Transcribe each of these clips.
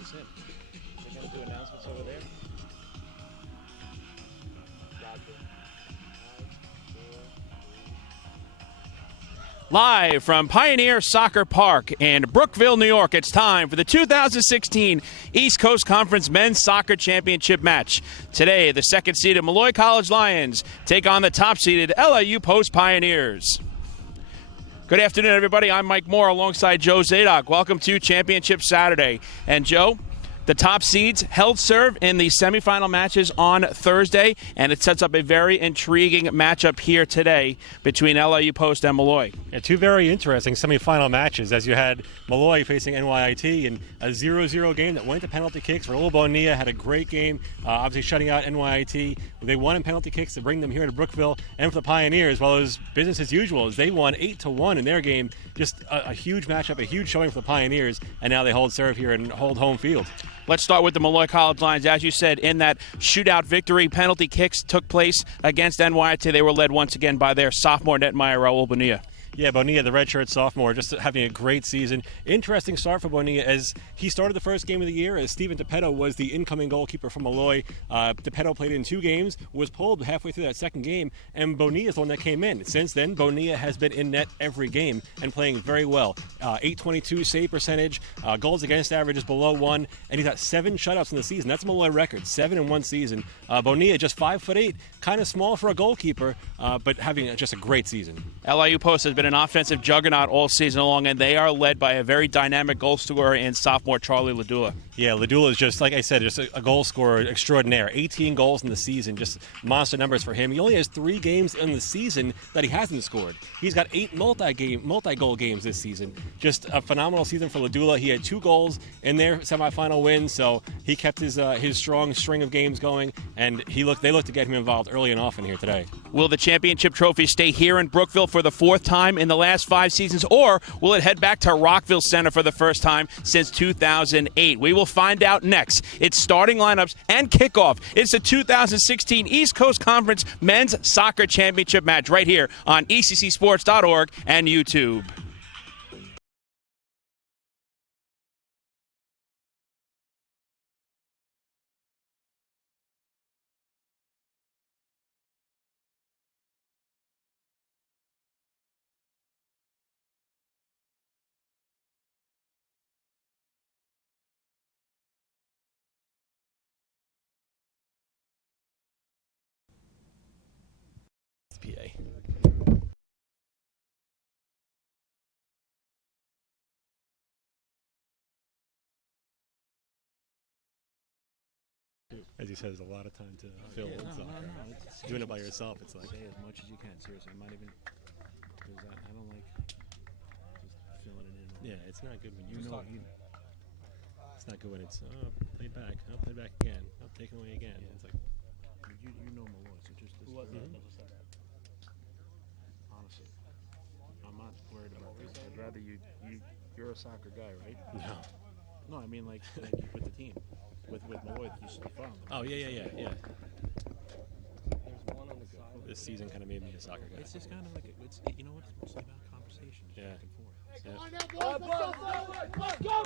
is him. They're going to do announcements over there. Live from Pioneer Soccer Park in Brookville, New York, it's time for the 2016 East Coast Conference Men's Soccer Championship match. Today, the second-seeded Molloy College Lions take on the top-seeded LIU Post Pioneers. Good afternoon, everybody. I'm Mike Moore alongside Joe Zadok. Welcome to Championship Saturday. And Joe, the top seeds held serve in the semifinal matches on Thursday, and it sets up a very intriguing matchup here today between LIU Post and Molloy. Yeah, two very interesting semifinal matches, as you had Molloy facing NYIT in a 0-0 game that went to penalty kicks. Raul Bonilla had a great game, obviously shutting out NYIT. They won in penalty kicks to bring them here to Brookville. And for the Pioneers, well, it was business as usual, as they won 8-1 in their game. Just a huge matchup, a huge showing for the Pioneers, and now they hold serve here and hold home field. Let's start with the Molloy College Lions. As you said, in that shootout victory, penalty kicks took place against NYIT. They were led once again by their sophomore netminder, Raul Bonilla. Yeah, Bonilla, the redshirt sophomore, just having a great season. Interesting start for Bonilla as he started the first game of the year as Steven DePetto was the incoming goalkeeper from Molloy. DePetto played in 2 games, was pulled halfway through that second game, and Bonilla is the one that came in. Since then, Bonilla has been in net every game and playing very well. 822 save percentage, goals against average is below 1, and he's got 7 shutouts in the season. That's a Molloy record, 7 in 1 season. Bonilla, just 5'8", kind of small for a goalkeeper, but having just a great season. LIU Post has been an offensive juggernaut all season long, and they are led by a very dynamic goal scorer in sophomore Charlie Ladula. Yeah, Ladula is just, like I said, just a goal scorer extraordinaire. 18 goals in the season, just monster numbers for him. He only has 3 games in the season that he hasn't scored. He's got 8 multi-goal games this season. Just a phenomenal season for Ladula. He had 2 goals in their semifinal win, so he kept his strong string of games going, and they look to get him involved early and often here today. Will the championship trophy stay here in Brookville for the 4th time in the last 5 seasons, or will it head back to Rockville Center for the first time since 2008? We will find out next. It's starting lineups and kickoff. It's the 2016 East Coast Conference Men's Soccer Championship match right here on ECCSports.org and YouTube. PA. As you said, there's a lot of time to fill in soccer. Doing it by yourself, it's like... Say as much as you can, seriously. I'm not even... Because I don't like just filling it in. Yeah, it's not good when You know, it's not good when it's, play back again, taken away again. Yeah. It's like... you know Molloy, so just... Who was that? Honestly, I'm not worried about this. I'd rather you're a soccer guy, right? No. No, I mean like with the team. With Molloy, you found them. Oh, yeah. There's one on the side. This season kind of made me a soccer guy. It's just kind of like, you know what, it's mostly about conversation. Yeah. Back and forth. Yeah.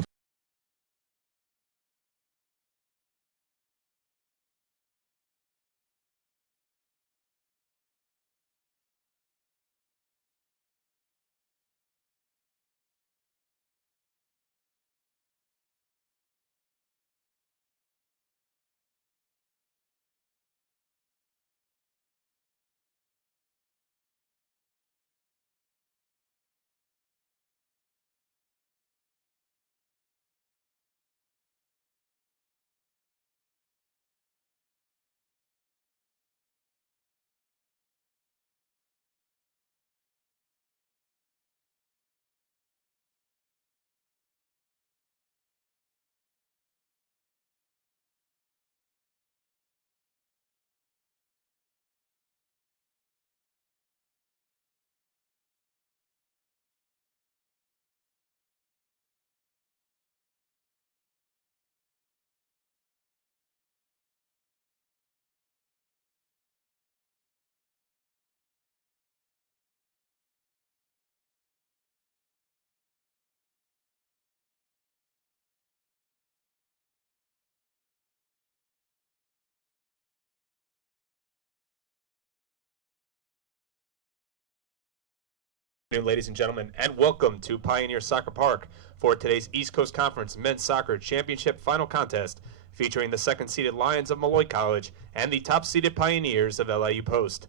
Ladies and gentlemen, and welcome to Pioneer Soccer Park for today's East Coast Conference Men's Soccer Championship Final Contest, featuring the second-seeded Lions of Molloy College and the top-seeded Pioneers of LIU Post.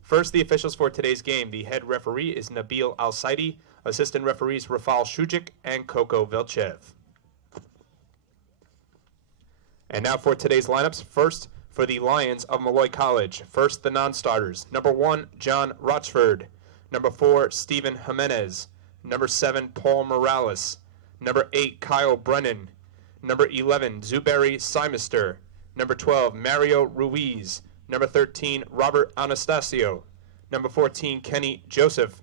First, the officials for today's game. The head referee is Nabil Al-Saidi, assistant referees Rafal Shujic and Coco Velchev. And now for today's lineups. First, for the Lions of Molloy College. First, the non-starters. Number 1, John Rochford. Number 4, Stephen Jimenez. Number 7, Paul Morales. Number 8, Kyle Brennan. Number 11, Zuberi Simester. Number 12, Mario Ruiz. Number 13, Robert Anastasio. Number 14, Kenny Joseph.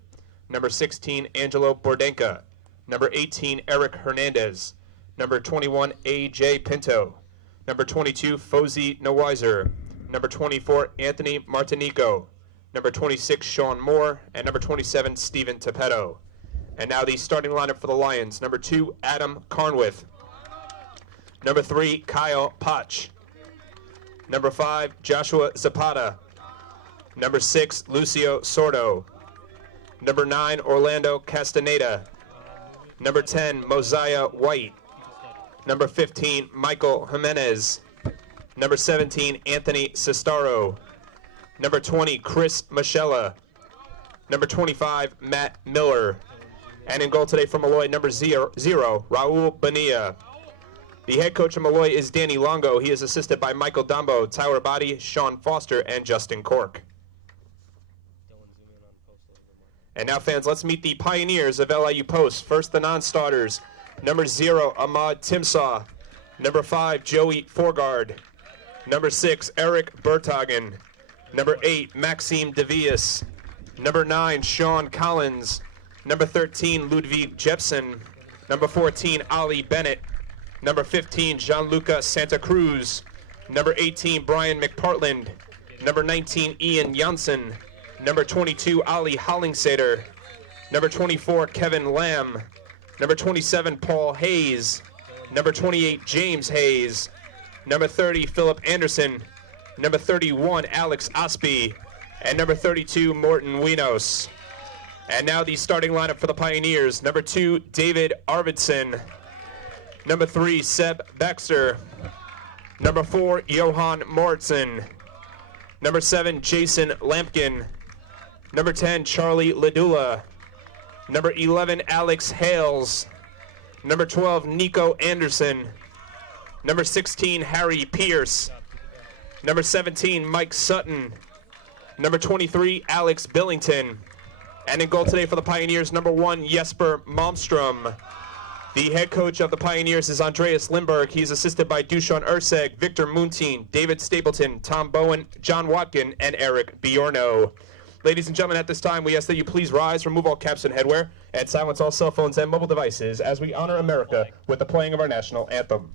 Number 16, Angelo Bordenka. Number 18, Eric Hernandez. Number 21, A.J. Pinto. Number 22, Fozy Naweiser. Number 24, Anthony Martinico. Number 26, Sean Moore. And number 27, Stephen Tepetto. And now the starting lineup for the Lions. Number 2, Adam Carnwith. Number 3, Kyle Potch. Number 5, Joshua Zapata. Number 6, Lucio Sordo. Number 9, Orlando Castaneda. Number 10, Mosiah White. Number 15, Michael Jimenez. Number 17, Anthony Sestaro. Number 20, Chris Michella. Number 25, Matt Miller. And in goal today for Molloy, number 0, Raul Bonilla. The head coach of Molloy is Danny Longo. He is assisted by Michael Dombo, Tyler Body, Sean Foster, and Justin Cork. And now, fans, let's meet the Pioneers of LIU Post. First, the non-starters. Number 0, Ahmad Timsaw. Number 5, Joey Forgard. Number 6, Eric Berthagen. Number 8, Maxime Devias. Number 9, Sean Collins. Number 13, Ludwig Jepsen. Number 14, Ali Bennett. Number 15, Gianluca Santa Cruz. Number 18, Brian McPartland. Number 19, Ian Janssen. Number 22, Ali Hollingseder. Number 24, Kevin Lamb. Number 27, Paul Hayes. Number 28, James Hayes. Number 30, Philip Anderson. Number 31, Alex Osby. And number 32, Morton Winos. And now the starting lineup for the Pioneers. Number 2, David Arvidsson. Number 3, Seb Baxter. Number 4, Johan Moritzen. Number 7, Jason Lampkin. Number 10, Charlie Ladula. Number 11, Alex Hales. Number 12, Nico Anderson. Number 16, Harry Pierce. Number 17, Mike Sutton. Number 23, Alex Billington. And in goal today for the Pioneers, number 1, Jesper Malmstrom. The head coach of the Pioneers is Andreas Lindberg. He is assisted by Dusan Urseg, Victor Moontine, David Stapleton, Tom Bowen, John Watkin, and Eric Biorno. Ladies and gentlemen, at this time, we ask that you please rise, remove all caps and headwear, and silence all cell phones and mobile devices as we honor America with the playing of our national anthem.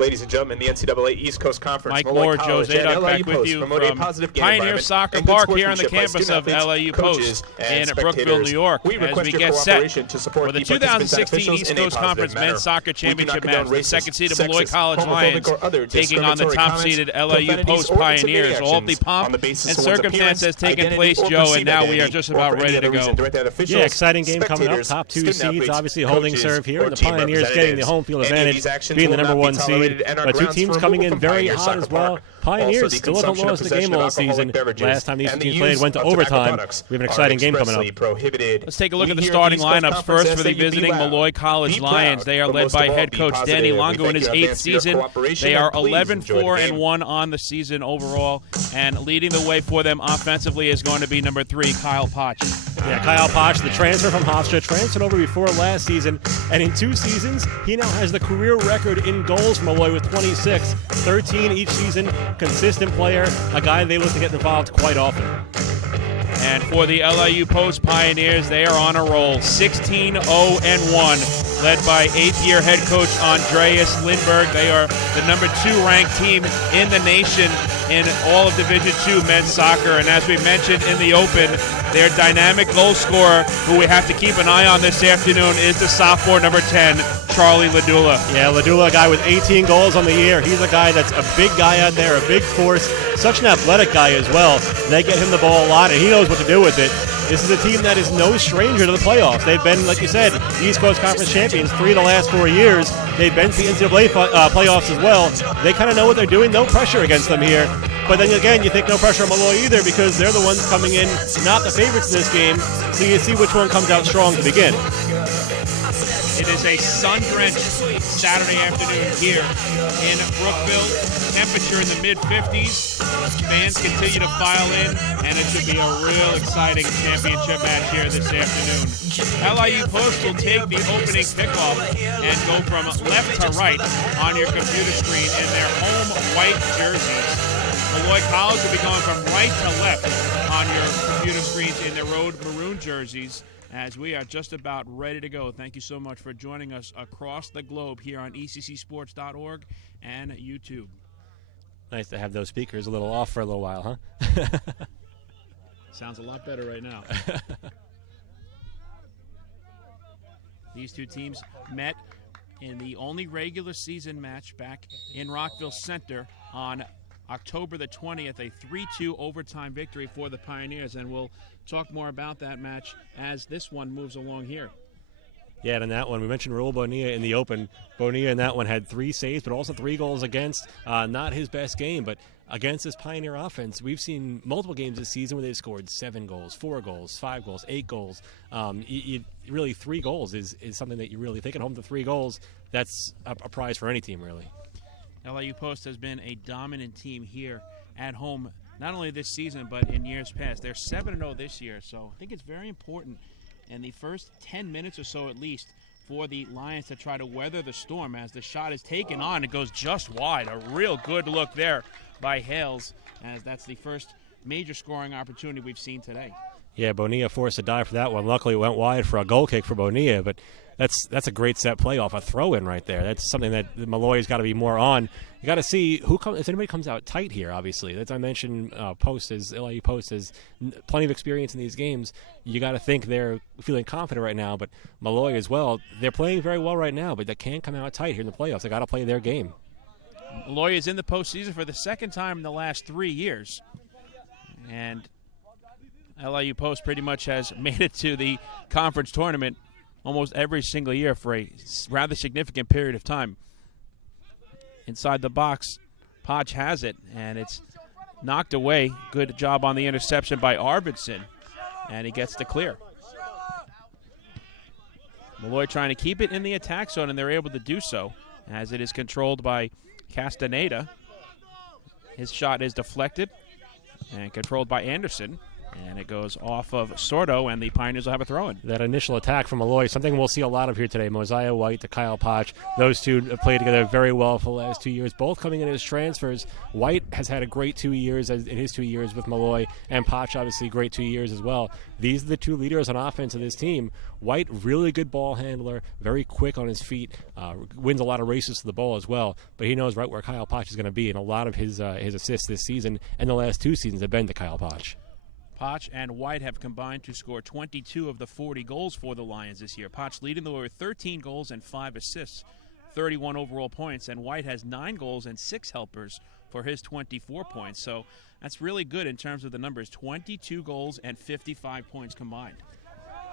Ladies and gentlemen, the NCAA East Coast Conference, Mike Molloy Moore, Joe College, and Zadok LIU back with Post you promoting a from positive game Pioneer environment Soccer and good Park here on the sportsmanship by campus of student-athletes, LIU coaches, Post and in Brookville, spectators. New York, We as request we your get set cooperation to support for the participants and 2016 officials East in a Coast positive Conference manner. Men's Soccer We do not Championship condone match. The racist, second-seeded Molloy sexist, College homophobic, Lions or other taking on the discriminatory top-seeded comments, LIU profanities, Post or Pioneers. All of the intimidating pomp on the basis and of one's circumstance has appearance, taken identity, place, or Joe, and perceived now we are identity, just or about for any ready to other reason go. directed at officials, Yeah, exciting game coming up. spectators, Top two student-athletes, seeds obviously holding coaches, serve here, or and the team Pioneers getting the home field representatives. Any of these advantage, actions being the will number not be one seed. tolerated and our Two grounds teams for coming removal in from very Pioneer hot Soccer as well. Park. Pioneers Also, the still have the consumption lowest of of the game possession of all season. alcoholic beverages Last time these and two the teams played use went to of tobacco overtime. products We have an are exciting game coming expressly up. prohibited. Let's take a look We at the here starting East Coast lineups Conference first for the ask that you be visiting loud, Molloy College be Lions. proud, They are but led most by of all, head be coach positive. Danny We Longo in thank his you in 8th advance for your season. cooperation, They and are please enjoy the game. 11-4-1 on the season overall, and leading the way for them offensively is going to be number 3, Kyle Potch. Yeah, Kyle Potch, the transfer from Hofstra, transferred over before last season, and in 2 seasons, he now has the career record in goals for Molloy with 26, 13 each season, consistent player, a guy they look to get involved quite often. And for the LIU Post Pioneers, they are on a roll, 16-0-1, led by 8th-year head coach Andreas Lindberg. They are the number 2 ranked team in the nation in all of Division II men's soccer. And as we mentioned in the open, their dynamic goal scorer, who we have to keep an eye on this afternoon, is the sophomore number 10, Charlie Ladula. Yeah, Ladula, a guy with 18 goals on the year. He's a guy that's a big guy out there, a big force, such an athletic guy as well. They get him the ball a lot, and he knows what to do with it. This is a team that is no stranger to the playoffs. They've been, like you said, East Coast Conference champions 3 of the last 4 years. They've been to the NCAA playoffs as well. They kind of know what they're doing. No pressure against them here. But then again, you think no pressure on Molloy either because they're the ones coming in, not the favorites in this game. So you see which one comes out strong to begin. It is a sun-drenched Saturday afternoon here in Brookville. Temperature in the mid-50s. Fans continue to file in, and it should be a real exciting championship match here this afternoon. LIU Post will take the opening kickoff and go from left to right on your computer screen in their home white jerseys. Molloy College will be going from right to left on your computer screens in their road maroon jerseys, as we are just about ready to go. Thank you so much for joining us across the globe here on ECCsports.org and YouTube. Nice to have those speakers a little off for a little while, huh? Sounds a lot better right now. These two teams met in the only regular season match back in Rockville Center on October the 20th, a 3-2 overtime victory for the Pioneers, and we'll talk more about that match as this one moves along here. Yeah, and in that one, we mentioned Raul Bonilla in the open. Bonilla in that one had 3 saves, but also 3 goals against. Not his best game, but against this Pioneer offense, we've seen multiple games this season where they've scored 7 goals, 4 goals, 5 goals, 8 goals. Really, 3 goals is something that you really take at home to 3 goals. That's a prize for any team, really. LIU Post has been a dominant team here at home, not only this season, but in years past. They're 7-0 this year, so I think it's very important in the first 10 minutes or so at least for the Lions to try to weather the storm. As the shot is taken on, it goes just wide. A real good look there by Hales, as that's the first major scoring opportunity we've seen today. Yeah, Bonilla forced a dive for that one. Luckily, it went wide for a goal kick for Bonilla, but that's a great set play off a throw-in right there. That's something that Molloy's got to be more on. You got to see if anybody comes out tight here. Obviously, as I mentioned, LIU Post has plenty of experience in these games. You got to think they're feeling confident right now, but Molloy as well. They're playing very well right now, but they can't come out tight here in the playoffs. They got to play their game. Molloy is in the postseason for the second time in the last 3 years, and LIU Post pretty much has made it to the conference tournament almost every single year for a rather significant period of time. Inside the box, Potch has it, and it's knocked away. Good job on the interception by Arvidsson, and he gets the clear. Molloy trying to keep it in the attack zone, and they're able to do so, as it is controlled by Castaneda. His shot is deflected and controlled by Anderson. And it goes off of Sordo, and the Pioneers will have a throw-in. That initial attack from Molloy, something we'll see a lot of here today. Mosiah White to Kyle Potch. Those two have played together very well for the last 2 years, both coming in as transfers. White has had a great 2 years in his 2 years with Molloy, and Potch obviously great 2 years as well. These are the two leaders on offense of this team. White, really good ball handler, very quick on his feet, wins a lot of races to the ball as well, but he knows right where Kyle Potch is going to be, and a lot of his assists this season and the last 2 seasons have been to Kyle Potch. Potch and White have combined to score 22 of the 40 goals for the Lions this year. Potch leading the way with 13 goals and 5 assists, 31 overall points, and White has 9 goals and 6 helpers for his 24 points. So that's really good in terms of the numbers, 22 goals and 55 points combined.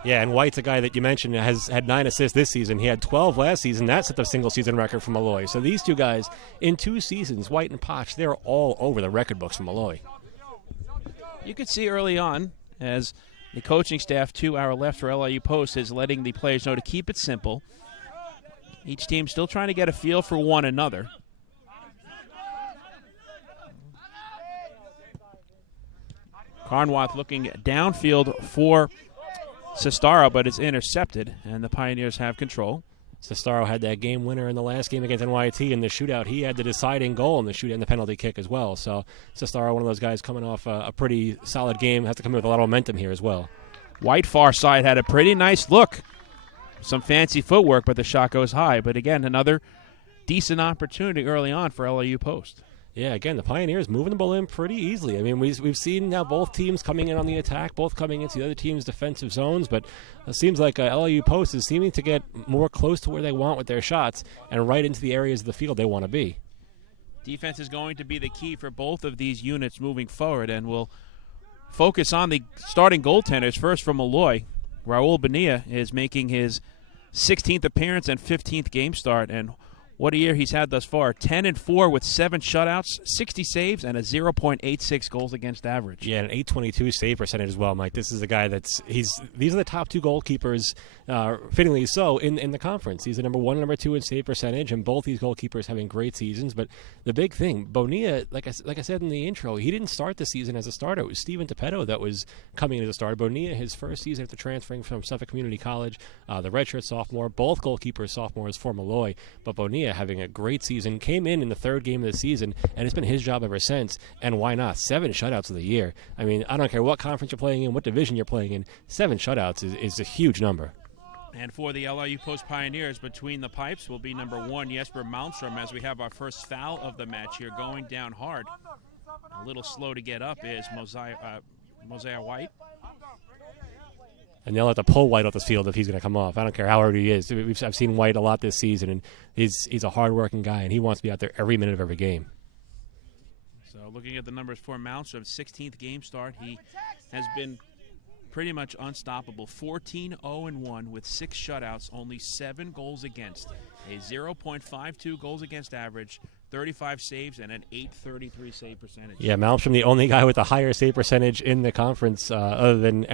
Yeah, and White's a guy that you mentioned has had 9 assists this season. He had 12 last season. That set the single-season record for Molloy. So these two guys, in 2 seasons, White and Potch, they're all over the record books for Molloy. You could see early on as the coaching staff to our left for LIU Post is letting the players know to keep it simple. Each team still trying to get a feel for one another. Carnwath looking downfield for Sestaro, but it's intercepted, and the Pioneers have control. Sestaro had that game winner in the last game against NYT in the shootout. He had the deciding goal in the shootout and the penalty kick as well. So Sestaro, one of those guys coming off a pretty solid game, has to come in with a lot of momentum here as well. White far side had a pretty nice look. Some fancy footwork, but the shot goes high. But again, another decent opportunity early on for LIU Post. Yeah, again, the Pioneers moving the ball in pretty easily. I mean, we've seen now both teams coming in on the attack, both coming into the other team's defensive zones, but it seems like LIU Post is seeming to get more close to where they want with their shots and right into the areas of the field they want to be. Defense is going to be the key for both of these units moving forward, and we'll focus on the starting goaltenders. First from Molloy, Raul Bonilla is making his 16th appearance and 15th game start, and what a year he's had thus far. 10-4 with 7 shutouts, 60 saves, and a 0.86 goals against average. Yeah, and an .822 save percentage as well, Mike. This is a guy these are the top 2 goalkeepers, fittingly so, in the conference. He's the number 1 and number 2 in save percentage, and both these goalkeepers having great seasons. But the big thing, Bonilla, like I said in the intro, he didn't start the season as a starter. It was Steven DePetto that was coming in as a starter. Bonilla, his first season after transferring from Suffolk Community College, the redshirt sophomore, both goalkeepers sophomores for Molloy, but Bonilla having a great season, came in the 3rd game of the season, and it's been his job ever since. And why not? 7 shutouts of the year. I mean, I don't care what conference you're playing in, what division you're playing in, 7 shutouts is a huge number. And for the LIU Post Pioneers, between the pipes will be number 1, Jesper Malmstrom, as we have our first foul of the match here, going down hard. A little slow to get up is Mosiah White. And they'll have to pull White off the field if he's going to come off. I don't care how hard he is. I've seen White a lot this season, and he's a hard-working guy, and he wants to be out there every minute of every game. So looking at the numbers for Malmstrom, 16th game start, he has been pretty much unstoppable. 14-0-1 with 6 shutouts, only 7 goals against, a 0.52 goals against average, 35 saves, and an .833 save percentage. Yeah, Malmstrom, the only guy with a higher save percentage in the conference other than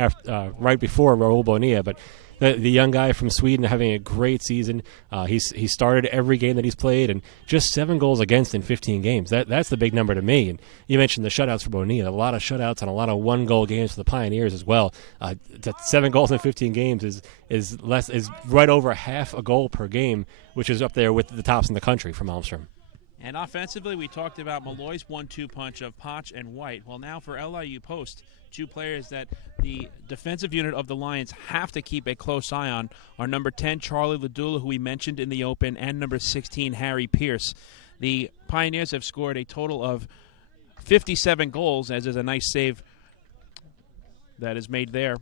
right before Raul Bonilla. But the young guy from Sweden having a great season. He started every game that he's played, and just 7 goals against in 15 games. That's the big number to me. And you mentioned the shutouts for Bonilla. A lot of shutouts and a lot of 1-goal games for the Pioneers as well. That 7 goals in 15 games is right over half a goal per game, which is up there with the tops in the country for Malmstrom. And offensively, we talked about Molloy's 1-2 punch of Potch and White. Well, now for LIU Post, 2 players that the defensive unit of the Lions have to keep a close eye on are number 10, Charlie Ladula, who we mentioned in the open, and number 16, Harry Pierce. The Pioneers have scored a total of 57 goals, as is a nice save that is made there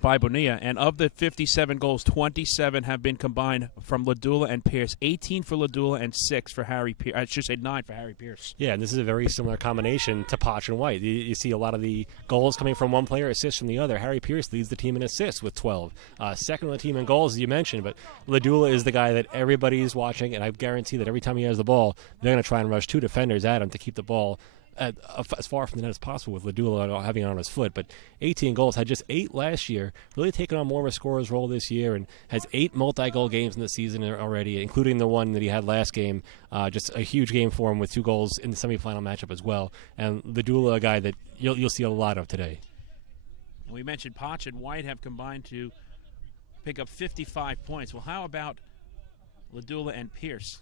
by Bonilla, and of the 57 goals, 27 have been combined from Ladula and Pierce. 18 for Ladula and 6 for Harry Pierce. I should say 9 for Harry Pierce. Yeah, and this is a very similar combination to Potch and White. You see a lot of the goals coming from one player, assists from the other. Harry Pierce leads the team in assists with 12. Second on the team in goals, as you mentioned, but Ladula is the guy that everybody is watching, and I guarantee that every time he has the ball, they're going to try and rush 2 defenders at him to keep the ball as far from the net as possible with Ladula having it on his foot. But 18 goals, had just 8 last year, really taken on more of a scorer's role this year, and has 8 multi-goal games in the season already, including the one that he had last game. Just a huge game for him with 2 goals in the semifinal matchup as well. And Ladula, a guy that you'll see a lot of today. And we mentioned Potch and White have combined to pick up 55 points. Well, how about Ladula and Pierce?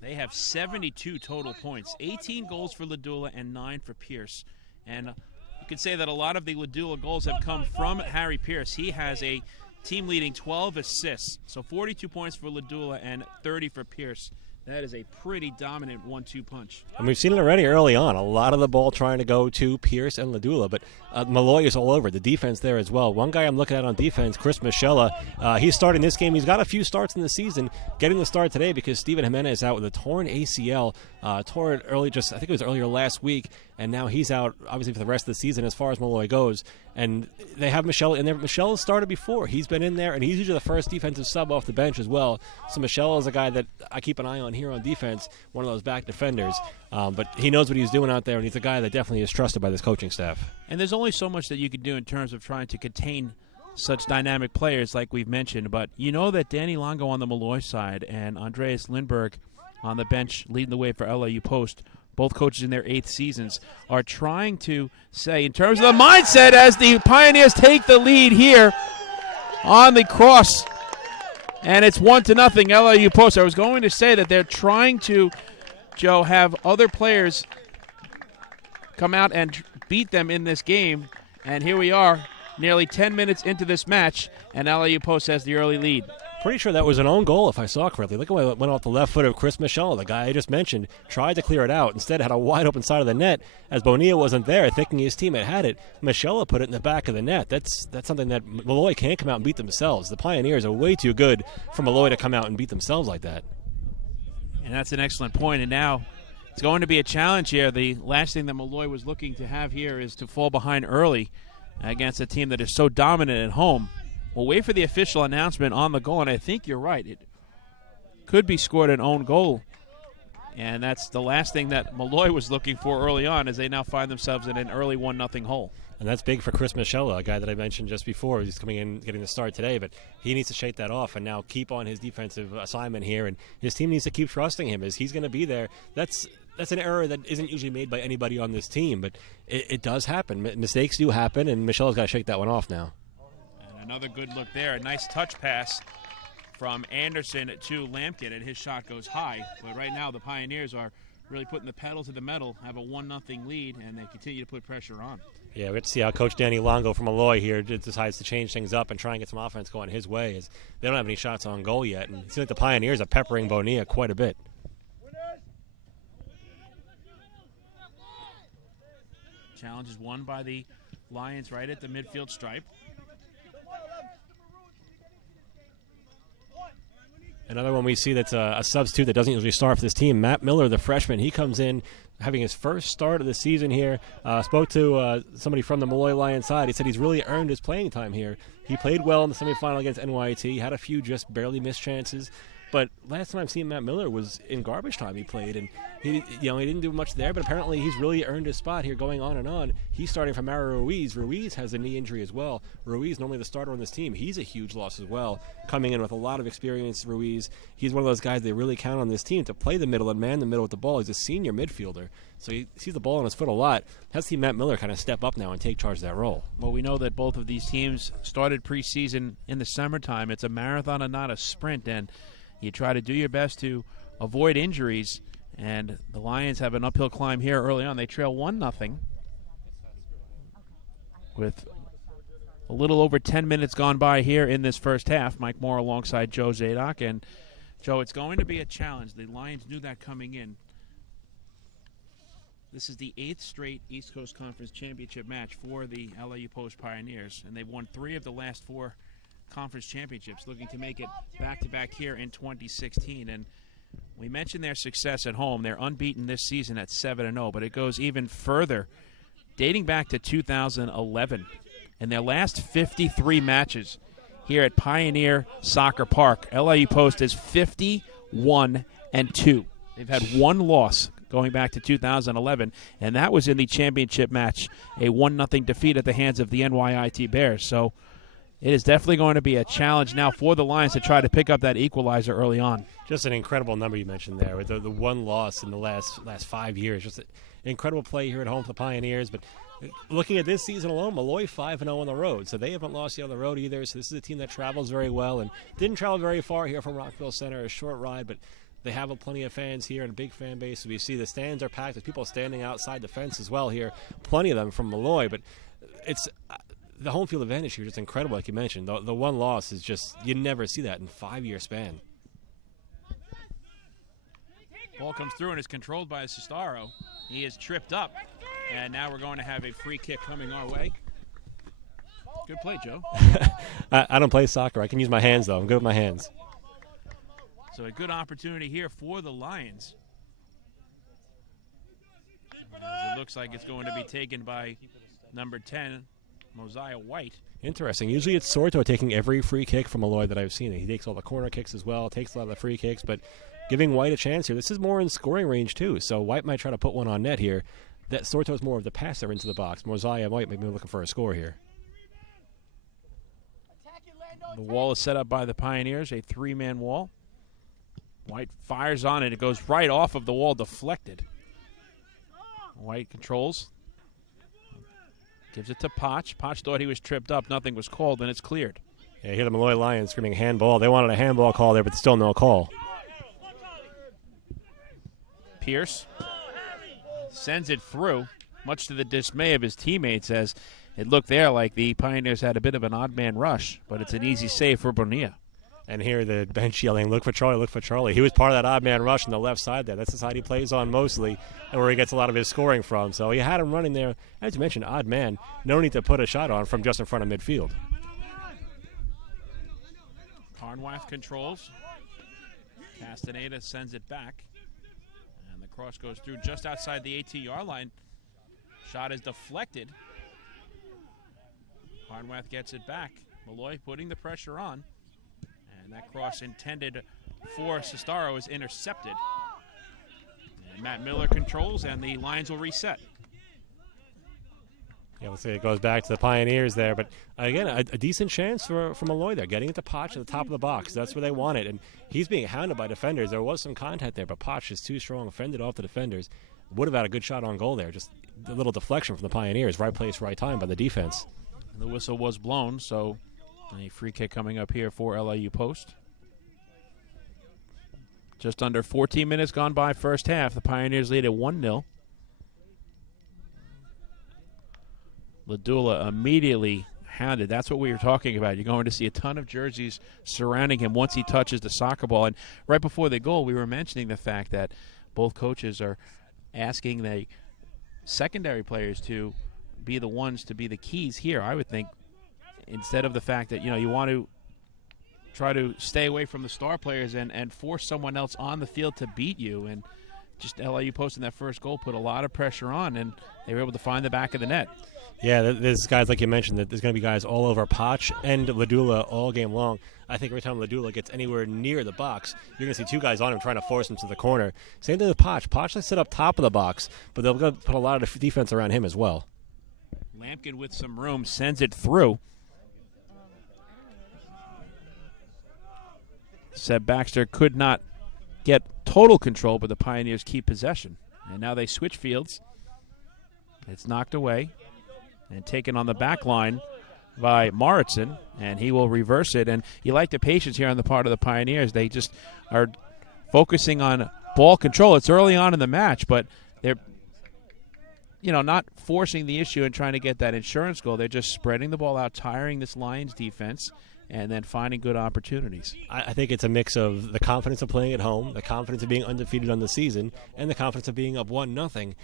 They have 72 total points, 18 goals for Ladula and 9 for Pierce. And you could say that a lot of the Ladula goals have come from Harry Pierce. He has a team-leading 12 assists, so 42 points for Ladula and 30 for Pierce. That is a pretty dominant 1-2 punch. And we've seen it already early on. A lot of the ball trying to go to Pierce and Ladula, but Molloy is all over. The defense there as well. One guy I'm looking at on defense, Chris Michella, he's starting this game. He's got a few starts in the season, getting the start today because Steven Jimenez is out with a torn ACL. Tore it early, I think it was earlier last week, and now he's out, obviously, for the rest of the season as far as Molloy goes. And they have Michelle in there. Michelle started before. He's been in there, and he's usually the first defensive sub off the bench as well. So Michelle is a guy that I keep an eye on here on defense, one of those back defenders. But he knows what he's doing out there, and he's a guy that definitely is trusted by this coaching staff. And there's only so much that you can do in terms of trying to contain such dynamic players like we've mentioned. But you know that Danny Longo on the Molloy side and Andreas Lindberg on the bench leading the way for LIU Post, both coaches in their 8th seasons, are trying to say, in terms of the mindset as the Pioneers take the lead here on the cross, and it's 1-0 LIU Post. I was going to say that they're trying to, Joe, have other players come out and beat them in this game, and here we are, nearly 10 minutes into this match, and LIU Post has the early lead. Pretty sure that was an own goal, if I saw correctly. Look at what went off the left foot of Chris Michelle, the guy I just mentioned. Tried to clear it out. Instead, had a wide open side of the net. As Bonilla wasn't there, thinking his team had it, Michelle put it in the back of the net. That's something that Molloy can't come out and beat themselves. The Pioneers are way too good for Molloy to come out and beat themselves like that. And that's an excellent point. And now it's going to be a challenge here. The last thing that Molloy was looking to have here is to fall behind early against a team that is so dominant at home. We'll wait for the official announcement on the goal, and I think you're right. It could be scored an own goal, and that's the last thing that Molloy was looking for early on as they now find themselves in an early 1-0 hole. And that's big for Chris Michelle, a guy that I mentioned just before. He's coming in, getting the start today, but he needs to shake that off and now keep on his defensive assignment here, and his team needs to keep trusting him as he's going to be there. That's an error that isn't usually made by anybody on this team, but it does happen. Mistakes do happen, and Michelle's got to shake that one off now. Another good look there. A nice touch pass from Anderson to Lampkin, and his shot goes high. But right now the Pioneers are really putting the pedal to the metal, have a 1-0 lead, and they continue to put pressure on. Yeah, we have to see how Coach Danny Longo from Molloy here decides to change things up and try and get some offense going his way, as they don't have any shots on goal yet. And it seems like the Pioneers are peppering Bonilla quite a bit. Challenge is won by the Lions right at the midfield stripe. Another one we see that's a substitute that doesn't usually start for this team, Matt Miller, the freshman. He comes in having his first start of the season here. Spoke to somebody from the Molloy Lions side. He said he's really earned his playing time here. He played well in the semifinal against NYT, had a few just barely missed chances. But last time I've seen Matt Miller was in garbage time he played, and he didn't do much there, but apparently he's really earned his spot here going on and on. He's starting for Mario Ruiz. Ruiz has a knee injury as well. Ruiz, normally the starter on this team, he's a huge loss as well. Coming in with a lot of experience, Ruiz. He's one of those guys they really count on this team to play the middle and man the middle with the ball. He's a senior midfielder, so he sees the ball on his foot a lot. Has to see Matt Miller kind of step up now and take charge of that role. Well, we know that both of these teams started preseason in the summertime. It's a marathon and not a sprint, and you try to do your best to avoid injuries, and the Lions have an uphill climb here early on. They trail 1-0 with a little over 10 minutes gone by here in this first half. Mike Moore alongside Joe Zadok. And, Joe, it's going to be a challenge. The Lions knew that coming in. This is the 8th straight East Coast Conference Championship match for the LIU Post Pioneers, and they've won 3 of the last 4 conference championships, looking to make it back-to-back here in 2016. And we mentioned their success at home. They're unbeaten this season at 7-0, but it goes even further, dating back to 2011. In their last 53 matches here at Pioneer Soccer Park, LIU Post is 51-2. They've had 1 loss going back to 2011, and that was in the championship match, a 1-0 defeat at the hands of the NYIT Bears. So it is definitely going to be a challenge now for the Lions to try to pick up that equalizer early on. Just an incredible number you mentioned there with the 1 loss in the last 5 years. incredible play here at home for the Pioneers. But looking at this season alone, Molloy 5-0 on the road, so they haven't lost yet on the road either. So this is a team that travels very well and didn't travel very far here from Rockville Center, a short ride, but they have plenty of fans here and a big fan base. So we see the stands are packed. There's people standing outside the fence as well here, plenty of them from Molloy. But it's the home field advantage here is just incredible, like you mentioned. The one loss is just, you never see that in a 5-year span. Ball comes through and is controlled by Sestaro. He is tripped up, and now we're going to have a free kick coming our way. Good play, Joe. I don't play soccer. I can use my hands, though. I'm good with my hands. So a good opportunity here for the Lions. As it looks like it's going to be taken by number 10, Mosiah White. Interesting. Usually it's Sorto taking every free kick from Molloy that I've seen. He takes all the corner kicks as well, takes a lot of the free kicks, but giving White a chance here. This is more in scoring range, too, so White might try to put one on net here. That Sorto's more of the passer into the box. Mosiah White may be looking for a score here. The wall is set up by the Pioneers, a 3-man wall. White fires on it. It goes right off of the wall, deflected. White controls. Gives it to Potch. Potch thought he was tripped up. Nothing was called, and it's cleared. Yeah, you hear the Molloy Lions screaming handball. They wanted a handball call there, but still no call. Pierce sends it through, much to the dismay of his teammates, as it looked there like the Pioneers had a bit of an odd man rush, but it's an easy save for Bonilla. And here the bench yelling, look for Charlie, look for Charlie. He was part of that odd man rush on the left side there. That's the side he plays on mostly and where he gets a lot of his scoring from. So he had him running there. As you mentioned, odd man. No need to put a shot on from just in front of midfield. Carnwath controls. Castaneda sends it back. And the cross goes through just outside the 18-yard line. Shot is deflected. Carnwath gets it back. Molloy putting the pressure on. And that cross intended for Sestaro is intercepted. And Matt Miller controls, and the Lions will reset. Yeah, let's see, it goes back to the Pioneers there. But, again, a decent chance for Molloy there, getting it to Potch at the top of the box. That's where they want it. And he's being hounded by defenders. There was some contact there, but Potch is too strong, fended off the defenders. Would have had a good shot on goal there. Just a little deflection from the Pioneers. Right place, right time by the defense. The whistle was blown, so a free kick coming up here for LIU Post. Just under 14 minutes gone by first half. The Pioneers lead at 1-0. Ladula immediately hounded. That's what we were talking about. You're going to see a ton of jerseys surrounding him once he touches the soccer ball. And right before the goal, we were mentioning the fact that both coaches are asking the secondary players to be the ones to be the keys here. I would think instead of the fact that, you want to try to stay away from the star players and force someone else on the field to beat you. And just LIU posting that first goal put a lot of pressure on, and they were able to find the back of the net. Yeah, there's guys, like you mentioned, that there's going to be guys all over Potch and Ladula all game long. I think every time Ladula gets anywhere near the box, you're going to see two guys on him trying to force him to the corner. Same thing with Potch. Potch, they sit up top of the box, but they'll put a lot of defense around him as well. Lampkin with some room sends it through. Seb Baxter could not get total control, but the Pioneers keep possession. And now they switch fields. It's knocked away and taken on the back line by Mauritson, and he will reverse it. And you like the patience here on the part of the Pioneers. They just are focusing on ball control. It's early on in the match, but they're not forcing the issue and trying to get that insurance goal. They're just spreading the ball out, tiring this Lions defense, and then finding good opportunities. I think it's a mix of the confidence of playing at home, the confidence of being undefeated on the season, and the confidence of being up 1-0.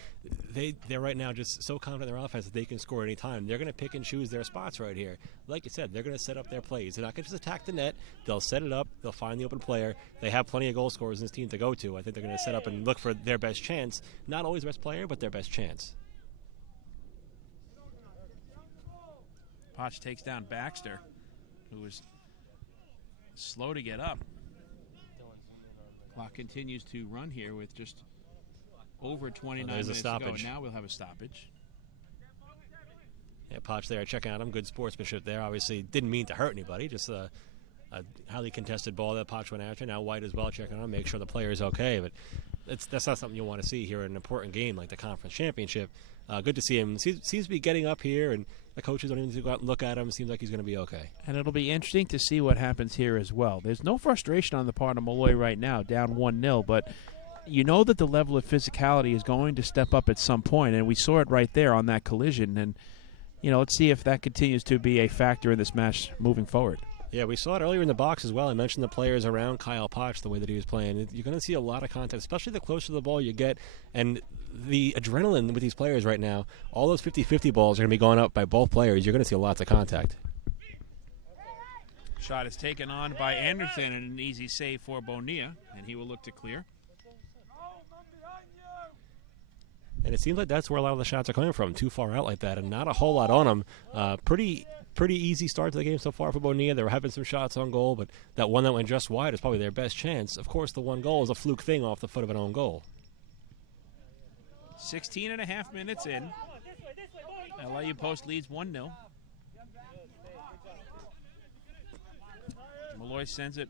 They're right now just so confident in their offense that they can score any time. They're going to pick and choose their spots right here. Like you said, they're going to set up their plays. They're not going to just attack the net. They'll set it up. They'll find the open player. They have plenty of goal scorers in this team to go to. I think they're going to set up and look for their best chance. Not always the best player, but their best chance. Potch takes down Baxter, who was slow to get up. Clock continues to run here with just over 29 minutes to go. Now we'll have a stoppage. Yeah, Potch there checking out him. Good sportsmanship there. Obviously didn't mean to hurt anybody. Just a highly contested ball that Potch went after. Now White as well checking on him, make sure the player is okay. But that's not something you want to see here in an important game like the conference championship. Good to see him. Seems to be getting up here, and the coaches don't even need to go out and look at him. Seems like he's going to be okay. And it'll be interesting to see what happens here as well. There's no frustration on the part of Molloy right now, down 1-0, but you know that the level of physicality is going to step up at some point, and we saw it right there on that collision. And, let's see if that continues to be a factor in this match moving forward. Yeah, we saw it earlier in the box as well. I mentioned the players around Kyle Potch, the way that he was playing. You're going to see a lot of contact, especially the closer to the ball you get. And the adrenaline with these players right now, all those 50-50 balls are going to be going up by both players. You're going to see lots of contact. Shot is taken on by Anderson and an easy save for Bonilla, and he will look to clear. And it seems like that's where a lot of the shots are coming from, too far out like that, and not a whole lot on them. Pretty easy start to the game so far for Bonilla. They were having some shots on goal, but that one that went just wide is probably their best chance. Of course, the one goal is a fluke thing off the foot of an own goal. 16 and a half minutes in. LIU Post leads 1-0. Molloy sends it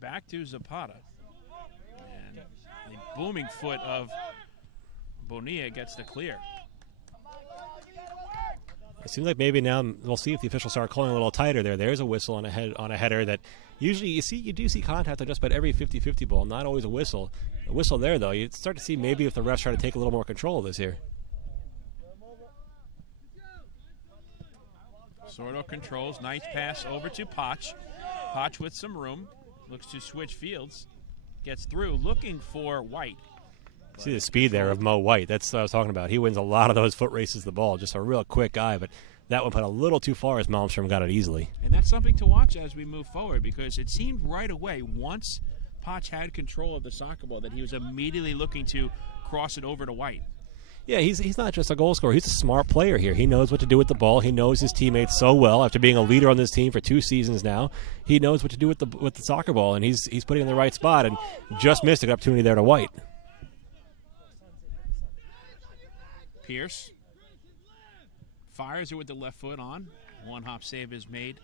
back to Zapata. And the booming foot of Bonilla gets the clear. It seems like maybe now we'll see if the officials start calling a little tighter there. There's a whistle on a header that usually you do see contact on just about every 50-50 ball, not always a whistle. A whistle there, though, you start to see maybe if the refs try to take a little more control of this here. Sordo controls, nice pass over to Potch. Potch with some room, looks to switch fields, gets through, looking for White. See the speed there of Mo White. That's what I was talking about. He wins a lot of those foot races to the ball. Just a real quick guy, but that one put a little too far as Malmstrom got it easily. And that's something to watch as we move forward, because it seemed right away, once Potch had control of the soccer ball, that he was immediately looking to cross it over to White. Yeah, he's not just a goal scorer. He's a smart player here. He knows what to do with the ball. He knows his teammates so well. After being a leader on this team for 2 seasons now, he knows what to do with the soccer ball, and he's putting it in the right spot and just missed an opportunity there to White. Pierce fires it with the left foot on. One hop save is made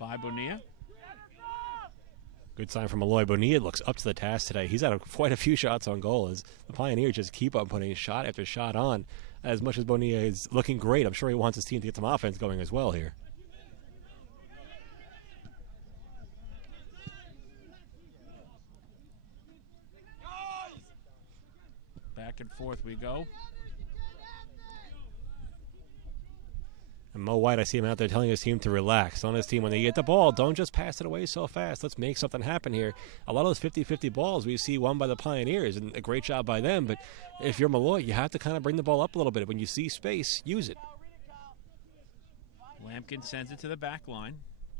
by Bonilla. Good sign from Molloy. Bonilla looks up to the task today. He's had quite a few shots on goal as the Pioneers just keep on putting shot after shot on. As much as Bonilla is looking great, I'm sure he wants his team to get some offense going as well here. Back and forth we go. And Mo White, I see him out there telling his team to relax. On his team, when they get the ball, don't just pass it away so fast. Let's make something happen here. A lot of those 50-50 balls we see won by the Pioneers, and a great job by them. But if you're Molloy, you have to kind of bring the ball up a little bit. When you see space, use it. Lampkin sends it to the back line.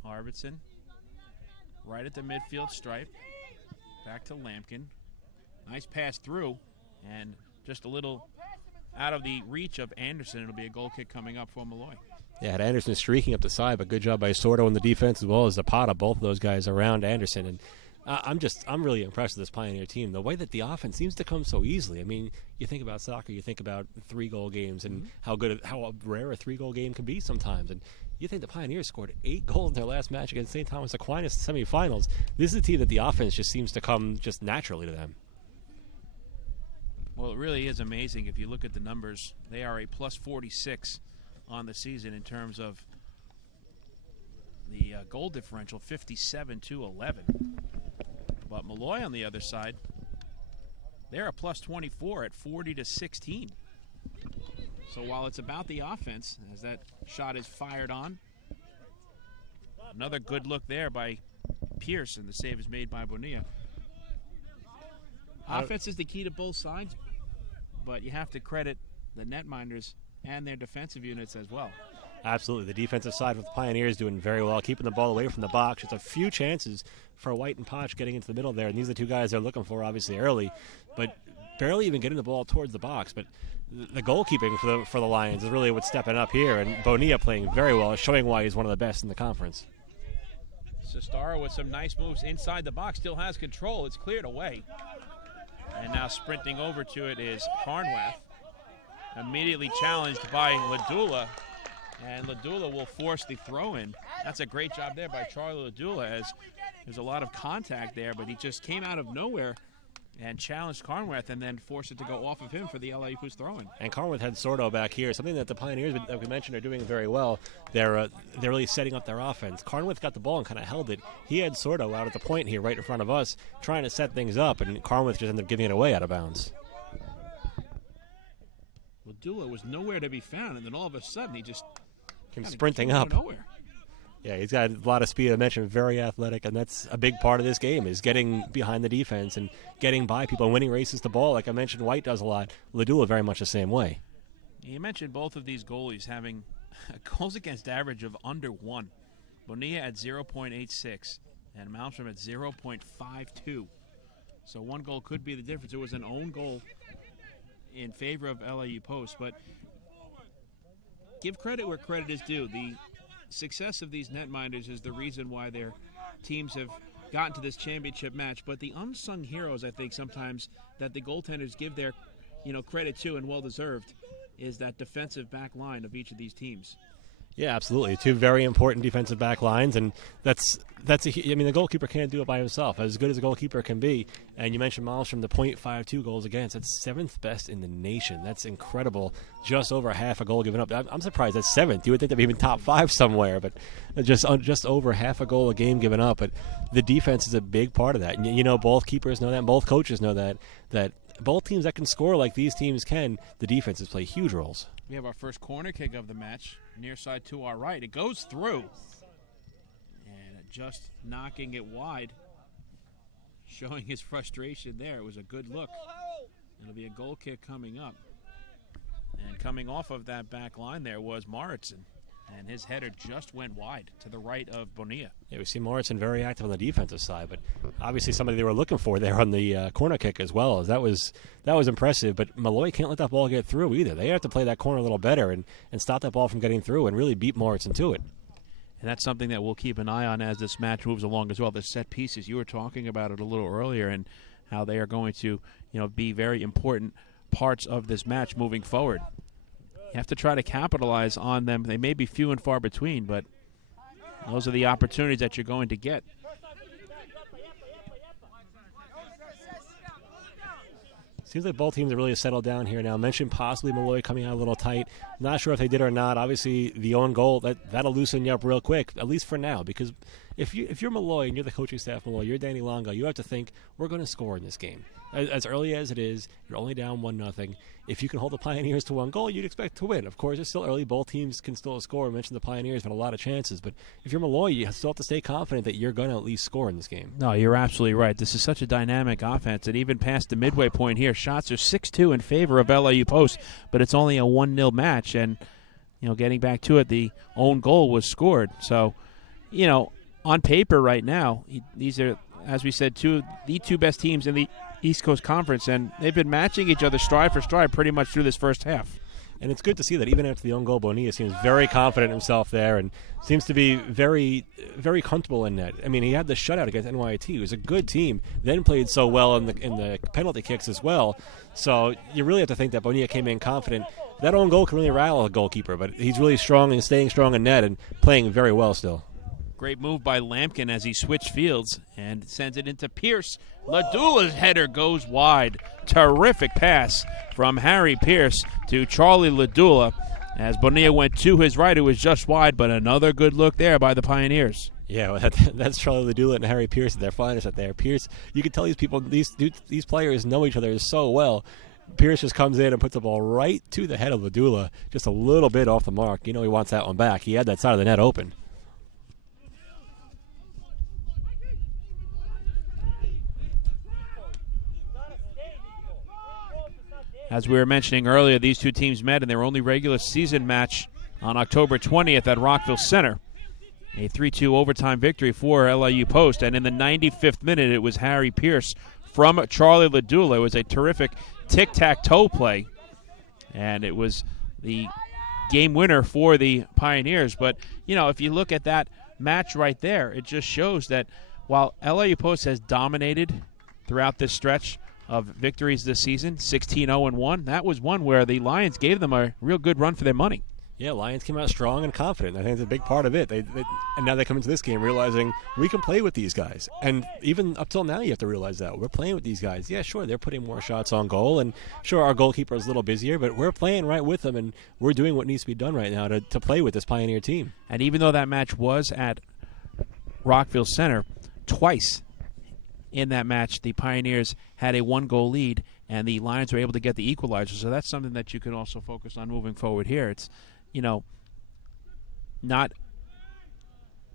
Arvidsson right at the midfield stripe. Back to Lampkin. Nice pass through, and just a little out of the reach of Anderson. It'll be a goal kick coming up for Molloy. Yeah, had Anderson streaking up the side, but good job by Sordo in the defense as well as Zapata, both of those guys around Anderson. And I'm really impressed with this Pioneer team. The way that the offense seems to come so easily. I mean, you think about soccer, you think about 3-goal games and how rare a 3-goal game can be sometimes. And you think the Pioneers scored 8 goals in their last match against St. Thomas Aquinas in the semifinals. This is a team that the offense just seems to come just naturally to them. Well, it really is amazing if you look at the numbers. They are a plus 46 on the season in terms of the goal differential, 57-11. But Molloy on the other side, they're a plus 24 at 40-16. So while it's about the offense, as that shot is fired on, another good look there by Pierce, and the save is made by Bonilla. Offense is the key to both sides, but you have to credit the netminders and their defensive units as well. Absolutely. The defensive side with the Pioneers doing very well, keeping the ball away from the box. Just a few chances for White and Potch getting into the middle there, and these are the 2 guys they're looking for, obviously, early, but barely even getting the ball towards the box. But the goalkeeping for the Lions is really what's stepping up here, and Bonilla playing very well, showing why he's one of the best in the conference. Sestaro with some nice moves inside the box, still has control. It's cleared away. And now sprinting over to it is Carnwath. Immediately challenged by Ladula. And Ladula will force the throw in. That's a great job there by Charlie Ladula, as there's a lot of contact there, but he just came out of nowhere and challenged Carnwath and then forced it to go off of him for the LIU who's throwing. And Carnwath had Sordo back here, something that the Pioneers, that we mentioned, are doing very well. They're really setting up their offense. Carnwath got the ball and kind of held it. He had Sordo out at the point here right in front of us trying to set things up, and Carnwath just ended up giving it away out of bounds. Ladula was nowhere to be found, and then all of a sudden he just came sprinting up. Nowhere. Yeah, he's got a lot of speed. I mentioned very athletic, and that's a big part of this game is getting behind the defense and getting by people and winning races to ball. Like I mentioned, White does a lot. Ladula very much the same way. You mentioned both of these goalies having a goals against average of under 1. Bonilla at 0.86 and Malmstrom at 0.52. So one goal could be the difference. It was an own goal in favor of LIU Post, but give credit where credit is due. The success of these netminders is the reason why their teams have gotten to this championship match. But the unsung heroes, I think, sometimes that the goaltenders give their, credit to, and well deserved, is that defensive back line of each of these teams. Yeah, absolutely. Two very important defensive back lines, and the goalkeeper can't do it by himself, as good as a goalkeeper can be. And you mentioned Malmstrom, the .52 goals against. That's 7th best in the nation. That's incredible. Just over half a goal given up. I'm surprised that's 7th. You would think they'd be even top 5 somewhere, but just over half a goal a game given up. But the defense is a big part of that. And both keepers know that, and both coaches know that both teams that can score like these teams can, the defenses play huge roles. We have our first corner kick of the match, near side to our right. It goes through, and just knocking it wide, showing his frustration there. It was a good look. It'll be a goal kick coming up. And coming off of that back line there was Mauritson, and his header just went wide to the right of Bonilla. Yeah, we see Mauritson very active on the defensive side, but obviously somebody they were looking for there on the corner kick as well. That was impressive, but Molloy can't let that ball get through either. They have to play that corner a little better and stop that ball from getting through and really beat Mauritson to it. And that's something that we'll keep an eye on as this match moves along as well. The set pieces, you were talking about it a little earlier, and how they are going to be very important parts of this match moving forward. You have to try to capitalize on them. They may be few and far between, but those are the opportunities that you're going to get. Seems like both teams are really settled down here now. I mentioned possibly Molloy coming out a little tight. Not sure if they did or not. Obviously, the own goal, that'll loosen you up real quick, at least for now, because if you're Molloy and you're the coaching staff Molloy, you're Danny Longo, you have to think, we're going to score in this game. As early as it is, you're only down 1-0. If you can hold the Pioneers to 1 goal, you'd expect to win. Of course, it's still early. Both teams can still score. I mentioned the Pioneers have a lot of chances. But if you're Molloy, you still have to stay confident that you're going to at least score in this game. No, you're absolutely right. This is such a dynamic offense. And even past the midway point here, shots are 6-2 in favor of LIU Post. But it's only a 1-0 match. And, getting back to it, the own goal was scored. So, on paper right now, these are, as we said, the two best teams in the East Coast Conference, and they've been matching each other stride for stride pretty much through this first half. And it's good to see that even after the own goal, Bonilla seems very confident in himself there and seems to be very, very comfortable in net. I mean, he had the shutout against NYT. It was a good team, then played so well in the penalty kicks as well. So you really have to think that Bonilla came in confident. That own goal can really rattle a goalkeeper, but he's really strong and staying strong in net and playing very well still. Great move by Lampkin as he switched fields and sends it into Pierce. Ladula's header goes wide. Terrific pass from Harry Pierce to Charlie Ladula as Bonilla went to his right. It was just wide, but another good look there by the Pioneers. Yeah, well, that's Charlie Ladula and Harry Pierce at their finest out there. Pierce, you can tell these people, these players know each other so well. Pierce just comes in and puts the ball right to the head of Ladula, just a little bit off the mark. He wants that one back. He had that side of the net open. As we were mentioning earlier, these two teams met in their only regular season match on October 20th at Rockville Center. A 3-2 overtime victory for LIU Post, and in the 95th minute, it was Harry Pierce from Charlie Ladula. It was a terrific tic-tac-toe play, and it was the game winner for the Pioneers. But, if you look at that match right there, it just shows that while LIU Post has dominated throughout this stretch of victories this season, 16-0-1, that was one where the Lions gave them a real good run for their money. Yeah, Lions came out strong and confident. I think it's a big part of it. And now they come into this game realizing we can play with these guys. And even up till now, you have to realize that. We're playing with these guys. Yeah, sure, they're putting more shots on goal. And sure, our goalkeeper is a little busier, but we're playing right with them. And we're doing what needs to be done right now to play with this Pioneer team. And even though that match was at Rockville Center, twice in that match, the Pioneers had a 1-goal lead, and the Lions were able to get the equalizer. So that's something that you can also focus on moving forward here. It's, not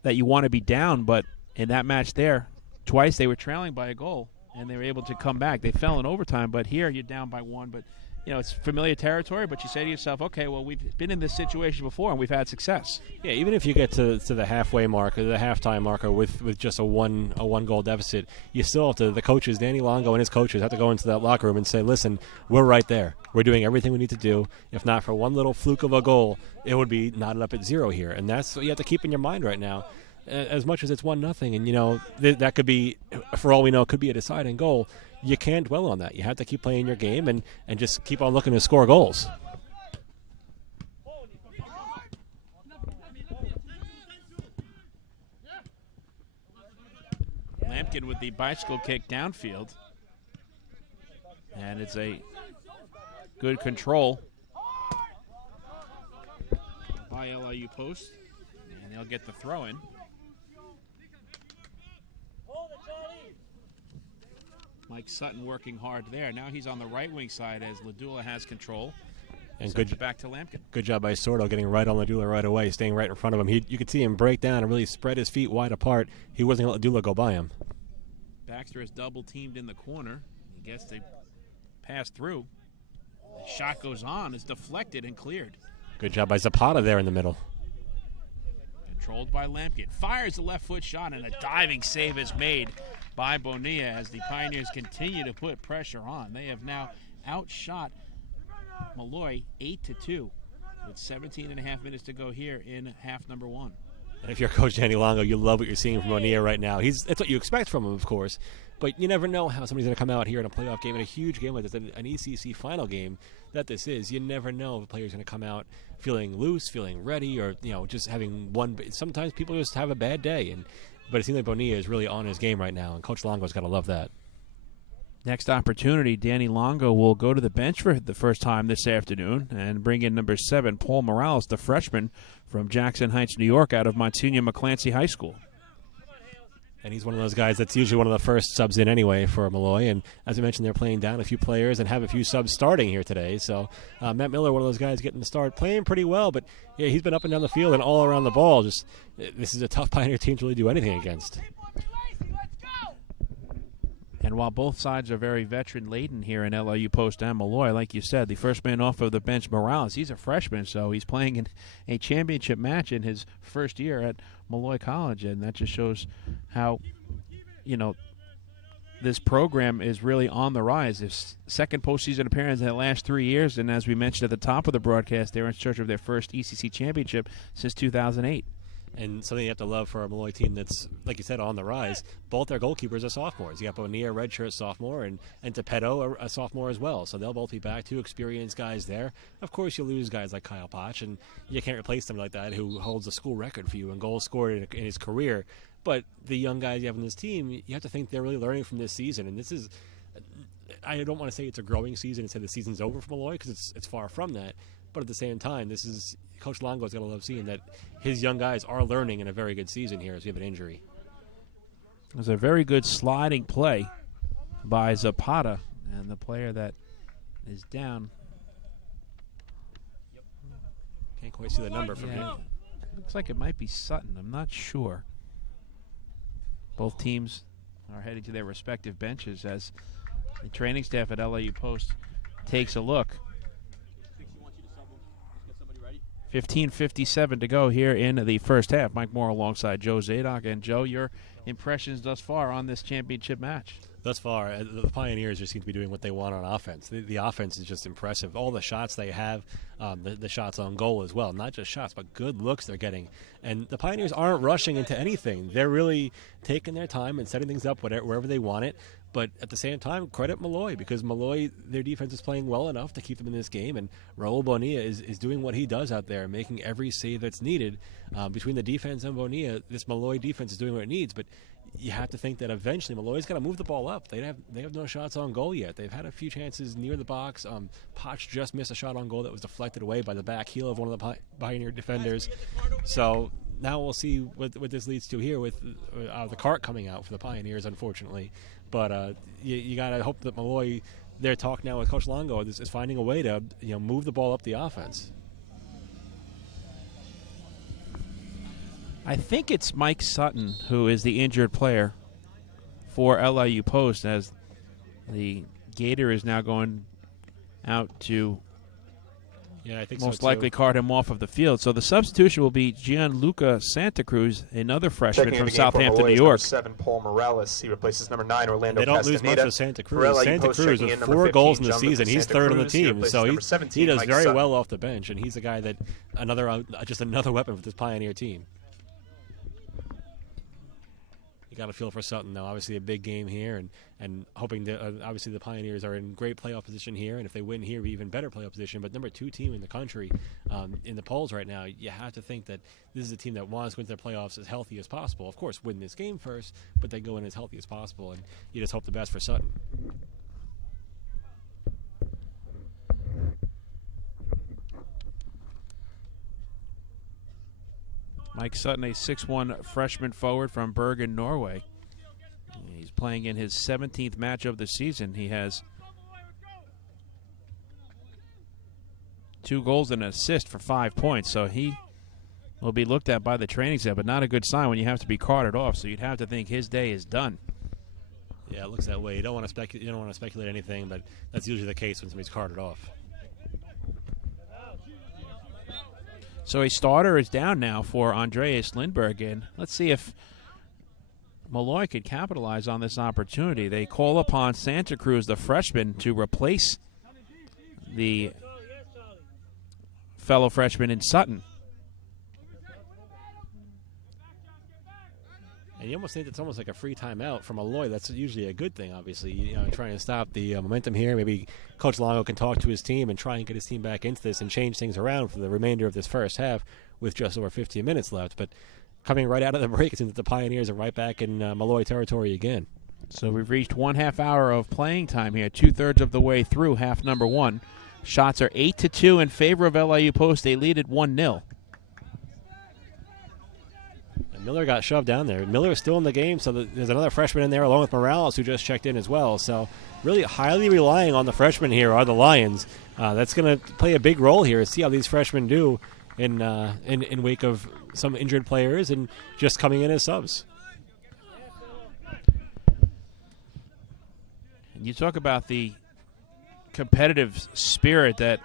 that you want to be down, but in that match there, twice they were trailing by a goal, and they were able to come back. They fell in overtime, but here you're down by 1. But, it's familiar territory, but you say to yourself, okay, well, we've been in this situation before, and we've had success. Yeah, even if you get to the halfway mark or the halftime marker with just a one goal deficit, you still have to, the coaches, Danny Longo and his coaches, have to go into that locker room and say, listen, we're right there. We're doing everything we need to do. If not for one little fluke of a goal, it would be knotted up at 0 here. And that's what you have to keep in your mind right now. As much as it's 1-0, and that could be, for all we know, could be a deciding goal. You can't dwell on that. You have to keep playing your game and just keep on looking to score goals. Lampkin with the bicycle kick downfield, and it's a good control by LIU post, and they'll get the throw in. Mike Sutton working hard there. Now he's on the right wing side as Ladula has control. And good back to Lampkin. Good job by Sordo getting right on Ladula right away, staying right in front of him. You could see him break down and really spread his feet wide apart. He wasn't going to let Ladula go by him. Baxter is double teamed in the corner. He gets the pass through. The shot goes on, is deflected and cleared. Good job by Zapata there in the middle. Controlled by Lampkin. Fires the left foot shot, and a diving save is made by Bonilla as the Pioneers continue to put pressure on. They have now outshot Molloy 8-2 with 17 and a half minutes to go here in half number 1. And if you're Coach Danny Longo, you love what you're seeing from Bonilla right now. It's what you expect from him, of course, but you never know how somebody's going to come out here in a playoff game, in a huge game like this, an ECC final game that this is. You never know if a player's going to come out feeling loose, feeling ready, or just having one. Sometimes people just have a bad day, but it seems like Bonilla is really on his game right now, and Coach Longo's got to love that. Next opportunity, Danny Longo will go to the bench for the first time this afternoon and bring in number 7, Paul Morales, the freshman from Jackson Heights, New York, out of Monsignor McClancy High School. And he's one of those guys that's usually one of the first subs in anyway for Molloy. And as I mentioned, they're playing down a few players and have a few subs starting here today. So Matt Miller, one of those guys getting the start, playing pretty well. But yeah, he's been up and down the field and all around the ball. This is a tough Pioneer team to really do anything against. And while both sides are very veteran-laden here in LIU Post and Molloy, like you said, the first man off of the bench, Morales, he's a freshman, so he's playing in a championship match in his first year at Molloy College, and that just shows how, this program is really on the rise. This second postseason appearance in the last 3 years, and as we mentioned at the top of the broadcast, they're in search of their first ECC championship since 2008. And something you have to love for a Molloy team that's, like you said, on the rise. Both their goalkeepers are sophomores. You got Bonilla, redshirt sophomore, and Tepetto, a sophomore as well. So they'll both be back, 2 experienced guys there. Of course, you lose guys like Kyle Potch, and you can't replace somebody like that who holds a school record for you in goals scored in his career. But the young guys you have on this team, you have to think they're really learning from this season. And this is, I don't want to say it's a growing season and say the season's over for Molloy, because it's far from that. But at the same time, this is Coach Longo's going to love seeing that his young guys are learning in a very good season here as we have an injury. It was a very good sliding play by Zapata, and the player that is down. Can't quite see the number from him. It looks like it might be Sutton. I'm not sure. Both teams are heading to their respective benches as the training staff at LIU Post takes a look. 15:57 to go here in the first half. Mike Moore alongside Joe Zadok. And Joe, your impressions thus far on this championship match? Thus far, the Pioneers just seem to be doing what they want on offense. The offense is just impressive. All the shots they have, the shots on goal as well. Not just shots, but good looks they're getting. And the Pioneers aren't rushing into anything. They're really taking their time and setting things up wherever they want it. But at the same time, credit Molloy, because Molloy, their defense is playing well enough to keep them in this game, and Raul Bonilla is doing what he does out there, making every save that's needed. Between the defense and Bonilla, this Molloy defense is doing what it needs, but you have to think that eventually Molloy's got to move the ball up. They have no shots on goal yet. They've had a few chances near the box. Potch just missed a shot on goal that was deflected away by the back heel of one of the Pioneer defenders. So now we'll see what this leads to here with the cart coming out for the Pioneers, unfortunately. But you got to hope that Molloy, their talk now with Coach Longo, is finding a way to move the ball up the offense. I think it's Mike Sutton who is the injured player for LIU Post, as the Gator is now going out to I think most so likely cart him off of the field. So the substitution will be Gianluca Santa Cruz, another freshman from Southampton, New York. Number 7, Paul Morales. He replaces number 9, Orlando They don't Castaneda. lose much with Santa Cruz. Santa Cruz with 4 goals in the season. He's third on the team, so he does very well off the bench, and he's a guy that just another weapon for this Pioneer team. You got to feel for Sutton, though. Obviously, a big game here, and hoping that obviously the Pioneers are in great playoff position here, and if they win here, even better playoff position. But number 2 team in the country in the polls right now, you have to think that this is a team that wants to go into their playoffs as healthy as possible. Of course, win this game first, but they go in as healthy as possible, and you just hope the best for Sutton. Mike Sutton, a 6'1" freshman forward from Bergen, Norway. He's playing in his 17th match of the season. He has 2 goals and an assist for 5 points, so he will be looked at by the training staff, but not a good sign when you have to be carted off, so you'd have to think his day is done. Yeah, it looks that way. You don't want to speculate anything, but that's usually the case when somebody's carted off. So a starter is down now for Andreas Lindberg, and let's see if Molloy could capitalize on this opportunity. They call upon Santa Cruz, the freshman, to replace the fellow freshman in Sutton. And you almost think it's almost like a free timeout from Molloy. That's usually a good thing, obviously. Trying to stop the momentum here. Maybe Coach Longo can talk to his team and try and get his team back into this and change things around for the remainder of this first half with just over 15 minutes left. But coming right out of the break, it seems that the Pioneers are right back in Molloy territory again. So we've reached 1/2 hour of playing time here, 2/3 of the way through half number 1. Shots are 8-2 in favor of LIU Post. They lead at 1-0. Miller got shoved down there. Miller is still in the game, so there's another freshman in there along with Morales who just checked in as well. So really highly relying on the freshmen here are the Lions. That's going to play a big role here. See how these freshmen do in wake of some injured players and just coming in as subs. And you talk about the competitive spirit that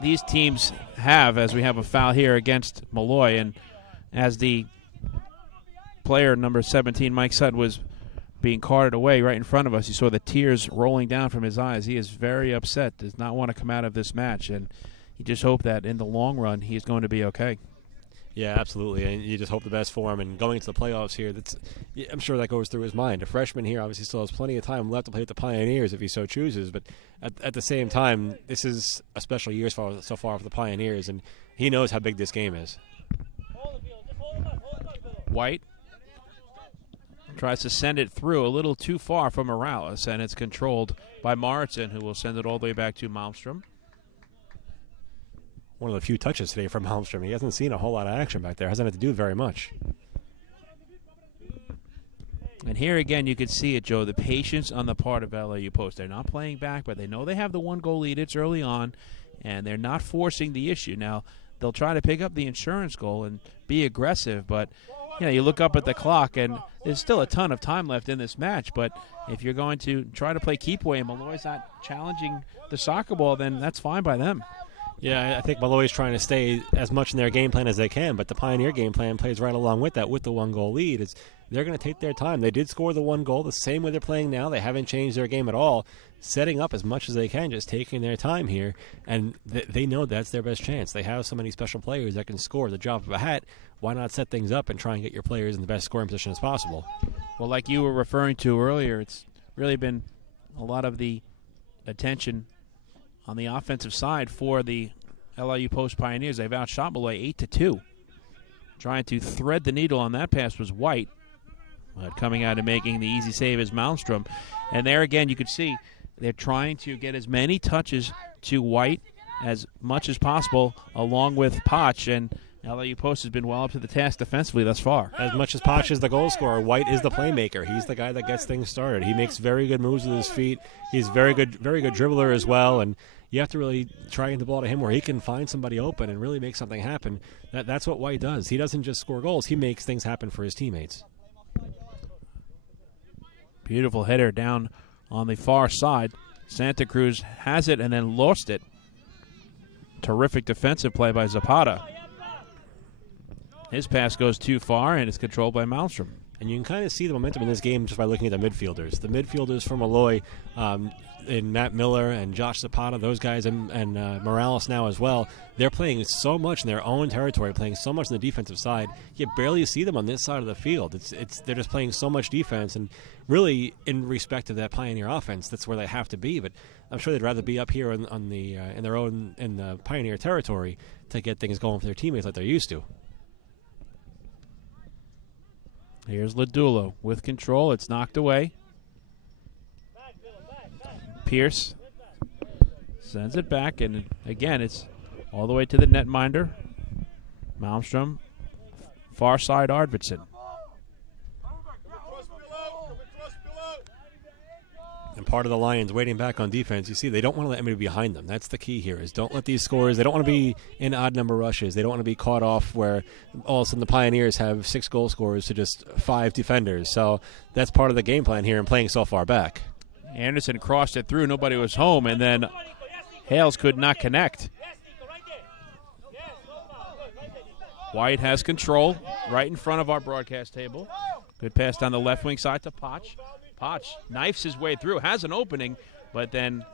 these teams have, as we have a foul here against Molloy, and as the player, number 17, Mike Sutton, was being carted away right in front of us, you saw the tears rolling down from his eyes. He is very upset, does not want to come out of this match, and you just hope that in the long run he's going to be okay. Yeah, absolutely, and you just hope the best for him. And going into the playoffs here, I'm sure that goes through his mind. A freshman here obviously still has plenty of time left to play with the Pioneers if he so chooses, but at the same time, this is a special year so far for the Pioneers, and he knows how big this game is. White tries to send it through a little too far for Morales, and it's controlled by Morrison, who will send it all the way back to Malmstrom. One of the few touches today from Malmstrom. He hasn't seen a whole lot of action back there. Hasn't had to do very much. And here again, you can see it, Joe, the patience on the part of LIU Post. They're not playing back, but they know they have the 1-goal lead. It's early on, and they're not forcing the issue. Now, they'll try to pick up the insurance goal and be aggressive, but you look up at the clock, and there's still a ton of time left in this match. But if you're going to try to play keep away and Molloy's not challenging the soccer ball, then that's fine by them. Yeah, I think Molloy's trying to stay as much in their game plan as they can, but the Pioneer game plan plays right along with that with the 1-goal lead. They're going to take their time. They did score the 1 goal the same way they're playing now. They haven't changed their game at all, setting up as much as they can, just taking their time here, and they know that's their best chance. They have so many special players that can score the drop of a hat. Why not set things up and try and get your players in the best scoring position as possible? Well, like you were referring to earlier, it's really been a lot of the attention on the offensive side for the LIU Post Pioneers. They've outshot Molloy 8-2. Trying to thread the needle on that pass was White. But coming out and making the easy save is Malmstrom. And there again, you could see they're trying to get as many touches to White as much as possible, along with Potch. And LIU Post has been well up to the task defensively thus far. As much as Potch is the goal scorer, White is the playmaker. He's the guy that gets things started. He makes very good moves with his feet. He's very good dribbler as well. And you have to really try and get the ball to him where he can find somebody open and really make something happen. That's what White does. He doesn't just score goals. He makes things happen for his teammates. Beautiful header down on the far side. Santa Cruz has it and then lost it. Terrific defensive play by Zapata. His pass goes too far and it's controlled by Malmstrom. And you can kind of see the momentum in this game just by looking at the midfielders. The midfielders for Molloy, and Matt Miller and Josh Zapata, those guys, and Morales now as well, they're playing so much in their own territory, playing so much on the defensive side. You barely see them on this side of the field. They're just playing so much defense, and really in respect of that Pioneer offense, that's where they have to be. But I'm sure they'd rather be up here in the Pioneer territory to get things going for their teammates like they're used to. Here's Ladulo with control. It's knocked away. Pierce sends it back, and again, it's all the way to the netminder. Malmstrom, far side Arvidsson. And part of the Lions waiting back on defense, you see, they don't want to let anybody behind them. That's the key here, is don't let these scores, they don't want to be in odd number rushes. They don't want to be caught off where all of a sudden the Pioneers have 6 goal scorers to just 5 defenders. So that's part of the game plan here and playing so far back. Anderson crossed it through. Nobody was home, and then Hales could not connect. White has control right in front of our broadcast table. Good pass down the left wing side to Potch. Potch knifes his way through, has an opening, but then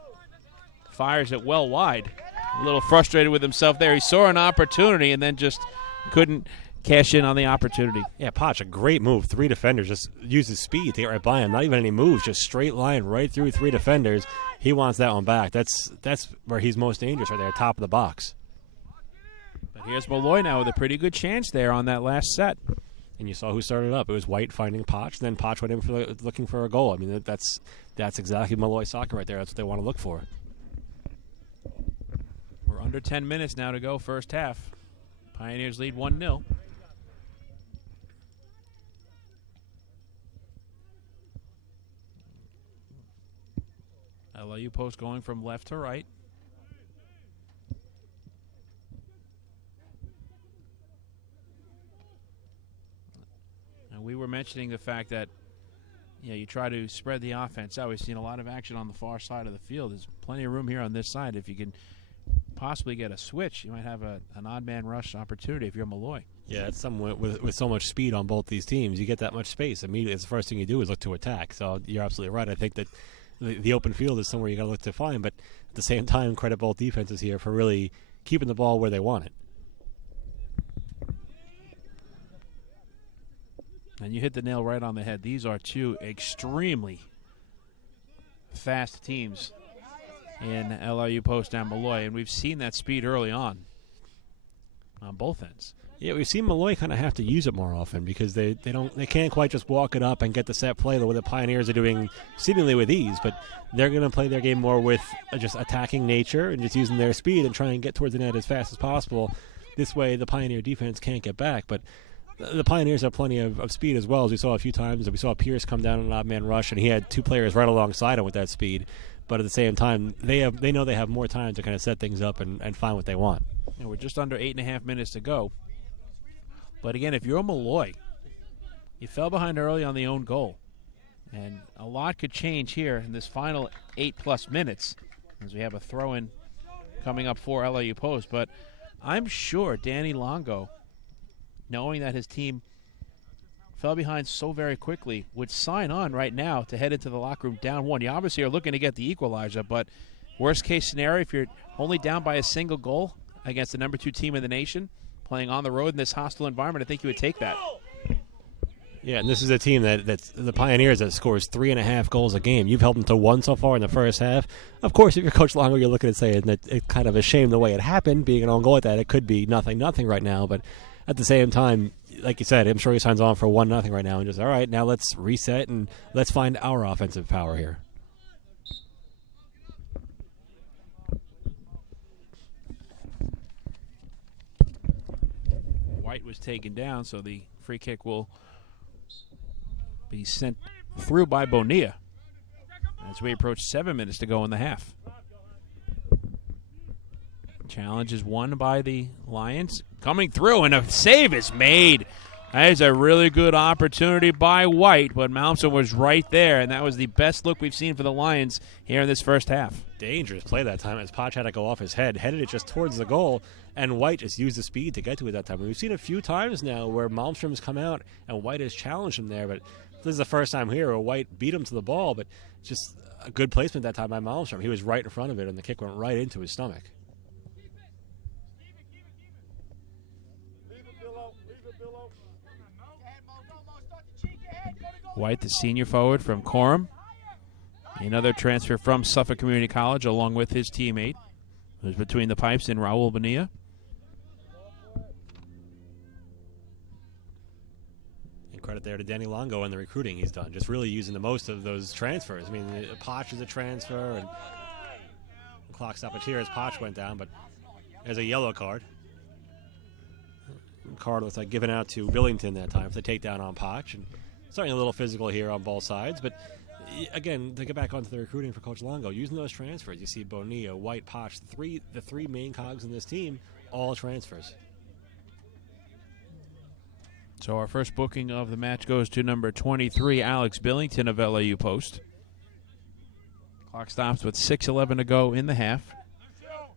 fires it well wide. A little frustrated with himself there. He saw an opportunity and then just couldn't cash in on the opportunity. Yeah, Potch, a great move. 3 defenders, just uses speed to get right by him. Not even any moves, just straight line right through 3 defenders. He wants that one back. That's where he's most dangerous, right there, top of the box. But here's Molloy now with a pretty good chance there on that last set. And you saw who started up. It was White finding Potch, then Potch went in for looking for a goal. I mean, that's exactly Molloy soccer right there. That's what they want to look for. We're under 10 minutes now to go first half. Pioneers lead 1-0. LIU Post going from left to right. And we were mentioning the fact that you try to spread the offense out. We've seen a lot of action on the far side of the field. There's plenty of room here on this side. If you can possibly get a switch, you might have an odd man rush opportunity if you're Molloy. Yeah, it's somewhat with so much speed on both these teams. You get that much space. Immediately, the first thing you do is look to attack. So you're absolutely right. I think that the open field is somewhere you got to look to find, but at the same time, credit both defenses here for really keeping the ball where they want it. And you hit the nail right on the head. These are 2 extremely fast teams in LIU Post and Molloy, and we've seen that speed early on both ends. Yeah, we've seen Molloy kind of have to use it more often because they can't quite just walk it up and get the set play the way the Pioneers are doing seemingly with ease, but they're going to play their game more with just attacking nature and just using their speed and trying to get towards the net as fast as possible. This way the Pioneer defense can't get back, but the Pioneers have plenty of speed as well, as we saw a few times. We saw Pierce come down on an odd-man rush, and he had 2 players right alongside him with that speed. But at the same time, they know they have more time to kind of set things up and find what they want. And we're just under 8.5 minutes to go. But again, if you're a Molloy, you fell behind early on the own goal. And a lot could change here in this final 8+ minutes as we have a throw-in coming up for LIU Post. But I'm sure Danny Longo, knowing that his team fell behind so very quickly, would sign on right now to head into the locker room down one. You obviously are looking to get the equalizer, but worst case scenario, if you're only down by a single goal against the number 2 team in the nation, playing on the road in this hostile environment, I think you would take that. Yeah, and this is a team that's the Pioneers that scores 3.5 goals a game. You've held them to 1 so far in the first half. Of course, if you're Coach Longo, you're looking at saying that it's kind of a shame the way it happened, being an own goal like that. It could be 0-0 right now, but at the same time, like you said, I'm sure he signs on for 1-0 right now and just, all right, now let's reset and let's find our offensive power here. White was taken down, so the free kick will be sent through by Bonilla as we approach 7 minutes to go in the half. Challenge is won by the Lions. Coming through, and a save is made. That is a really good opportunity by White, but Malmstrom was right there, and that was the best look we've seen for the Lions here in this first half. Dangerous play that time as Potch had to go off his head, headed it just towards the goal, and White just used the speed to get to it that time. We've seen a few times now where Malmstrom's come out and White has challenged him there, but this is the first time here where White beat him to the ball, but just a good placement that time by Malmstrom. He was right in front of it, and the kick went right into his stomach. White, the senior forward from Coram. Another transfer from Suffolk Community College along with his teammate, who's between the pipes in Raul Bonilla. And credit there to Danny Longo and the recruiting he's done, just really using the most of those transfers. I mean, Potch is a transfer, and clock stoppage here as Potch went down, but there's a yellow card. Card looks like given out to Billington that time for the takedown on Potch, and starting a little physical here on both sides, but again, to get back onto the recruiting for Coach Longo, using those transfers, you see Bonilla, White, Potch, the three main cogs in this team, all transfers. So our first booking of the match goes to number 23, Alex Billington of LIU Post. Clock stops with 6:11 to go in the half.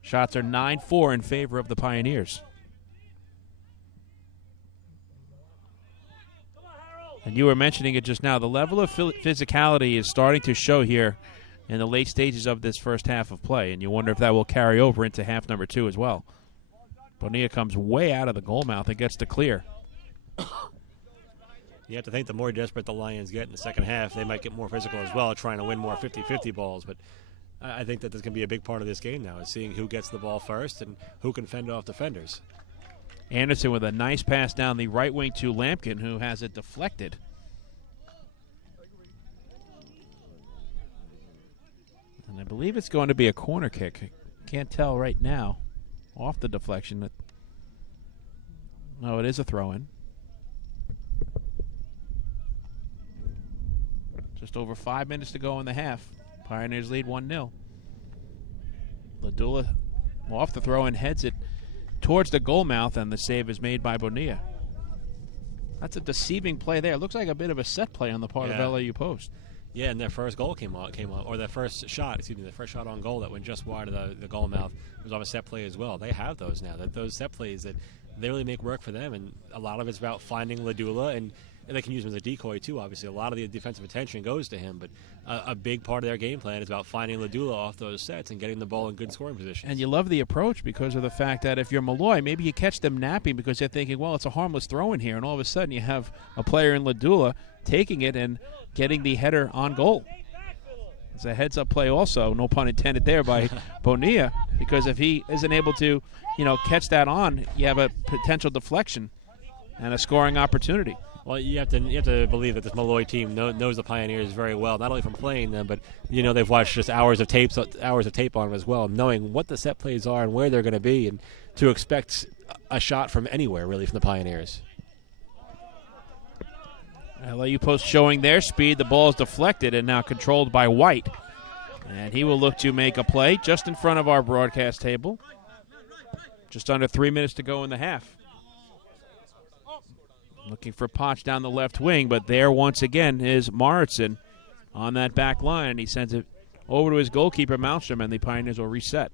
Shots are 9-4 in favor of the Pioneers. And you were mentioning it just now. The level of physicality is starting to show here in the late stages of this first half of play, and you wonder if that will carry over into half number 2 as well. Bonilla comes way out of the goal mouth and gets to clear. You have to think the more desperate the Lions get in the second half, they might get more physical as well, trying to win more 50-50 balls. But I think that there's going to be a big part of this game now, is seeing who gets the ball first and who can fend off defenders. Anderson with a nice pass down the right wing to Lampkin, who has it deflected. And I believe it's going to be a corner kick. I can't tell right now off the deflection. No, it is a throw-in. Just over 5 minutes to go in the half. Pioneers lead 1-0. Ladula off the throw-in, heads it towards the goal mouth, and the save is made by Bonilla. That's a deceiving play there. It looks like a bit of a set play on the part of LIU Post. Yeah, and their first goal came out, or their first shot, their first shot on goal that went just wide of the goal mouth was off a set play as well. They have those now. Those set plays that they really make work for them, and a lot of it's about finding Ladula, and they can use him as a decoy too, obviously. A lot of the defensive attention goes to him, but a big part of their game plan is about finding Ladula off those sets and getting the ball in good scoring positions. And you love the approach because of the fact that if you're Molloy, maybe you catch them napping because they're thinking, well, it's a harmless throw in here, and all of a sudden you have a player in Ladula taking it and getting the header on goal. It's a heads-up play also, no pun intended there, by Bonilla, because if he isn't able to, catch that on, you have a potential deflection and a scoring opportunity. Well, you have to believe that this Molloy team knows the Pioneers very well, not only from playing them, but they've watched just hours of tape on them as well, knowing what the set plays are and where they're going to be, and to expect a shot from anywhere really from the Pioneers. LIU Post showing their speed. The ball is deflected and now controlled by White, and he will look to make a play just in front of our broadcast table. Just under 3 minutes to go in the half. Looking for Potch down the left wing, but there once again is Maritson on that back line, and he sends it over to his goalkeeper, Malmstrom, and the Pioneers will reset.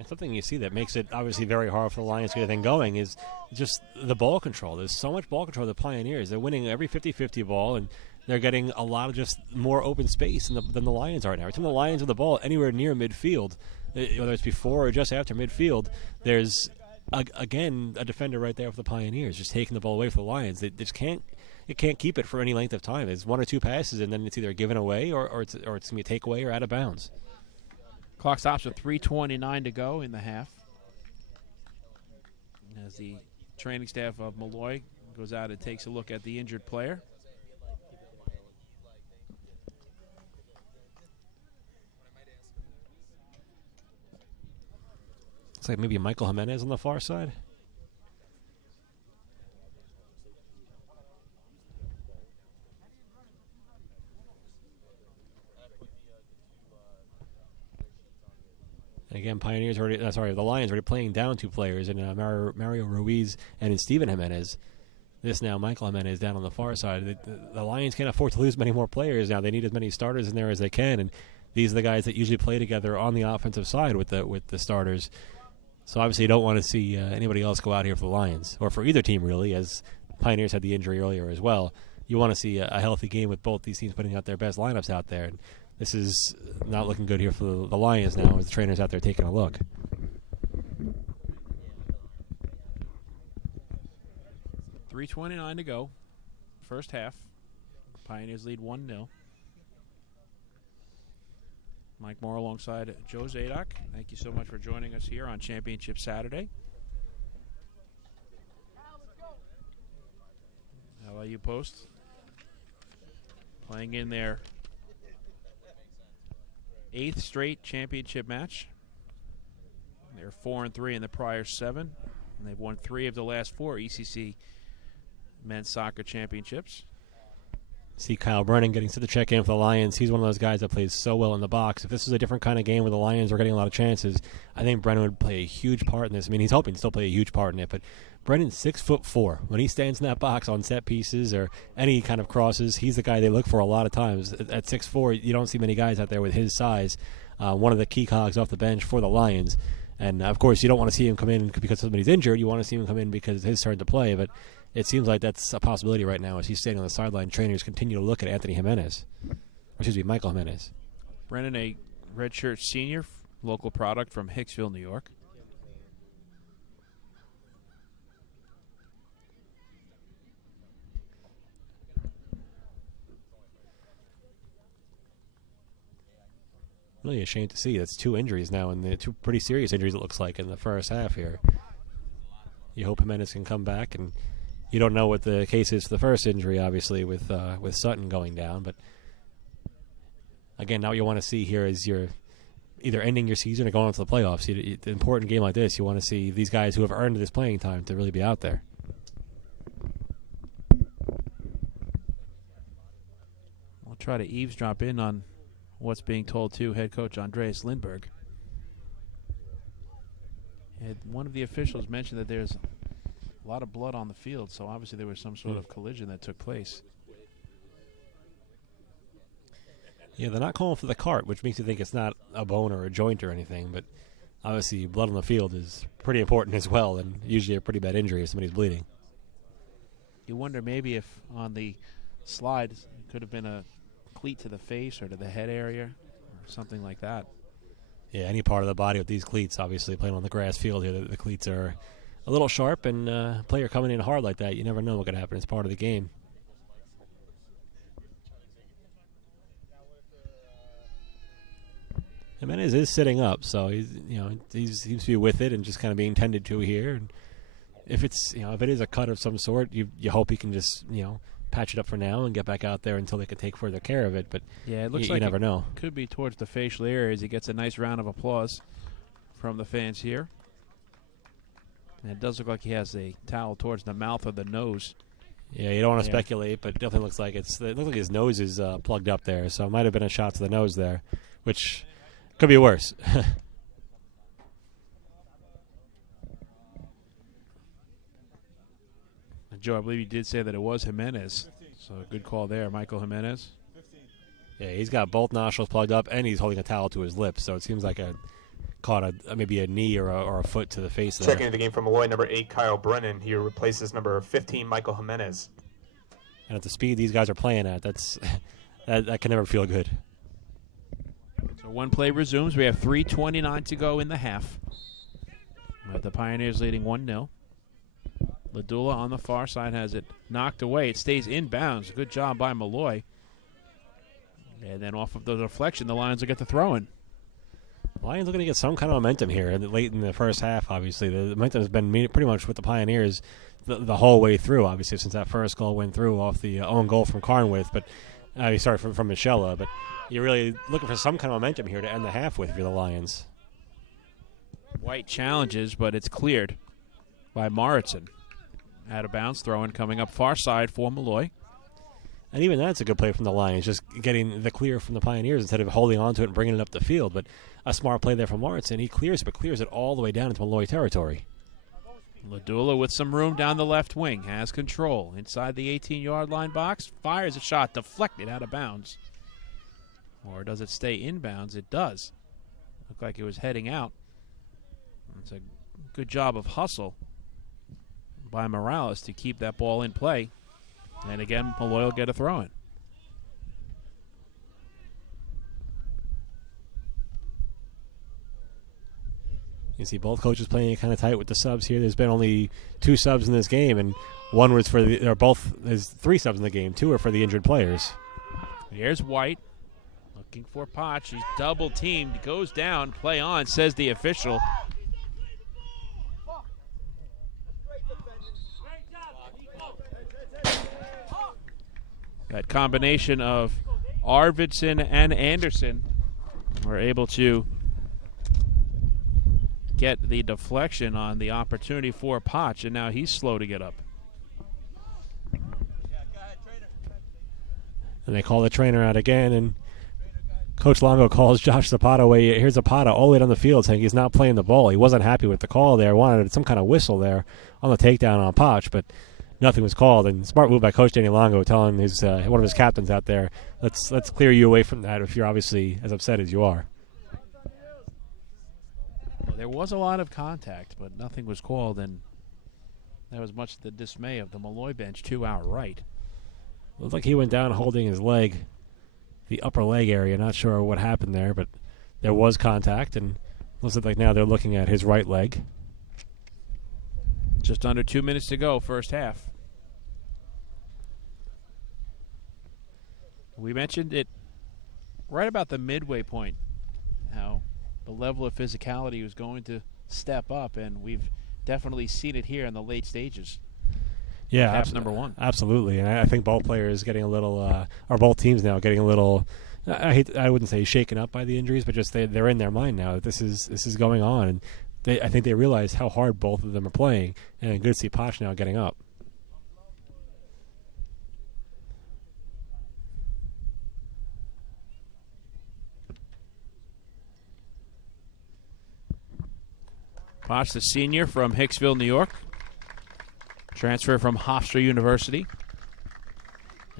And something you see that makes it obviously very hard for the Lions to get anything going is just the ball control. There's so much ball control of the Pioneers. They're winning every 50-50 ball, and they're getting a lot of just more open space than the Lions are now. Every time the Lions have the ball anywhere near midfield, whether it's before or just after midfield, there's, again, a defender right there for the Pioneers just taking the ball away from the Lions. They just can't keep it for any length of time. It's one or two passes, and then it's either given away or it's going to be a takeaway or out of bounds. Clock stops with 3:29 to go in the half. As the training staff of Molloy goes out and takes a look at the injured player. It's like maybe Michael Jimenez on the far side. Again, the Lions already playing down two players in Mario Ruiz and in Steven Jimenez. This now Michael Jimenez down on the far side. The Lions can't afford to lose many more players now. They need as many starters in there as they can, and these are the guys that usually play together on the offensive side with the starters. So obviously you don't want to see anybody else go out here for the Lions, or for either team really, as Pioneers had the injury earlier as well. You want to see a healthy game with both these teams putting out their best lineups out there. And this is not looking good here for the Lions now, as the trainers out there taking a look. $3:29 to go. First half. Pioneers lead 1-0. Mike Moore alongside Joe Zadok. Thank you so much for joining us here on Championship Saturday. LIU Post playing in their 8th straight championship match. They're 4-3 in the prior 7, and they've won 3 of the last 4 ECC men's soccer championships. See Kyle Brennan getting to the check-in for the Lions. He's one of those guys that plays so well in the box. If this was a different kind of game where the Lions are getting a lot of chances, I think Brennan would play a huge part in this. I mean, he's hoping to still play a huge part in it, but Brennan's 6'4". When he stands in that box on set pieces or any kind of crosses, he's the guy they look for a lot of times. At 6'4", you don't see many guys out there with his size. One of the key cogs off the bench for the Lions. And, of course, you don't want to see him come in because somebody's injured. You want to see him come in because it's his turn to play, but it seems like that's a possibility right now as he's standing on the sideline. Trainers continue to look at Michael Jimenez. Brennan, a redshirt senior, local product from Hicksville, New York. Really ashamed to see that's 2 injuries now, and 2 pretty serious injuries it looks like in the first half here. You hope Jimenez can come back, and you don't know what the case is for the first injury, obviously, with Sutton going down. But again, now what you want to see here is you're either ending your season or going on to the playoffs. An important game like this, you want to see these guys who have earned this playing time to really be out there. We'll try to eavesdrop in on what's being told to head coach Andreas Lindberg. And one of the officials mentioned that there's a lot of blood on the field, so obviously there was some sort of collision that took place. Yeah, they're not calling for the cart, which makes you think it's not a bone or a joint or anything, but obviously blood on the field is pretty important as well, and usually a pretty bad injury if somebody's bleeding. You wonder maybe if on the slide it could have been a cleat to the face or to the head area or something like that. Yeah, any part of the body with these cleats, obviously playing on the grass field here, the cleats are a little sharp, and a player coming in hard like that, you never know what could happen. It's part of the game. Jimenez is sitting up, so he seems to be with it and just kind of being tended to here. And if it's if it is a cut of some sort, you hope he can just patch it up for now and get back out there until they can take further care of it. But yeah, it looks you like never know. Could be towards the facial areas. He gets a nice round of applause from the fans here. And it does look like he has a towel towards the mouth or the nose. Yeah, you don't want to speculate, but it definitely looks like it looks like his nose is plugged up there, so it might have been a shot to the nose there, which could be worse. Joe, I believe you did say that it was Jimenez, so good call there, Michael Jimenez. Yeah, he's got both nostrils plugged up, and he's holding a towel to his lips, so it seems like a caught maybe a knee or a foot to the face there. Checking into the game from Molloy, number 8, Kyle Brennan. He replaces number 15, Michael Jimenez. And at the speed these guys are playing at, that can never feel good. So one play resumes. We have 3:29 to go in the half. We have the Pioneers leading 1-0. Ladula on the far side has it knocked away. It stays inbounds. Good job by Molloy. And then off of the deflection, the Lions will get the throw-in. Lions looking to get some kind of momentum here late in the first half, obviously. The momentum has been pretty much with the Pioneers the whole way through, obviously, since that first goal went through off the own goal from Carnwith. But from Michella. But you're really looking for some kind of momentum here to end the half with if you're the Lions. White challenges, but it's cleared by Moritzen. Out of bounds, throw-in coming up far side for Molloy. And even that's a good play from the Lions, just getting the clear from the Pioneers instead of holding on to it and bringing it up the field. But a smart play there from Moritzen. He clears it all the way down into Molloy territory. Ladula with some room down the left wing. Has control. Inside the 18-yard line box. Fires a shot. Deflected out of bounds. Or does it stay inbounds? It does. Looked like it was heading out. It's a good job of hustle by Morales to keep that ball in play. And again, Molloy will get a throw-in. You see both coaches playing kind of tight with the subs here. There's been only 2 subs in this game, and one was there's 3 subs in the game. 2 are for the injured players. Here's White looking for Potch. He's double teamed, goes down, play on, says the official. That combination of Arvidsson and Anderson were able to get the deflection on the opportunity for Potch, and now he's slow to get up. And they call the trainer out again, and Coach Longo calls Josh Zapata away. Here's Zapata all the way down the field saying he's not playing the ball. He wasn't happy with the call there, wanted some kind of whistle there on the takedown on Potch, but nothing was called. And smart move by Coach Danny Longo telling his one of his captains out there, let's clear you away from that if you're obviously as upset as you are. Well, there was a lot of contact, but nothing was called, and that was much to the dismay of the Molloy bench, 2 outright. Looked like he went down holding his leg, the upper leg area. Not sure what happened there, but there was contact, and looks like now they're looking at his right leg. Just under 2 minutes to go, first half. We mentioned it right about the midway point, how the level of physicality was going to step up, and we've definitely seen it here in the late stages. Yeah, half number 1. Absolutely, and I think both players getting a little, or both teams now getting a little. I wouldn't say shaken up by the injuries, but just they're in their mind now that this is going on, and I think they realize how hard both of them are playing, and good to see Potch now getting up. Potch, the senior from Hicksville, New York. Transfer from Hofstra University.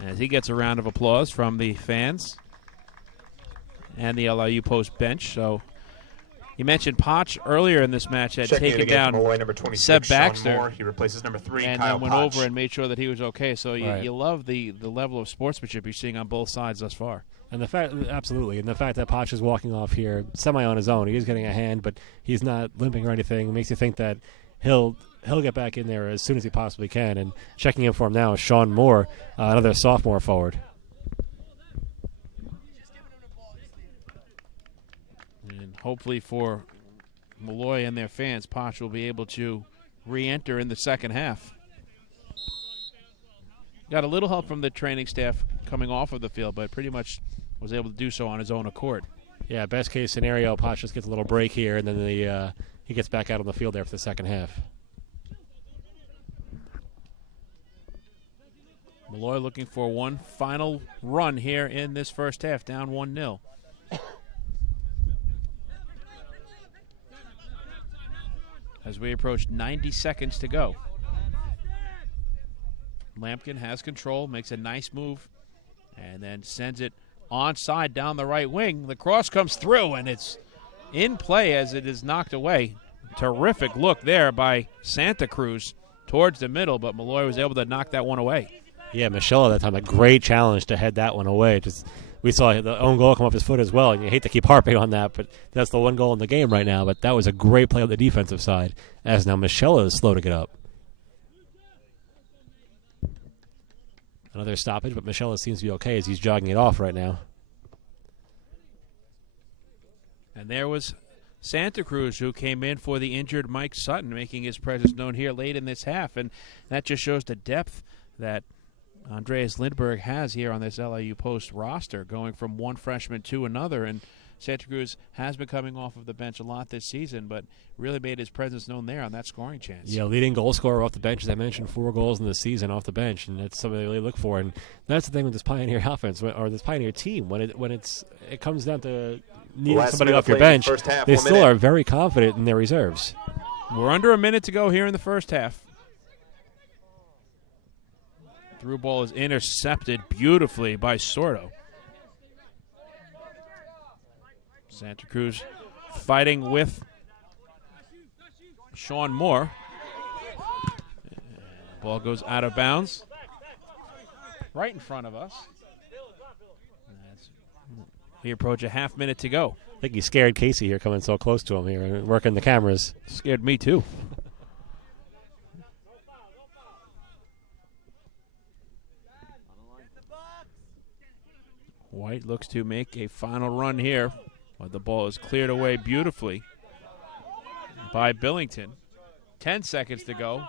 As he gets a round of applause from the fans and the LIU Post bench. So you mentioned Potch earlier in this match had taken down number 26, Seb Baxter. Moore. He replaces number 3, and Kyle then went Potch. over and made sure that he was okay. So Right. you love the level of sportsmanship you're seeing on both sides thus far. And the fact that Potch is walking off here semi on his own, he is getting a hand, but he's not limping or anything. It makes you think that he'll get back in there as soon as he possibly can. And checking in for him now is Sean Moore, another sophomore forward. And hopefully for Molloy and their fans, Potch will be able to re-enter in the second half. Got a little help from the training staff coming off of the field, but pretty much was able to do so on his own accord. Yeah, best case scenario, Potch just gets a little break here, and then he gets back out on the field there for the second half. Molloy looking for one final run here in this first half, down 1-0. As we approach 90 seconds to go. Lampkin has control, makes a nice move, and then sends it onside down the right wing. The cross comes through, and it's in play as it is knocked away. Terrific look there by Santa Cruz towards the middle, but Molloy was able to knock that one away. Yeah, Michelle at that time, a great challenge to head that one away. We saw the own goal come off his foot as well, and you hate to keep harping on that, but that's the one goal in the game right now. But that was a great play on the defensive side, as now Michelle is slow to get up. Another stoppage, but Michelle seems to be okay as he's jogging it off right now. And there was Santa Cruz, who came in for the injured Mike Sutton, making his presence known here late in this half. And that just shows the depth that Andreas Lindberg has here on this LIU Post roster, going from one freshman to another. And Santa Cruz has been coming off of the bench a lot this season, but really made his presence known there on that scoring chance. Yeah, leading goal scorer off the bench, as I mentioned, 4 goals in the season off the bench, and that's something they really look for. And that's the thing with this Pioneer offense, or this Pioneer team, when it comes down to needing somebody off your bench, they still are very confident in their reserves. We're under a minute to go here in the first half. Through ball is intercepted beautifully by Sordo. Santa Cruz fighting with Sean Moore. Ball goes out of bounds. Right in front of us. We approach a half minute to go. I think he scared Casey here coming so close to him here and working the cameras. Scared me too. White looks to make a final run here, but the ball is cleared away beautifully by Billington. 10 seconds to go.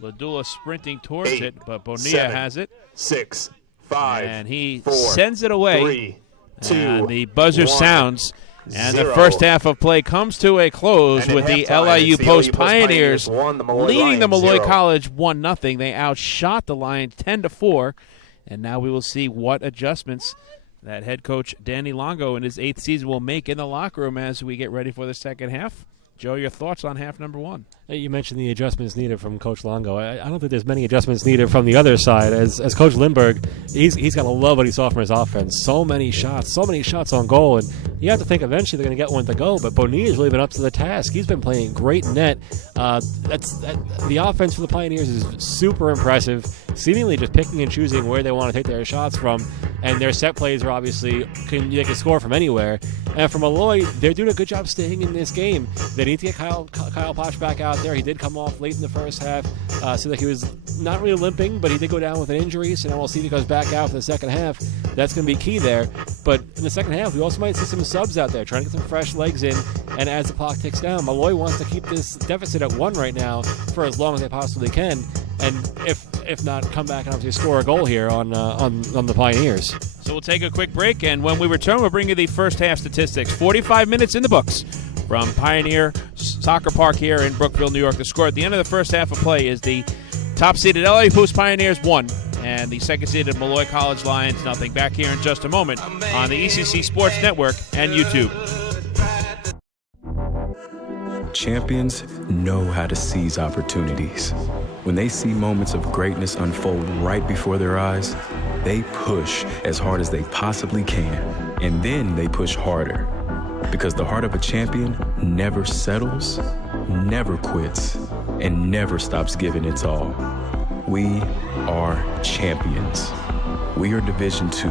Ladula sprinting towards it, but Bonilla has it. 6, 5, and he 4, sends it away. 3, 2, and the buzzer 1, sounds, and 0. the first half of play comes to a close And with the halftime, LIU Post Pioneers leading the Molloy 0. College 1-0. They outshot the Lions 10-4, and now we will see what adjustments that head coach Danny Longo in his 8th season will make in the locker room as we get ready for the second half. Joe, your thoughts on half number 1? You mentioned the adjustments needed from Coach Longo. I don't think there's many adjustments needed from the other side. As Coach Lindberg, he's got to love what he saw from his offense. So many shots on goal, and you have to think eventually they're going to get one to go. But Bonilla's really been up to the task. He's been playing great net. The offense for the Pioneers is super impressive. Seemingly just picking and choosing where they want to take their shots from, and their set plays are obviously they can score from anywhere. And for Molloy, they're doing a good job staying in this game. They need to get Kyle Posh back out there. He did come off late in the first half, so that he was not really limping, but he did go down with an injury. So now we'll see if he goes back out for the second half. That's going to be key there. But in the second half, we also might see some subs out there trying to get some fresh legs in. And as the clock ticks down, Molloy wants to keep this deficit at 1 right now for as long as they possibly can. And if not, come back and obviously score a goal here on the Pioneers. So we'll take a quick break, and when we return, we'll bring you the first half statistics. 45 minutes in the books from Pioneer Soccer Park here in Brookville, New York. The score at the end of the first half of play is the top-seeded LIU Post Pioneers 1 and the second-seeded Molloy College Lions 0. Back here in just a moment on the ECC Sports Network and YouTube. Champions know how to seize opportunities. When they see moments of greatness unfold right before their eyes, they push as hard as they possibly can, and then they push harder. Because the heart of a champion never settles, never quits, and never stops giving its all. We are champions. We are Division II.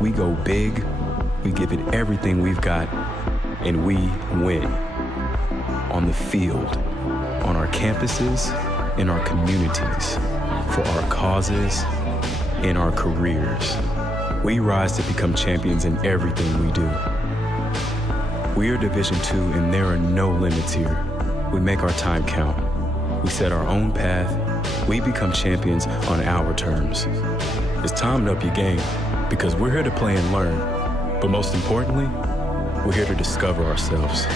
We go big, we give it everything we've got, and we win. On the field, on our campuses, in our communities, for our causes, in our careers. We rise to become champions in everything we do. We are Division II, and there are no limits here. We make our time count. We set our own path. We become champions on our terms. It's time to up your game, because we're here to play and learn. But most importantly, we're here to discover ourselves,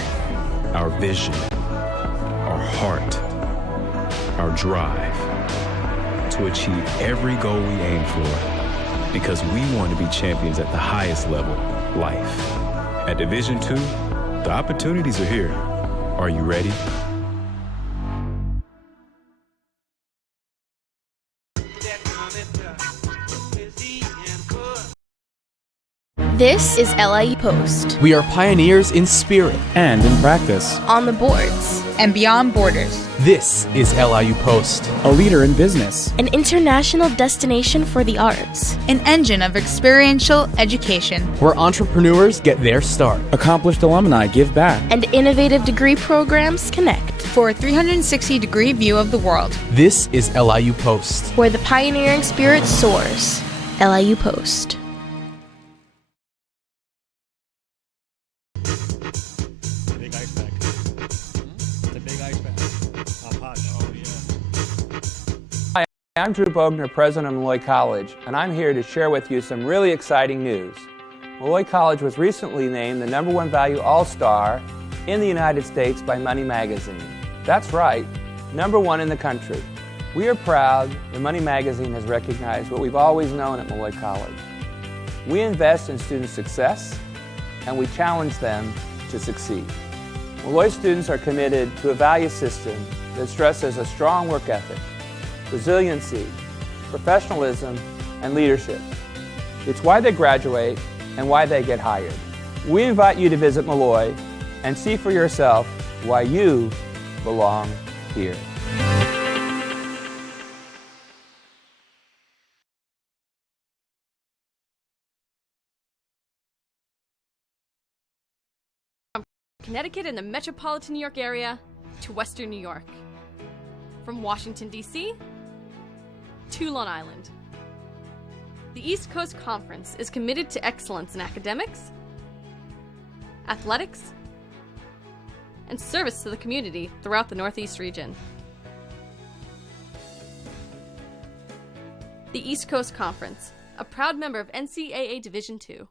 our vision, our heart, our drive, to achieve every goal we aim for, because we want to be champions at the highest level, life. At Division II, the opportunities are here. Are you ready? This is LIU Post. We are pioneers in spirit and in practice. On the boards and beyond borders. This is LIU Post. A leader in business. An international destination for the arts. An engine of experiential education. Where entrepreneurs get their start. Accomplished alumni give back. And innovative degree programs connect. For a 360-degree view of the world. This is LIU Post. Where the pioneering spirit soars. LIU Post. I'm Drew Bogner, president of Molloy College, and I'm here to share with you some really exciting news. Molloy College was recently named the #1 Value All-Star in the United States by Money Magazine. That's right, #1 in the country. We are proud that Money Magazine has recognized what we've always known at Molloy College. We invest in student success, and we challenge them to succeed. Molloy students are committed to a value system that stresses a strong work ethic, resiliency, professionalism, and leadership. It's why they graduate and why they get hired. We invite you to visit Molloy and see for yourself why you belong here. From Connecticut and the metropolitan New York area to Western New York. From Washington, D.C. to Long Island. The East Coast Conference is committed to excellence in academics, athletics, and service to the community throughout the Northeast region. The East Coast Conference, a proud member of NCAA Division II.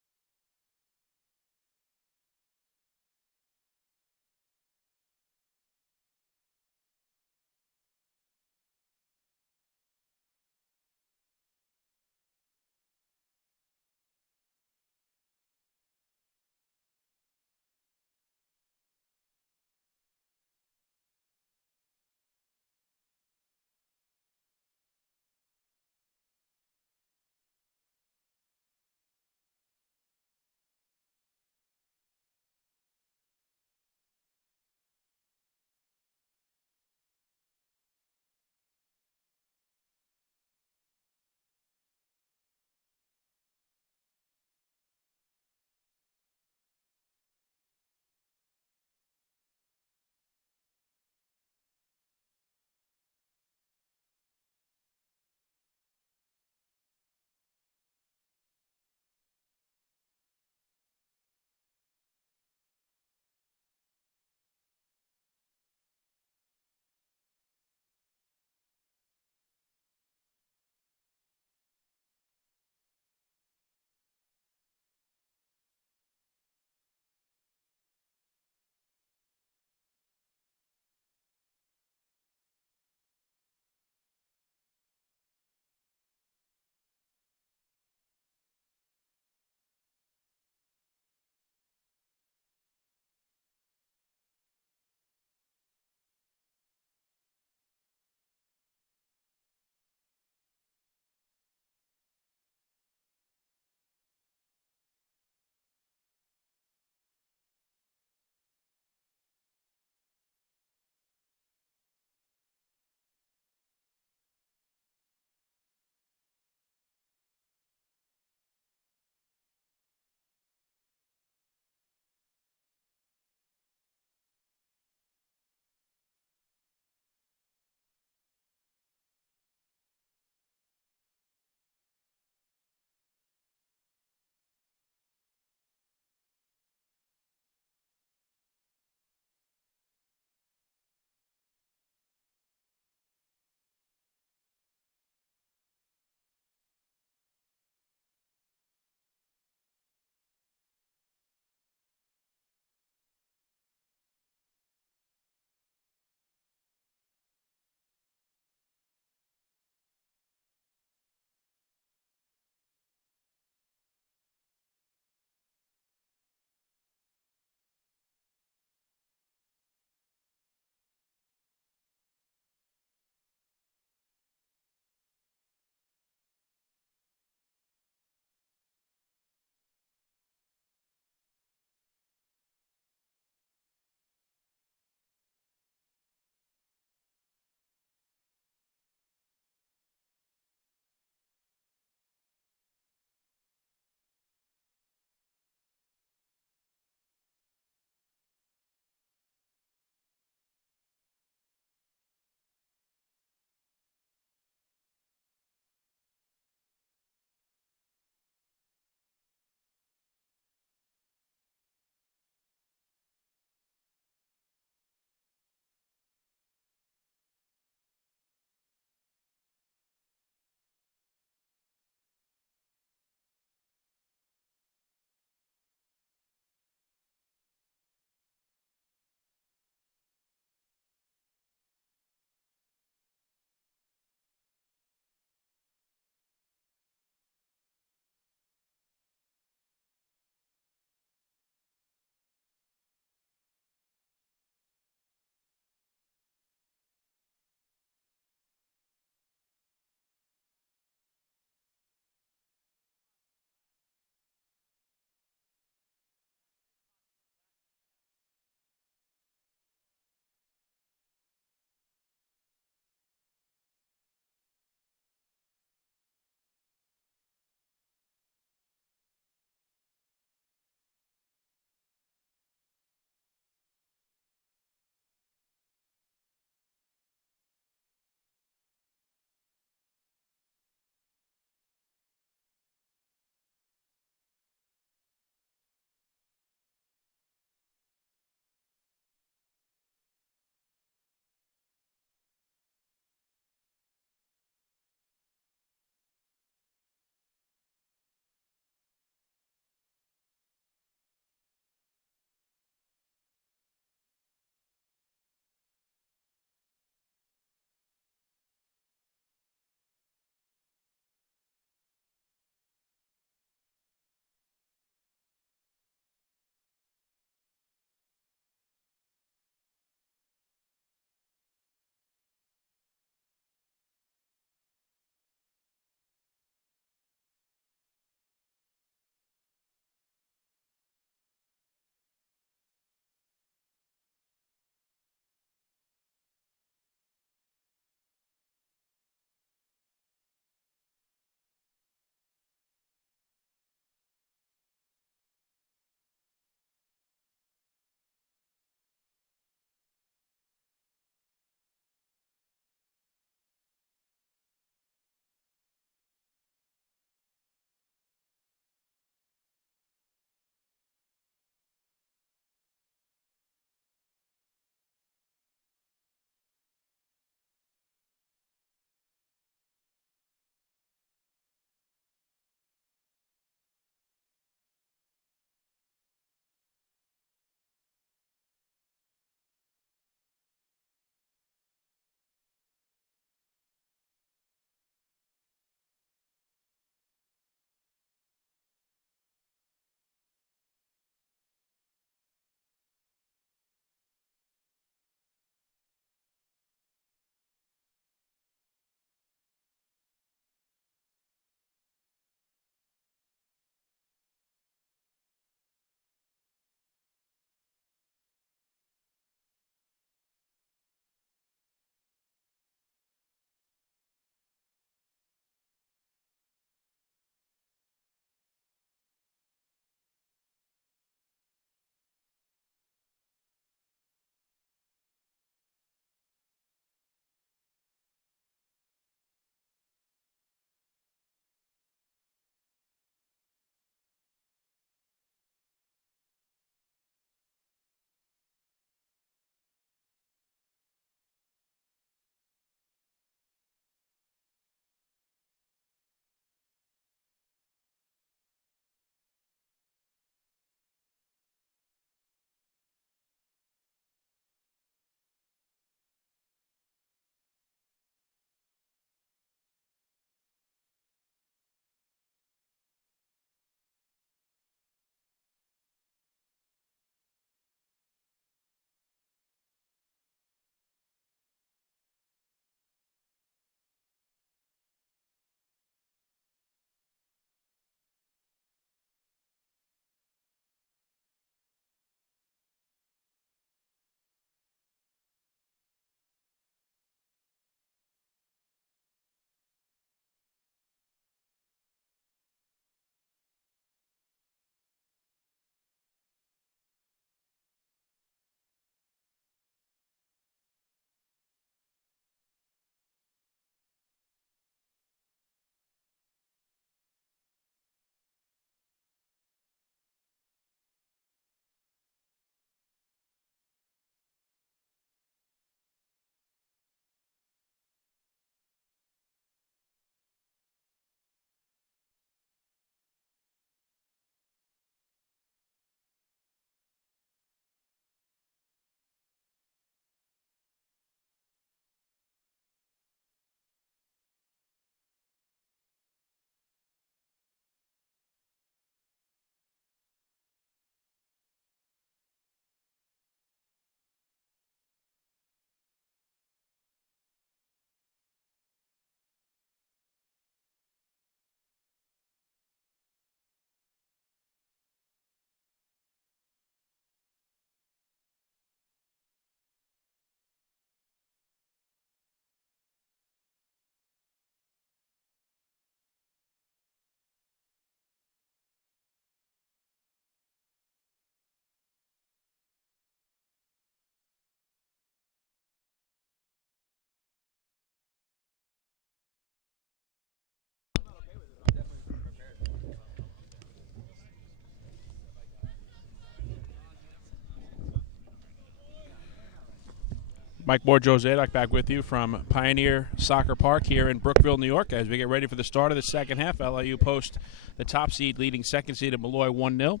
Mike Moore, Joe Zadok back with you from Pioneer Soccer Park here in Brookville, New York, as we get ready for the start of the second half. LIU post the top seed leading second seed at Molloy 1-0.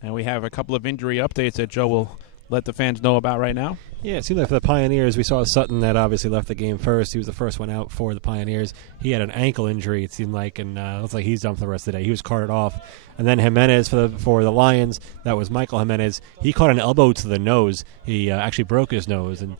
And we have a couple of injury updates that Joe will let the fans know about right now. Yeah, it seemed like for the Pioneers, we saw Sutton that obviously left the game first. He was the first one out for the Pioneers. He had an ankle injury, it seemed like, and it looks like he's done for the rest of the day. He was carted off. And then Jimenez for the Lions, that was Michael Jimenez. He caught an elbow to the nose. He actually broke his nose, and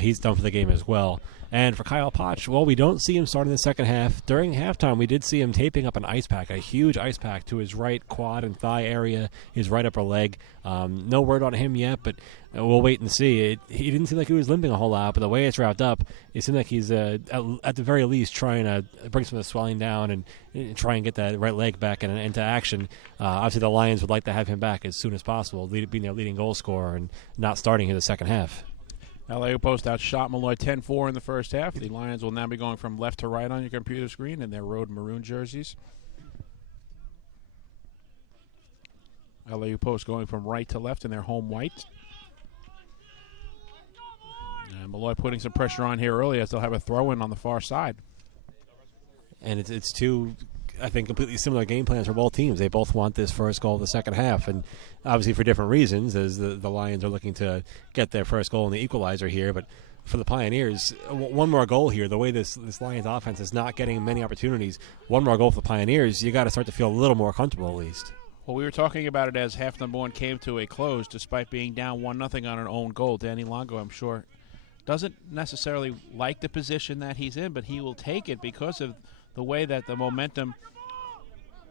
he's done for the game as well. And for Kyle Potch, well, we don't see him start in the second half. During halftime, we did see him taping up an ice pack, a huge ice pack to his right quad and thigh area, his right upper leg. No word on him yet, but we'll wait and see. He didn't seem like he was limping a whole lot, but the way it's wrapped up, it seemed like he's, at the very least, trying to bring some of the swelling down and try and get that right leg back into action. Obviously, the Lions would like to have him back as soon as possible, being their leading goal scorer and not starting in the second half. LIU Post outshot Molloy 10-4 in the first half. The Lions will now be going from left to right on your computer screen in their road maroon jerseys. LIU Post going from right to left in their home white. And Molloy putting some pressure on here early as they'll have a throw-in on the far side. And it's two, I think, completely similar game plans for both teams. They both want this first goal of the second half, and obviously for different reasons, as the Lions are looking to get their first goal in the equalizer here. But for the Pioneers, one more goal here. The way this Lions offense is not getting many opportunities, one more goal for the Pioneers, you got to start to feel a little more comfortable at least. Well, we were talking about it as half number one came to a close, despite being down 1-0 on an own goal. Danny Longo, I'm sure, doesn't necessarily like the position that he's in, but he will take it because of the way that the momentum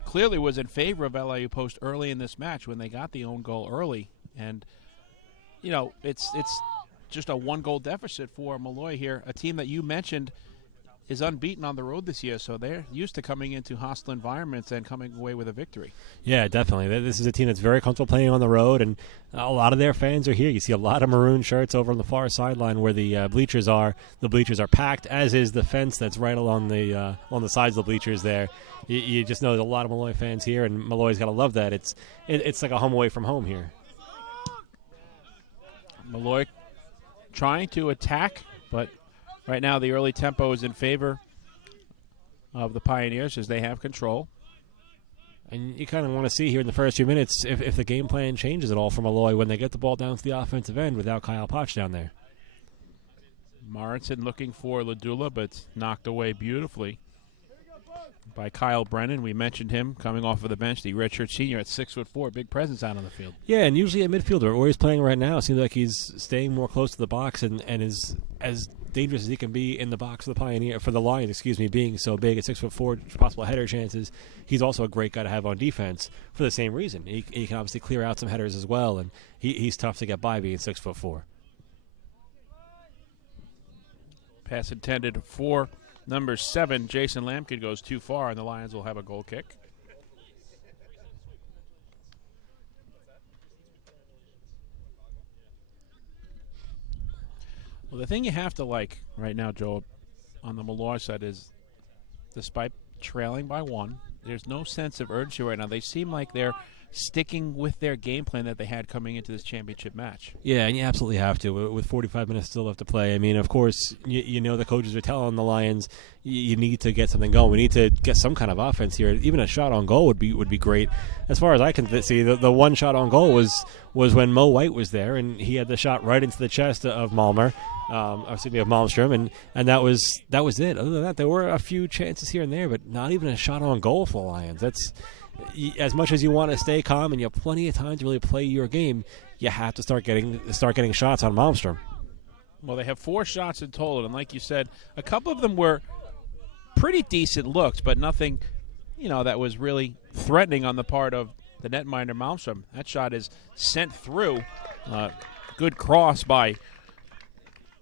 clearly was in favor of LIU Post early in this match when they got the own goal early. And, you know, it's just a one-goal deficit for Molloy here, a team that you mentioned is unbeaten on the road this year, so they're used to coming into hostile environments and coming away with a victory. Yeah, definitely. This is a team that's very comfortable playing on the road, and a lot of their fans are here. You see a lot of maroon shirts over on the far sideline where the bleachers are. The bleachers are packed, as is the fence that's right along the sides of the bleachers there. You just know there's a lot of Molloy fans here, and Molloy's got to love that. It's like a home away from home here. Molloy trying to attack, but right now the early tempo is in favor of the Pioneers as they have control. And you kind of want to see here in the first few minutes if the game plan changes at all for Molloy when they get the ball down to the offensive end without Kyle Potch down there. Marinson looking for Ladula, but knocked away beautifully by Kyle Brennan. We mentioned him coming off of the bench, the redshirt senior at 6'4", big presence out on the field. Yeah, and usually a midfielder, or he's playing right now. It seems like he's staying more close to the box and is as dangerous as he can be in the box for the Lions, being so big at 6'4", possible header chances. He's also a great guy to have on defense for the same reason. He can obviously clear out some headers as well, and he's tough to get by being 6'4". Pass intended for number 7, Jason Lampkin, goes too far, and the Lions will have a goal kick. Well, the thing you have to like right now, Joe, on the Molloy side is, despite trailing by 1, there's no sense of urgency right now. They seem like they're sticking with their game plan that they had coming into this championship match. Yeah, and you absolutely have to. With 45 minutes still left to play, I mean, of course, you know the coaches are telling the Lions you need to get something going. We need to get some kind of offense here. Even a shot on goal would be great. As far as I can see, the one shot on goal was when Mo White was there, and he had the shot right into the chest of Malmstrom, and that was it. Other than that, there were a few chances here and there, but not even a shot on goal for the Lions. That's as much as you want to stay calm and you have plenty of time to really play your game, you have to start getting shots on Malmstrom. Well, they have 4 shots in total, and like you said, a couple of them were pretty decent looks, but nothing, that was really threatening on the part of the netminder Malmstrom. That shot is sent through. Good cross by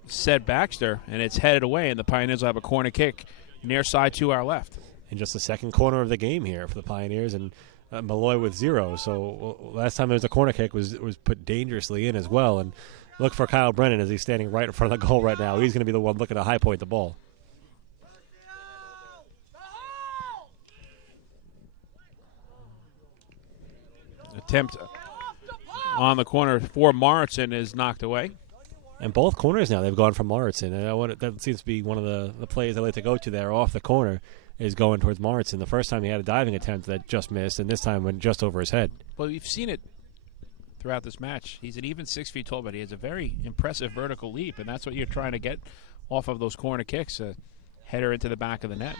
Sed Baxter, and it's headed away, and the Pioneers will have a corner kick near side to our left. In just the second corner of the game here for the Pioneers, and Molloy with 0. So last time there was a corner kick was put dangerously in as well. And look for Kyle Brennan as he's standing right in front of the goal right now. He's going to be the one looking to high point the ball. Attempt on the corner for Morrison is knocked away. And both corners now, they've gone from Morrison. And that seems to be one of the plays I like to go to there off the corner, is going towards Morrison. The first time he had a diving attempt that just missed, and this time went just over his head. Well, we've seen it throughout this match. He's an even 6 feet tall, but he has a very impressive vertical leap, and that's what you're trying to get off of those corner kicks, a header into the back of the net.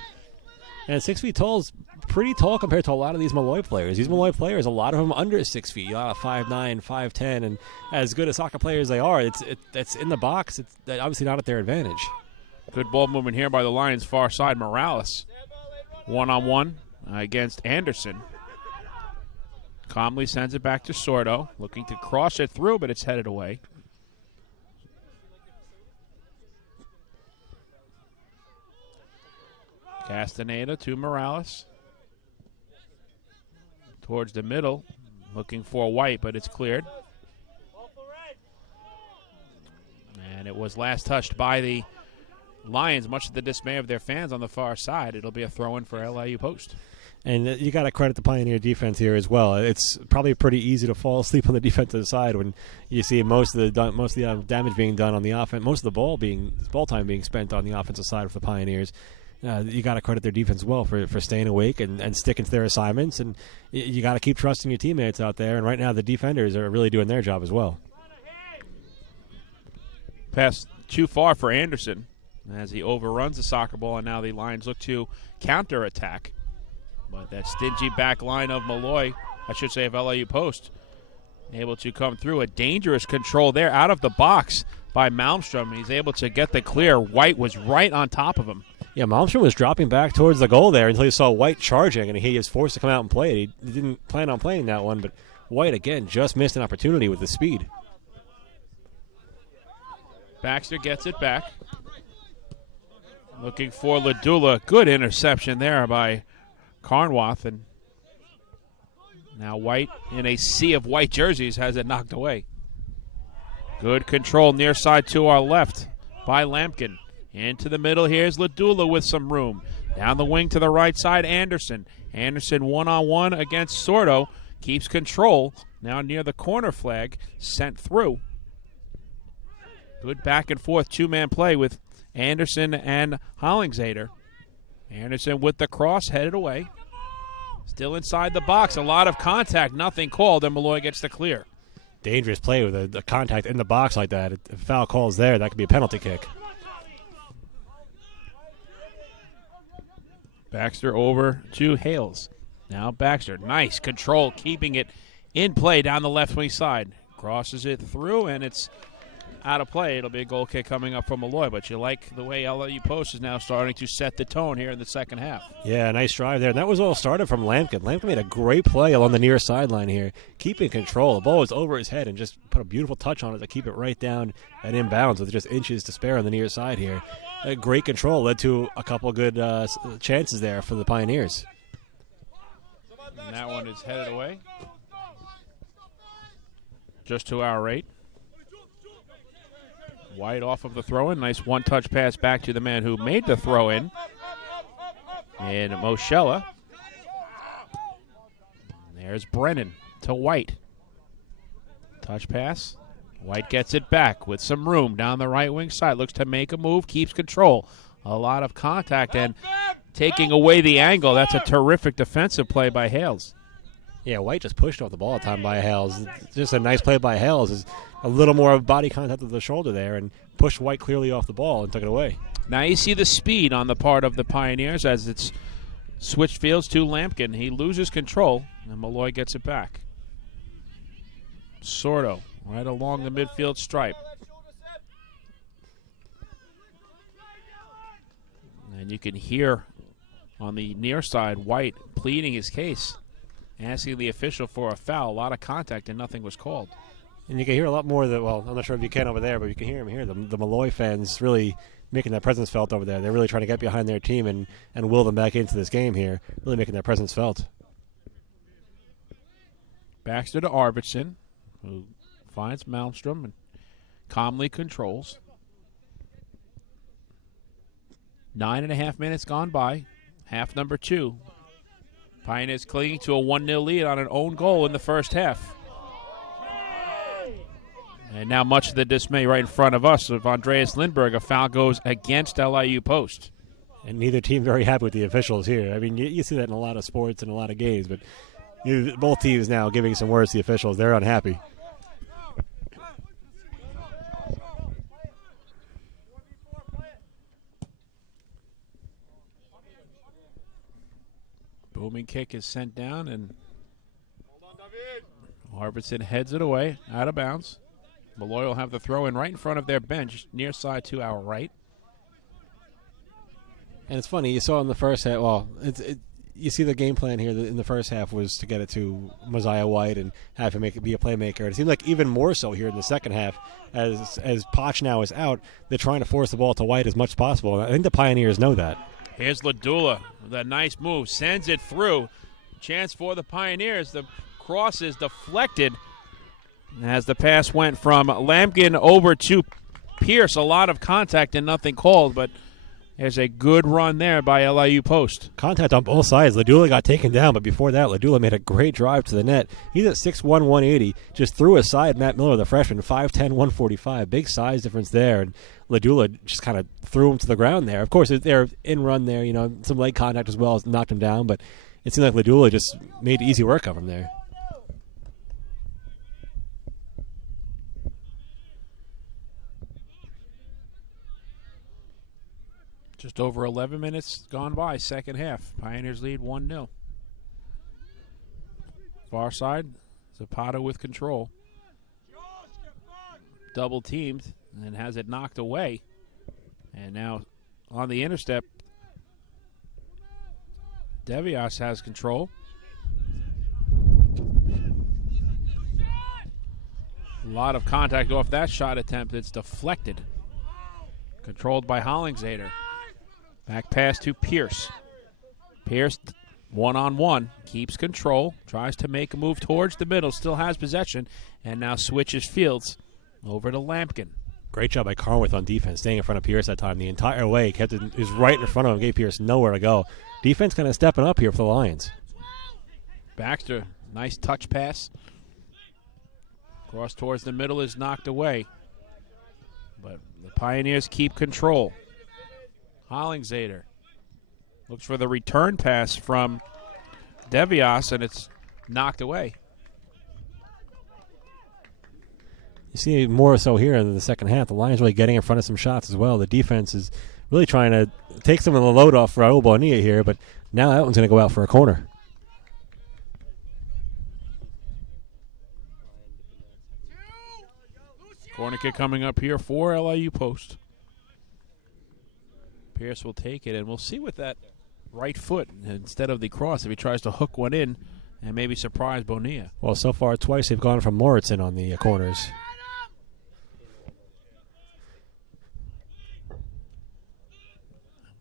And 6 feet tall is pretty tall compared to a lot of these Molloy players. These Molloy players, a lot of them under 6 feet, a lot of 5'9", 5'10", and as good as soccer players they are, it's in the box. It's obviously not at their advantage. Good ball movement here by the Lions' far side. Morales, one-on-one against Anderson. Calmly sends it back to Sordo, looking to cross it through, but it's headed away. Castaneda to Morales. Towards the middle, looking for White, but it's cleared. And it was last touched by the Lions, much to the dismay of their fans on the far side. It'll be a throw-in for LIU Post. And you got to credit the Pioneer defense here as well. It's probably pretty easy to fall asleep on the defensive side when you see most of the damage being done on the offense, most of the ball time being spent on the offensive side of the Pioneers. You got to credit their defense well for staying awake and sticking to their assignments, and you got to keep trusting your teammates out there. And right now, the defenders are really doing their job as well. Pass too far for Anderson as he overruns the soccer ball, and now the Lions look to counter-attack. But that stingy back line of Molloy, I should say of LIU Post, able to come through. A dangerous control there out of the box by Malmstrom. He's able to get the clear. White was right on top of him. Yeah, Malmstrom was dropping back towards the goal there until he saw White charging, and he was forced to come out and play it. He didn't plan on playing that one, but White, again, just missed an opportunity with the speed. Baxter gets it back. Looking for Ladula. Good interception there by Carnwath. And now White, in a sea of white jerseys, has it knocked away. Good control near side to our left by Lampkin. Into the middle, here's Ladula with some room. Down the wing to the right side, Anderson. Anderson one-on-one against Sordo. Keeps control. Now near the corner flag, sent through. Good back and forth two-man play with Anderson and Hollingseder. Anderson with the cross, headed away. Still inside the box, a lot of contact, nothing called, and Molloy gets the clear. Dangerous play with a contact in the box like that. If foul calls there, that could be a penalty kick. Baxter over to Hales. Now Baxter, nice control, keeping it in play down the left wing side. Crosses it through, and it's out of play. It'll be a goal kick coming up from Molloy, but you like the way LIU Post is now starting to set the tone here in the second half. Yeah, nice drive there. And that was all started from Lampkin. Lampkin made a great play along the near sideline here, keeping control. The ball was over his head and just put a beautiful touch on it to keep it right down and inbounds with just inches to spare on the near side here. Great control led to a couple good chances there for the Pioneers. And that one is headed away. Just to our right. White off of the throw-in. Nice one-touch pass back to the man who made the throw-in. And Moschella. There's Brennan to White. Touch pass. White gets it back with some room down the right wing side. Looks to make a move, keeps control. A lot of contact and taking away the angle. That's a terrific defensive play by Hales. Yeah, White just pushed off the ball at time by Hales. Just a nice play by Hales. Is a little more body contact with the shoulder there and pushed White clearly off the ball and took it away. Now you see the speed on the part of the Pioneers as it's switched fields to Lampkin. He loses control, and Molloy gets it back. Sordo right along the midfield stripe. And you can hear on the near side White pleading his case, asking the official for a foul. A lot of contact, and nothing was called. And you can hear a lot more of the, well, I'm not sure if you can over there, but you can hear him here. The Molloy fans really making their presence felt over there. They're really trying to get behind their team and will them back into this game here, really making their presence felt. Baxter to Arvidsson, who finds Malmstrom and calmly controls. 9.5 minutes gone by. Half number 2. Pioneers clinging to a 1-0 lead on an own goal in the first half. And now much of the dismay right in front of us of Andreas Lindberg, a foul goes against LIU post. And neither team very happy with the officials here. I mean, you see that in a lot of sports and a lot of games, but both teams now giving some words to the officials. They're unhappy. Booming kick is sent down, and Arvidsson heads it away, out of bounds. Molloy will have the throw in right in front of their bench, near side to our right. And it's funny, you saw in the first half, you see the game plan here in the first half was to get it to Mosiah White and have him be a playmaker. It seems like even more so here in the second half, as Potch now is out, they're trying to force the ball to White as much as possible. And I think the Pioneers know that. Here's Ladula with a nice move, sends it through. Chance for the Pioneers. The cross is deflected as the pass went from Lampkin over to Pierce. A lot of contact and nothing called, but there's a good run there by LIU post. Contact on both sides. Ladula got taken down, but before that, Ladula made a great drive to the net. He's at 6'1", 180. Just threw aside Matt Miller, the freshman, 5'10", 145. Big size difference there. And Ladula just kind of threw him to the ground there. Of course, they're in run there. Some leg contact as well as knocked him down, but it seemed like Ladula just made easy work of him there. Just over 11 minutes gone by, second half. Pioneers lead 1-0. Far side, Zapata with control. Double teamed and has it knocked away. And now on the interstep, Devias has control. A lot of contact off that shot attempt. It's deflected. Controlled by Hollingzader. Back pass to Pierce. Pierce, one-on-one, keeps control, tries to make a move towards the middle, still has possession, and now switches fields over to Lampkin. Great job by Carnworth on defense, staying in front of Pierce that time the entire way. Kept it was right in front of him, gave Pierce nowhere to go. Defense kind of stepping up here for the Lions. Baxter, nice touch pass. Cross towards the middle is knocked away. But the Pioneers keep control. Hollingzader looks for the return pass from Devias, and it's knocked away. You see more so here in the second half. The Lions really getting in front of some shots as well. The defense is really trying to take some of the load off Raul Bonilla here, but now that one's going to go out for a corner. Corner kick coming up here for LIU post. Pierce will take it, and we'll see with that right foot instead of the cross if he tries to hook one in and maybe surprise Bonilla. Well, so far twice they've gone from Moritzen on the corners.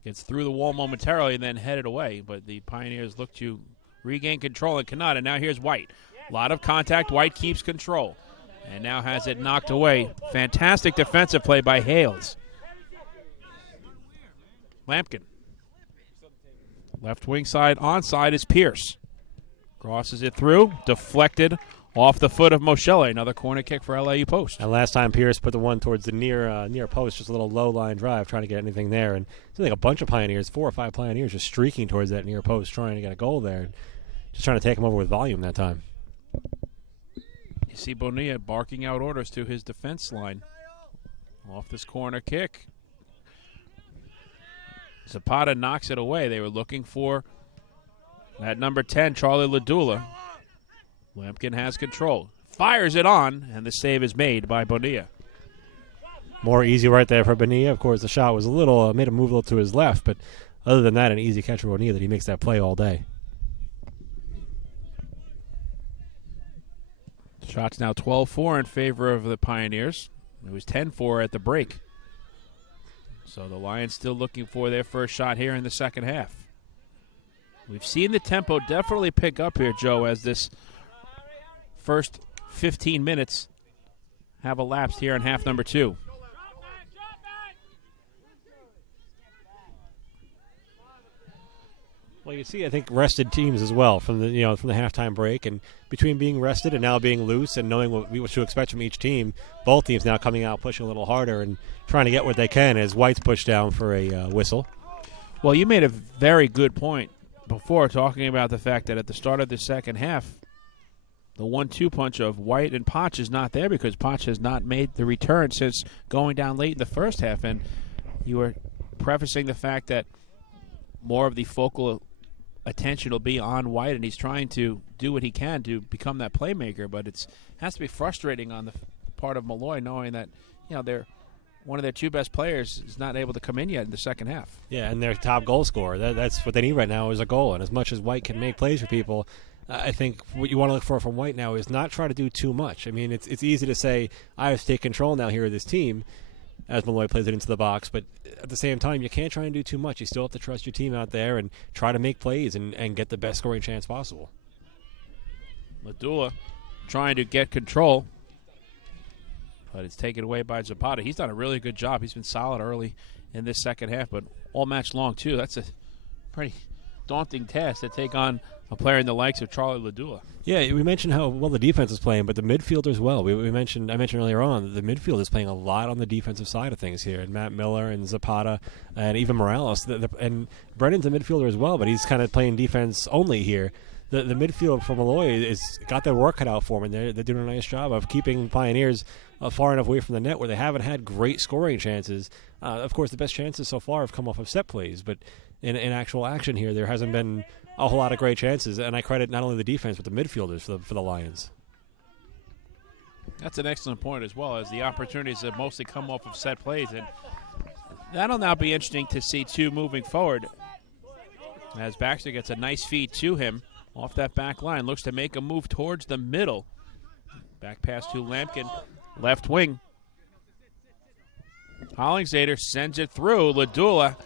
Gets through the wall momentarily and then headed away, but the Pioneers look to regain control and cannot, and now here's White. A lot of contact. White keeps control and now has it knocked away. Fantastic defensive play by Hales. Lampkin. Left wing side, onside is Pierce. Crosses it through, deflected off the foot of Moschelle. Another corner kick for LIU post. And last time Pierce put the one towards the near post, just a little low line drive, trying to get anything there. And it seems like a bunch of Pioneers, 4 or 5 Pioneers, just streaking towards that near post, trying to get a goal there. Just trying to take him over with volume that time. You see Bonilla barking out orders to his defense line. Off this corner kick. Zapata knocks it away. They were looking for that number 10, Charlie Ladula. Lampkin has control. Fires it on, and the save is made by Bonilla. More easy right there for Bonilla. Of course, the shot was made a move a little to his left, but other than that, an easy catch for Bonilla that he makes that play all day. Shots now 12-4 in favor of the Pioneers. It was 10-4 at the break. So the Lions still looking for their first shot here in the second half. We've seen the tempo definitely pick up here, Joe, as this first 15 minutes have elapsed here in half number 2. Well, you see, I think rested teams as well from the halftime break, and between being rested and now being loose and knowing what to expect from each team, both teams now coming out pushing a little harder and trying to get what they can as White's pushed down for a whistle. Well, you made a very good point before talking about the fact that at the start of the second half, the 1-2 punch of White and Potch is not there because Potch has not made the return since going down late in the first half. And you were prefacing the fact that more of the focal attention will be on White, and he's trying to do what he can to become that playmaker. But it has to be frustrating on the part of Molloy knowing that they're one of their two best players is not able to come in yet in the second half. Yeah, and their top goal scorer. That's what they need right now is a goal. And as much as White can make plays for people, I think what you want to look for from White now is not try to do too much. I mean, it's easy to say, I have to take control now here of this team as Molloy plays it into the box. But at the same time, you can't try and do too much. You still have to trust your team out there and try to make plays and get the best scoring chance possible. Ladula trying to get control, but it's taken away by Zapata. He's done a really good job. He's been solid early in this second half, but all match long, too. That's a pretty daunting task to take on a player in the likes of Charlie Ladula. Yeah, we mentioned how well the defense is playing, but the midfield as well. I mentioned earlier on that the midfield is playing a lot on the defensive side of things here, and Matt Miller and Zapata and even Morales. And Brennan's a midfielder as well, but he's kind of playing defense only here. The midfield for Molloy is got their work cut out for them, and they're doing a nice job of keeping Pioneers far enough away from the net where they haven't had great scoring chances. Of course, the best chances so far have come off of set plays, but in actual action here, there hasn't been a whole lot of great chances, and I credit not only the defense but the midfielders for the Lions. That's an excellent point as well, as the opportunities have mostly come off of set plays, and that'll now be interesting to see, too, moving forward, as Baxter gets a nice feed to him off that back line, looks to make a move towards the middle. Back pass to Lampkin, left wing. Hollingsdater sends it through. Ladula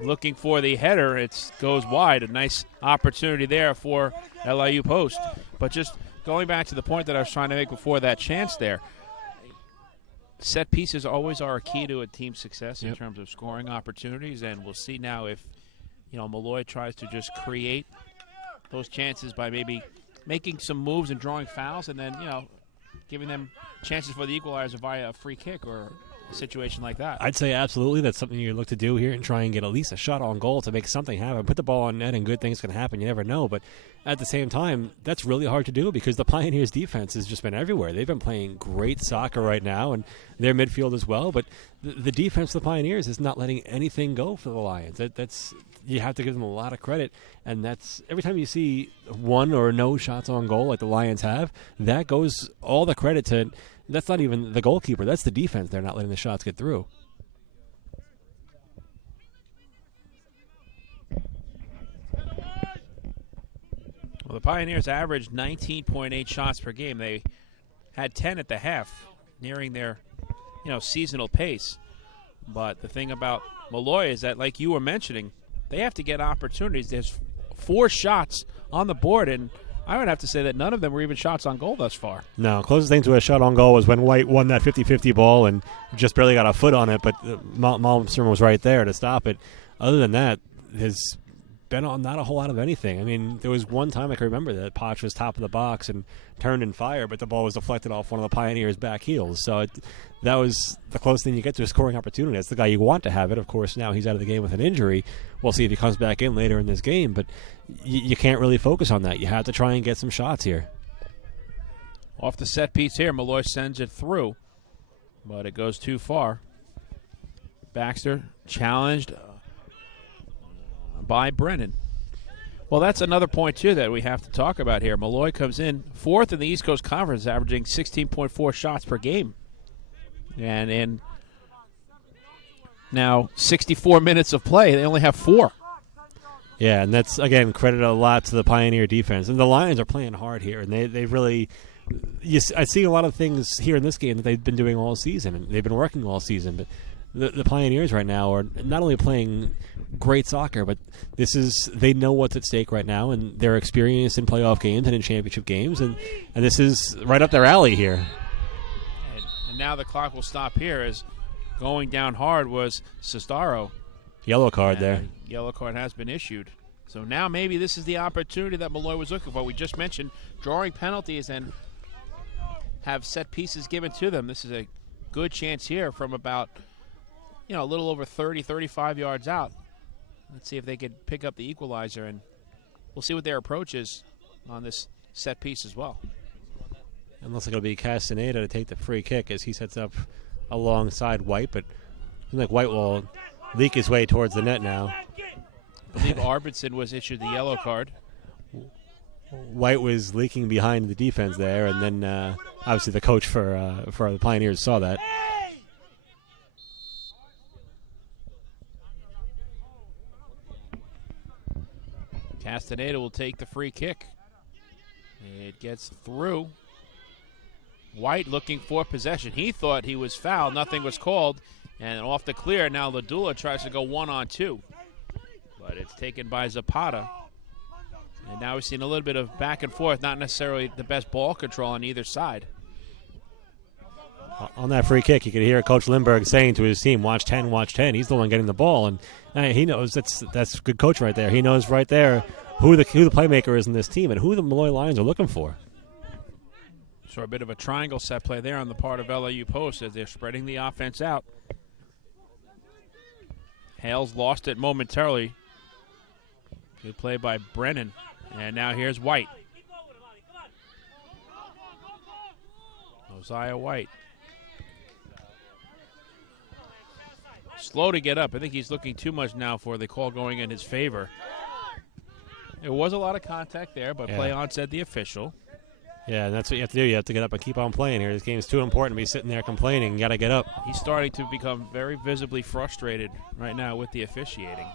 looking for the header. It goes wide. A nice opportunity there for LIU Post. But just going back to the point that I was trying to make before that chance there, set pieces always are a key to a team's success in terms of scoring opportunities, and we'll see now if Molloy tries to just create those chances by maybe making some moves and drawing fouls, and then giving them chances for the equalizer via a free kick or a situation like that. I'd say absolutely that's something you look to do here and try and get at least a shot on goal to make something happen. Put the ball on net and good things can happen. You never know. But at the same time, that's really hard to do because the Pioneers' defense has just been everywhere. They've been playing great soccer right now, and their midfield as well. But the defense of the Pioneers is not letting anything go for the Lions. That's you have to give them a lot of credit, and that's every time you see one or no shots on goal like the Lions have, that goes all the credit to. That's not even the goalkeeper. That's the defense. They're not letting the shots get through. Well, the Pioneers averaged 19.8 shots per game. They had 10 at the half, nearing their seasonal pace. But the thing about Molloy is that, like you were mentioning, they have to get opportunities. There's 4 shots on the board, and I would have to say that none of them were even shots on goal thus far. No, closest thing to a shot on goal was when White won that 50-50 ball and just barely got a foot on it, but Malmstrom was right there to stop it. Other than that, there's been not a whole lot of anything. I mean, there was one time I can remember that Potch was top of the box and turned and fired, but the ball was deflected off one of the Pioneers' back heels. So that was the closest thing you get to a scoring opportunity. That's the guy you want to have it. Of course, now he's out of the game with an injury. We'll see if he comes back in later in this game, but you can't really focus on that. You have to try and get some shots here. Off the set piece here, Molloy sends it through, but it goes too far. Baxter challenged by Brennan. Well, that's another point, too, that we have to talk about here. Molloy comes in 4th in the East Coast Conference, averaging 16.4 shots per game. And in now 64 minutes of play, they only have 4. Yeah, and that's, again, credit a lot to the Pioneer defense. And the Lions are playing hard here, and they really I see a lot of things here in this game that they've been doing all season, and they've been working all season, but the Pioneers right now are not only playing great soccer, but they know what's at stake right now, and they're experienced in playoff games and in championship games, and this is right up their alley here. And now the clock will stop here as going down hard was Cestaro. Yellow card there. Yellow card has been issued. So now maybe this is the opportunity that Molloy was looking for. We just mentioned drawing penalties and have set pieces given to them. This is a good chance here from about, a little over 30, 35 yards out. Let's see if they could pick up the equalizer, and we'll see what their approach is on this set piece as well. It looks like it'll be Castaneda to take the free kick as he sets up alongside White, but I think White will leak his way towards the net now. I believe Arvidsson was issued the yellow card. White was leaking behind the defense there, and then obviously the coach for the Pioneers saw that. Castaneda will take the free kick. It gets through. White looking for possession. He thought he was fouled. Nothing was called. And off the clear, now Ladula tries to go 1-on-2. But it's taken by Zapata. And now we've seen a little bit of back and forth, not necessarily the best ball control on either side. On that free kick, you could hear Coach Lindbergh saying to his team, watch 10, watch 10. He's the one getting the ball, and he knows that's good coach right there. He knows right there who the playmaker is in this team and who the Molloy Lions are looking for. So a bit of a triangle set play there on the part of LIU Post as they're spreading the offense out. Hales lost it momentarily. Good play by Brennan. And now here's White. Josiah White. Slow to get up. I think he's looking too much now for the call going in his favor. There was a lot of contact there, but play on, said the official. Yeah, and that's what you have to do. You have to get up and keep on playing here. This game is too important to be sitting there complaining. You got to get up. He's starting to become very visibly frustrated right now with the officiating.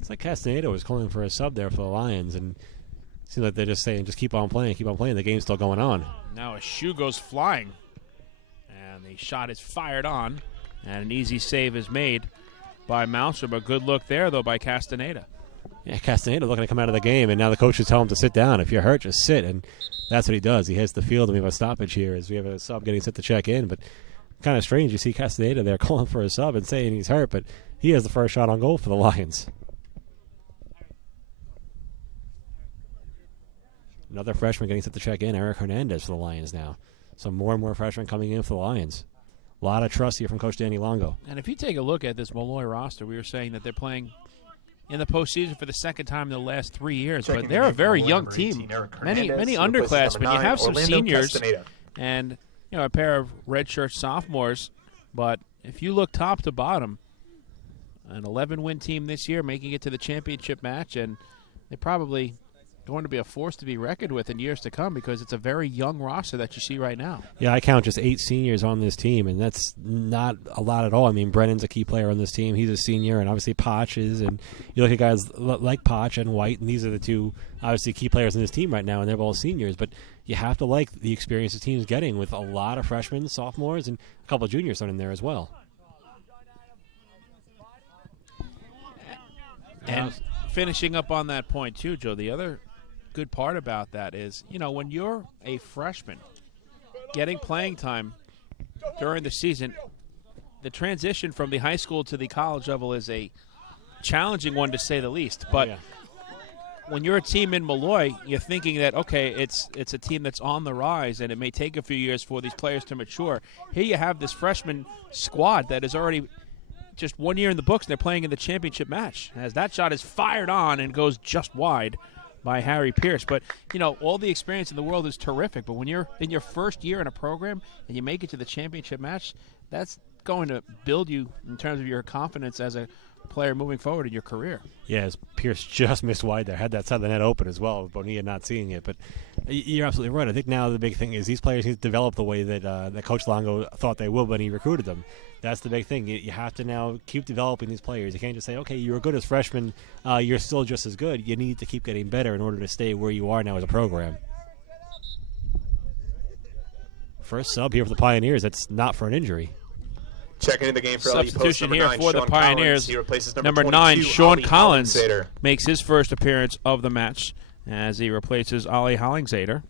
It's like Castaneda was calling for a sub there for the Lions, and it seems like they're just saying, just keep on playing, keep on playing. The game's still going on. Now a shoe goes flying, and the shot is fired on, and an easy save is made by Malmstrom. A good look there, though, by Castaneda. Yeah, Castaneda looking to come out of the game, and now the coach is telling him to sit down. If you're hurt, just sit, and that's what he does. He hits the field, and we have a stoppage here as we have a sub getting set to check in, but kind of strange. You see Castaneda there calling for a sub and saying he's hurt, but he has the first shot on goal for the Lions. Another freshman getting set to check in, Eric Hernandez for the Lions now. So more and more freshmen coming in for the Lions. A lot of trust here from Coach Danny Longo. And if you take a look at this Molloy roster, we were saying that they're playing in the postseason for the second time in the last 3 years. But they're a very young team. Many underclassmen. You have some seniors and a pair of redshirt sophomores. But if you look top to bottom, an 11-win team this year making it to the championship match, and they're probably going to be a force to be reckoned with in years to come because it's a very young roster that you see right now. Yeah, I count just 8 seniors on this team, and that's not a lot at all. I mean, Brennan's a key player on this team. He's a senior, and obviously Potch is, and you look at guys like Potch and White, and these are the two obviously key players in this team right now, and they're all seniors. But you have to like the experience the team's getting with a lot of freshmen, sophomores, and a couple of juniors on in there as well. And finishing up on that point too, Joe, the other good part about that is, when you're a freshman getting playing time during the season, the transition from the high school to the college level is a challenging one to say the least. But when you're a team in Molloy, you're thinking that, okay, it's a team that's on the rise and it may take a few years for these players to mature. Here you have this freshman squad that is already just 1 year in the books and they're playing in the championship match. As that shot is fired on and goes just wide by Harry Pierce. But, all the experience in the world is terrific. But when you're in your first year in a program and you make it to the championship match, that's going to build you in terms of your confidence as a player moving forward in your career. Yeah, as Pierce just missed wide there. Had that side of the net open as well, Bonilla not seeing it. But you're absolutely right. I think now the big thing is these players need to develop the way that Coach Longo thought they would when he recruited them. That's the big thing. You have to now keep developing these players. You can't just say, okay, you were good as freshmen, you're still just as good. You need to keep getting better in order to stay where you are now as a program. First sub here for the Pioneers. That's not for an injury. Checking in the game for LIU substitution post, here 9, for the Sean Pioneers. He replaces number 9, Sean Collins, makes his first appearance of the match as he replaces Ollie Hollingzader.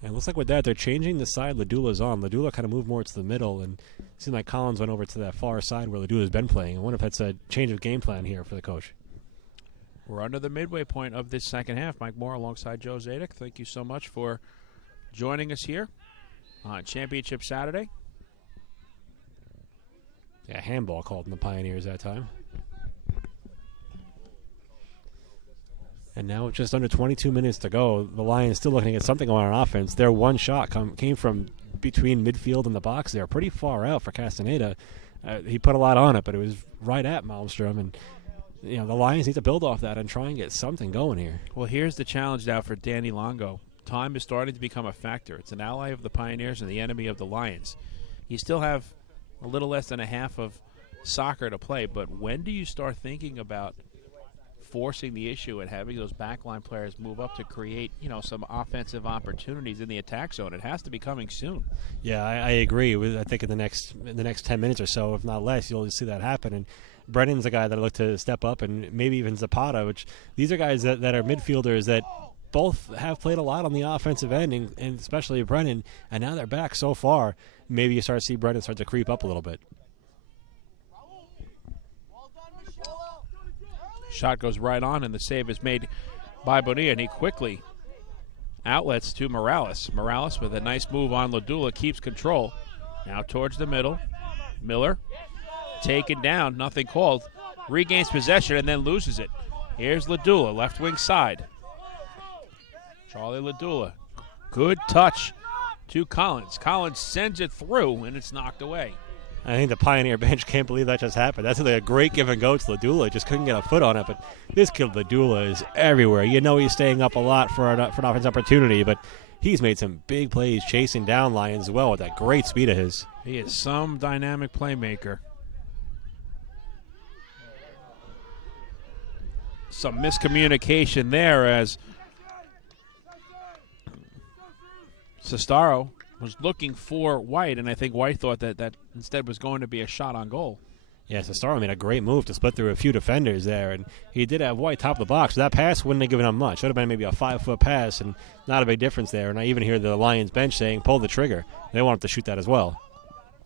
And it looks like with that, they're changing the side Ladula's on. Ladula kind of moved more to the middle, and it seemed like Collins went over to that far side where Ladula's been playing. I wonder if that's a change of game plan here for the coach. We're under the midway point of this second half. Mike Moore alongside Joe Zadek. Thank you so much for joining us here on Championship Saturday. Yeah, handball called in the Pioneers that time. And now with just under 22 minutes to go, the Lions still looking at something on offense. Their one shot came from between midfield and the box there, pretty far out for Castaneda. He put a lot on it, but it was right at Malmstrom. And the Lions need to build off that and try and get something going here. Well, here's the challenge now for Danny Longo. Time is starting to become a factor. It's an ally of the Pioneers and the enemy of the Lions. You still have a little less than a half of soccer to play, but when do you start thinking about forcing the issue and having those backline players move up to create, some offensive opportunities in the attack zone? It has to be coming soon. Yeah, I agree. I think in the next 10 minutes or so, if not less, you'll see that happen. And Brennan's a guy that I look to step up, and maybe even Zapata, which these are guys that are midfielders that both have played a lot on the offensive end, and especially Brennan, and now they're back so far. Maybe you start to see Brennan start to creep up a little bit. Shot goes right on, and the save is made by Bonilla, and he quickly outlets to Morales. Morales with a nice move on Ladula, keeps control. Now towards the middle. Miller taken down, nothing called. Regains possession and then loses it. Here's Ladula, left wing side. Charlie Ladula, good touch to Collins. Collins sends it through, and it's knocked away. I think the Pioneer bench can't believe that just happened. That's like a great give and go to Ladula. Just couldn't get a foot on it, but this kid Ladula is everywhere. He's staying up a lot for an offense opportunity, but he's made some big plays chasing down Lions as well with that great speed of his. He is some dynamic playmaker. Some miscommunication there as Sestaro was looking for White, and I think White thought that instead was going to be a shot on goal. Yeah, Sestaro made a great move to split through a few defenders there, and he did have White top of the box. So that pass wouldn't have given him much. It would have been maybe a 5-foot pass, and not a big difference there. And I even hear the Lions bench saying, pull the trigger. They wanted to shoot that as well.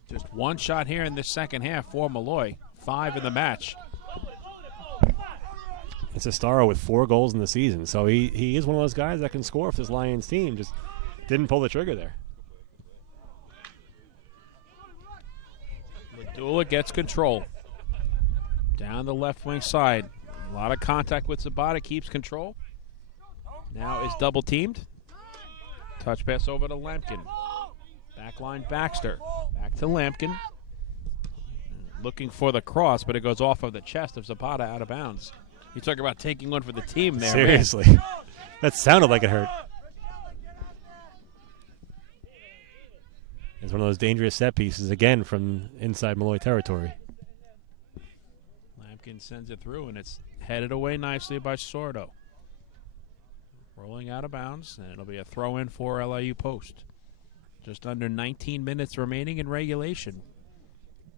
Just one shot here in this second half for Molloy. 5 in the match. It's Sestaro with 4 goals in the season, so he is one of those guys that can score for this Lions team. Just didn't pull the trigger there. Ladula gets control. Down the left wing side. A lot of contact with Zapata, keeps control. Now is double teamed. Touch pass over to Lampkin. Backline Baxter. Back to Lampkin. Looking for the cross, but it goes off of the chest of Zapata out of bounds. You talk about taking one for the team there. Seriously. Man. That sounded like it hurt. It's one of those dangerous set pieces, again, from inside Molloy territory. Lampkin sends it through, and it's headed away nicely by Sordo. Rolling out of bounds, and it'll be a throw-in for LIU Post. Just under 19 minutes remaining in regulation.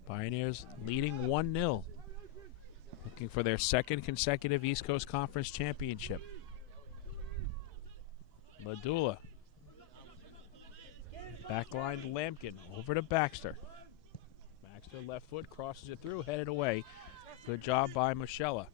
Pioneers leading 1-0. Looking for their second consecutive East Coast Conference championship. Ladula. Backline Lampkin over to Baxter. Baxter left foot, crosses it through, headed away. Good job by Michella.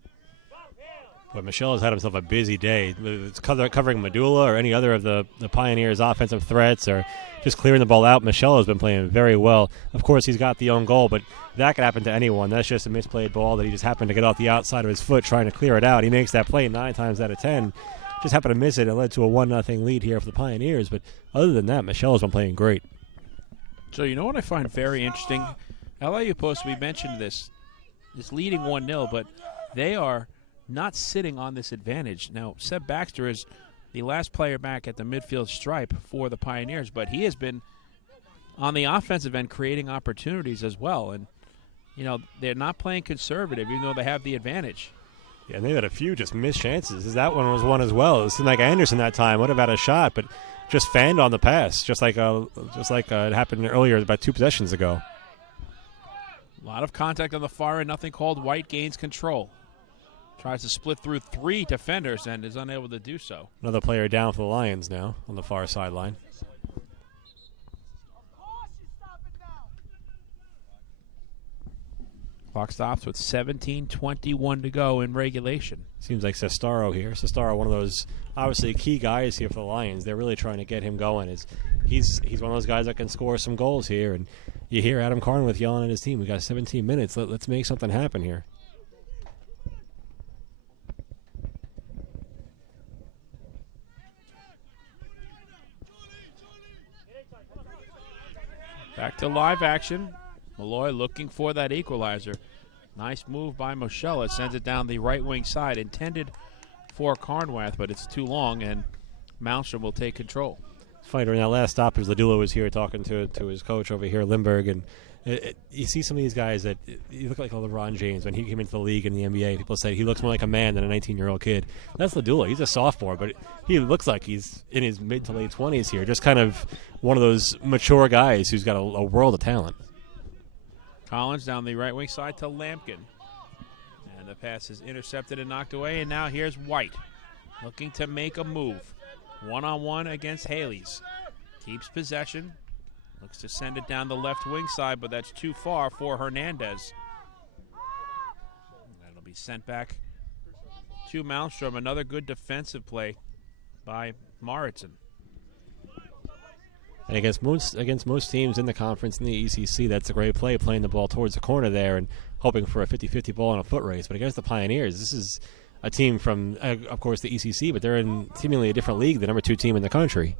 But Michelle has had himself a busy day. It's covering Medulla or any other of the Pioneers' offensive threats or just clearing the ball out. Michelle has been playing very well. Of course, he's got the own goal, but that could happen to anyone. That's just a misplayed ball that he just happened to get off the outside of his foot trying to clear it out. He makes that play 9 times out of 10. Just happened to miss it. It led to a 1-0 lead here for the Pioneers. But other than that, Michelle has been playing great. So you know what I find very interesting? LIU Post, we mentioned this, is leading 1-0, but they are not sitting on this advantage. Now, Seb Baxter is the last player back at the midfield stripe for the Pioneers, but he has been on the offensive end creating opportunities as well. And, they're not playing conservative, even though they have the advantage. Yeah, and they've had a few just missed chances. That one was one as well. It seemed like Anderson that time would have had a shot, but just fanned on the pass, just like it happened earlier about 2 possessions ago. A lot of contact on the far end, nothing called. White gains control. Tries to split through 3 defenders and is unable to do so. Another player down for the Lions now on the far sideline. Clock stops with 17:21 to go in regulation. Seems like Sestaro here. Sestaro, one of those obviously key guys here for the Lions. They're really trying to get him going. He's one of those guys that can score some goals here. And you hear Adam Carnwith yelling at his team, we got 17 minutes. Let's make something happen here. Back to live action. Molloy looking for that equalizer. Nice move by Moschella. Sends it down the right wing side. Intended for Carnwath, but it's too long, and Malmstrom will take control. Fighter in that last stoppage, Ladula was here talking to his coach over here, Lindbergh, and you see some of these guys that you look like LeBron James when he came into the league in the NBA. People say he looks more like a man than a 19-year-old kid. That's Ladula. He's a sophomore, but he looks like he's in his mid to late 20s here. Just kind of one of those mature guys who's got a world of talent. Collins down the right wing side to Lampkin. And the pass is intercepted and knocked away, and now here's White looking to make a move. One-on-one against Haley's. Keeps possession. Looks to send it down the left wing side, but that's too far for Hernandez. That'll be sent back to Malmstrom. Another good defensive play by Mauritson. And against most teams in the conference in the ECC, that's a great play, playing the ball towards the corner there and hoping for a 50-50 ball in a foot race. But against the Pioneers, this is a team from, of course, the ECC, but they're in seemingly a different league, the number 2 team in the country.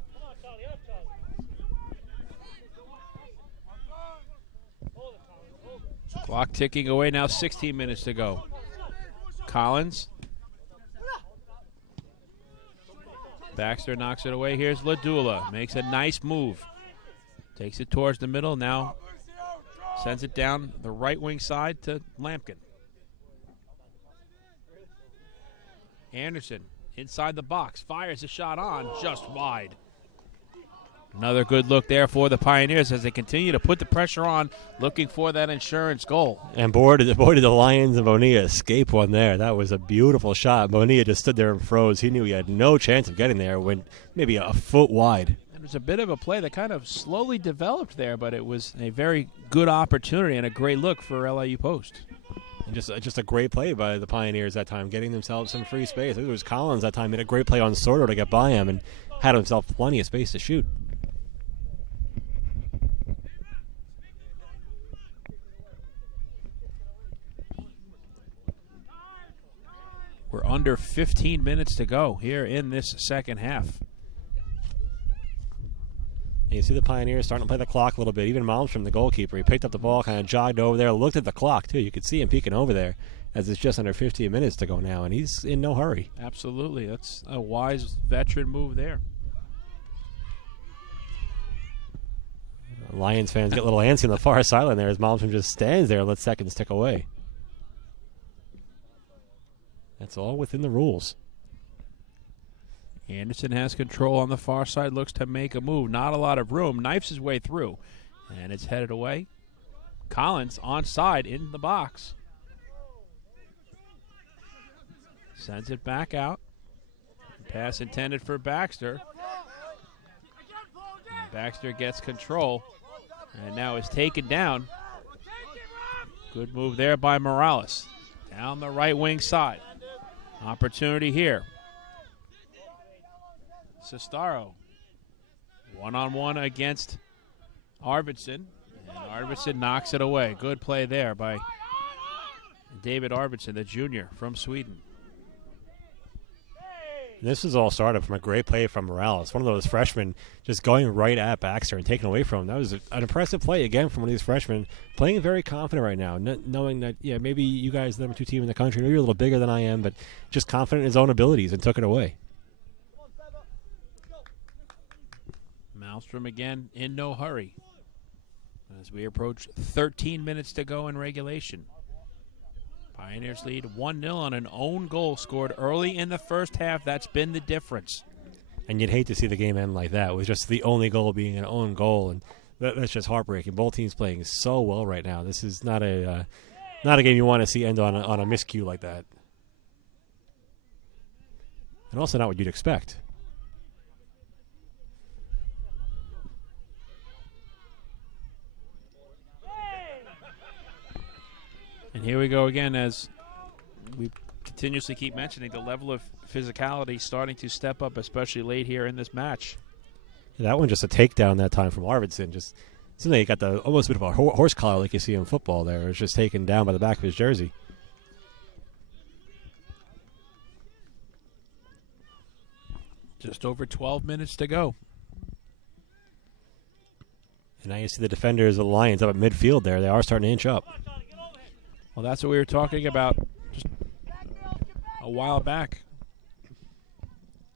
Clock ticking away now, 16 minutes to go. Collins. Baxter knocks it away. Here's Ladula. Makes a nice move. Takes it towards the middle. Now sends it down the right wing side to Lampkin. Anderson inside the box. Fires a shot on. Just wide. Another good look there for the Pioneers as they continue to put the pressure on, looking for that insurance goal. And boy, did the Lions and Bonilla escape one there. That was a beautiful shot. Bonilla just stood there and froze. He knew he had no chance of getting there, went maybe a foot wide. It was a bit of a play that kind of slowly developed there, but it was a very good opportunity and a great look for LIU Post. And just a great play by the Pioneers that time, getting themselves some free space. I think it was Collins that time made a great play on Sordo to get by him and had himself plenty of space to shoot. We're under 15 minutes to go here in this second half. And you see the Pioneers starting to play the clock a little bit. Even Malmstrom, the goalkeeper, he picked up the ball, kind of jogged over there, looked at the clock, too. You could see him peeking over there as it's just under 15 minutes to go now, and he's in no hurry. Absolutely. That's a wise veteran move there. Lions fans get a little antsy on the far sideline there as Malmstrom just stands there and lets seconds tick away. That's all within the rules. Anderson has control on the far side, looks to make a move. Not a lot of room. Knifes his way through, and it's headed away. Collins onside in the box. Sends it back out. Pass intended for Baxter. And Baxter gets control, and now is taken down. Good move there by Morales. Down the right wing side. Opportunity here. Sestaro. One-on-one against Arvidsson. And Arvidsson knocks it away. Good play there by David Arvidsson, the junior from Sweden. This is all started from a great play from Morales. One of those freshmen just going right at Baxter and taking away from him. That was an impressive play again from one of these freshmen, playing very confident right now, knowing that, yeah, maybe you guys are the number 2 team in the country, maybe you're a little bigger than I am, but just confident in his own abilities and took it away. Malmstrom again in no hurry as we approach 13 minutes to go in regulation. Pioneers lead 1-0 on an own goal scored early in the first half. That's been the difference. And you'd hate to see the game end like that, with just the only goal being an own goal, and that's just heartbreaking. Both teams playing so well right now. This is not a game you want to see end on a miscue like that, and also not what you'd expect. And here we go again, as we continuously keep mentioning, the level of physicality starting to step up, especially late here in this match. Yeah, that one just a takedown that time from Arvidsson. Just seems like he got the almost a bit of a horse collar like you see in football there. It was just taken down by the back of his jersey. Just over 12 minutes to go. And now you see the defenders of the Lions up at midfield there. They are starting to inch up. Well, that's what we were talking about just a while back.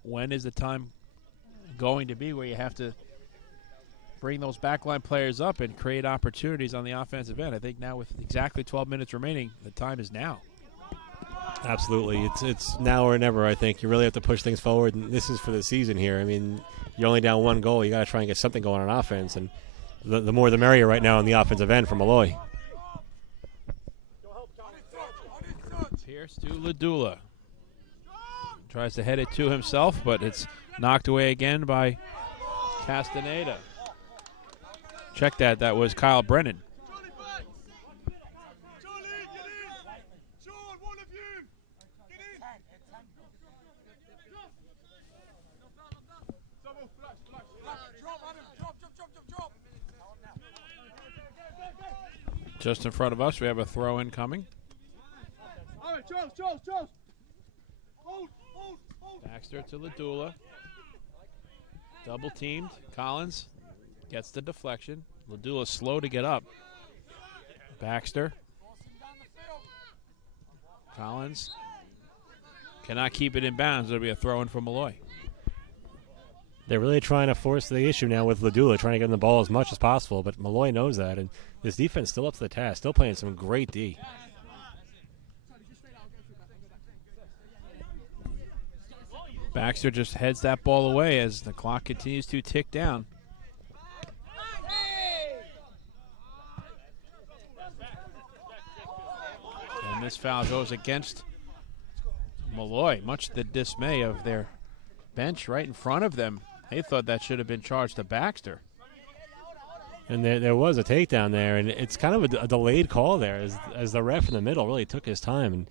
When is the time going to be where you have to bring those backline players up and create opportunities on the offensive end? I think now with exactly 12 minutes remaining, the time is now. Absolutely. It's now or never, I think. You really have to push things forward, and this is for the season here. I mean, you're only down one goal. You got to try and get something going on offense, and the more the merrier right now on the offensive end for Molloy. Pierce to Ladula. Tries to head it to himself, but it's knocked away again by Castaneda. Check that. That was Kyle Brennan. Just in front of us, we have a throw in coming. Baxter to Ladula. Double teamed. Collins gets the deflection. Ladula slow to get up. Baxter. Collins cannot keep it in bounds. It'll be a throw in for Molloy. They're really trying to force the issue now with Ladula, trying to get him the ball as much as possible, but Molloy knows that, and this defense still up to the task, still playing some great D. Baxter just heads that ball away as the clock continues to tick down. And this foul goes against Molloy, much to the dismay of their bench right in front of them. They thought that should have been charged to Baxter. And there was a takedown there, and it's kind of a delayed call there as the ref in the middle really took his time. And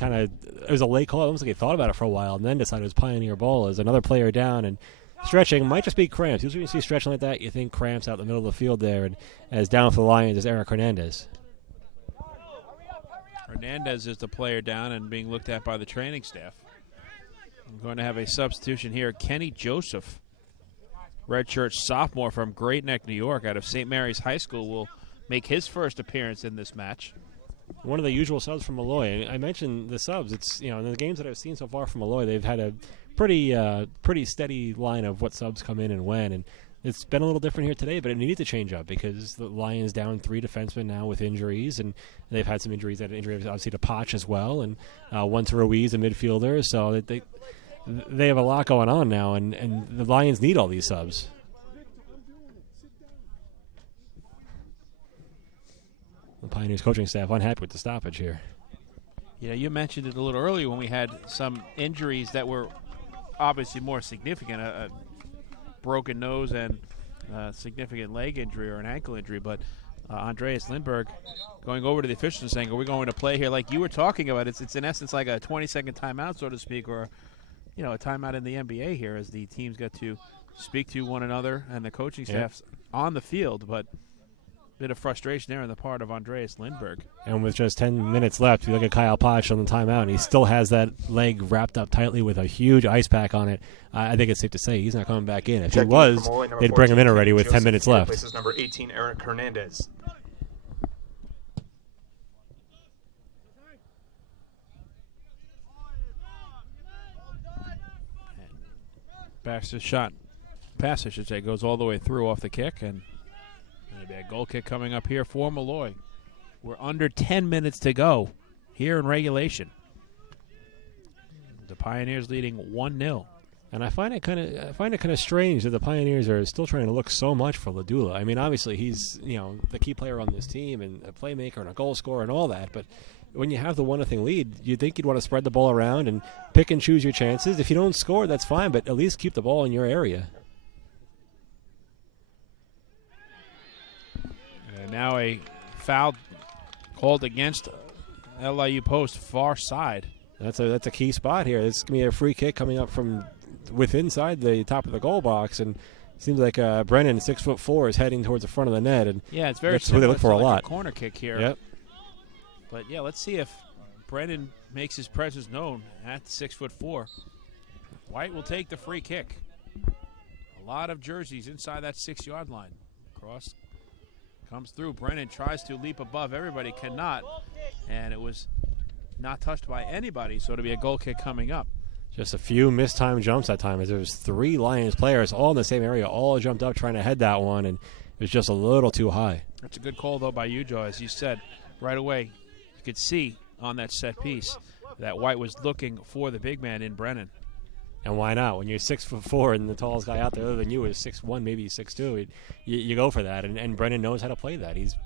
it was a late call. Almost like he thought about it for a while and then decided it was Pioneer ball as another player down and stretching. Might just be cramps. Usually when you see stretching like that, you think cramps out in the middle of the field there. And as down for the Lions is Eric Hernandez. Hernandez is the player down and being looked at by the training staff. I'm going to have a substitution here. Kenny Joseph, redshirt sophomore from Great Neck, New York, out of St. Mary's High School, will make his first appearance in this match. One of the usual subs from Molloy. I mentioned the subs. It's in the games that I've seen so far from Molloy, they've had a pretty steady line of what subs come in and when. And it's been a little different here today, but it needed to change up because the Lions down 3 defensemen now with injuries, and they've had some injuries. They had an injury obviously to Potch as well, and one to Ruiz, a midfielder. So they have a lot going on now, and the Lions need all these subs. The Pioneers coaching staff unhappy with the stoppage here. Yeah, you mentioned it a little earlier when we had some injuries that were obviously more significant, a broken nose and a significant leg injury or an ankle injury. But Andreas Lindberg going over to the officials and saying, are we going to play here like you were talking about? It's in essence like a 20-second timeout, so to speak, or a timeout in the NBA here as the teams get to speak to one another and the coaching staffs on the field. But bit of frustration there on the part of Andreas Lindberg. And with just 10 minutes left, you look at Kyle Potch on the timeout, and he still has that leg wrapped up tightly with a huge ice pack on it. I think it's safe to say he's not coming back in. If he was, they'd bring him in already with 10 minutes left. Places number 18, Eric Hernandez. Baxter's shot, pass I should say, goes all the way through off the kick, and maybe a goal kick coming up here for Molloy. We're under 10 minutes to go here in regulation. The Pioneers leading 1-0. And I find it kind of strange that the Pioneers are still trying to look so much for Ladula. I mean, obviously he's the key player on this team and a playmaker and a goal scorer and all that, but when you have the 1-0 lead, you'd think you'd want to spread the ball around and pick and choose your chances. If you don't score, that's fine, but at least keep the ball in your area. And now a foul called against LIU post far side. That's a key spot here. This is going to be a free kick coming up from inside the top of the goal box, and it seems like Brennan, 6'4", is heading towards the front of the net, and yeah, it's very that's what they look for a lot. A corner kick here. Yep. But yeah, let's see if Brennan makes his presence known at 6'4". White will take the free kick. A lot of jerseys inside that 6-yard line. Cross comes through. Brennan tries to leap above. Everybody cannot, and it was not touched by anybody, so it'll be a goal kick coming up. Just a few mistimed jumps that time, as there was 3 Lions players all in the same area, all jumped up trying to head that one, and it was just a little too high. That's a good call, though, by you, Joe. As you said, right away, you could see on that set piece that White was looking for the big man in Brennan. And why not? When you're 6'4" and the tallest guy out there other than you is 6'1", maybe 6'2", you go for that. And Brennan knows how to play that. He's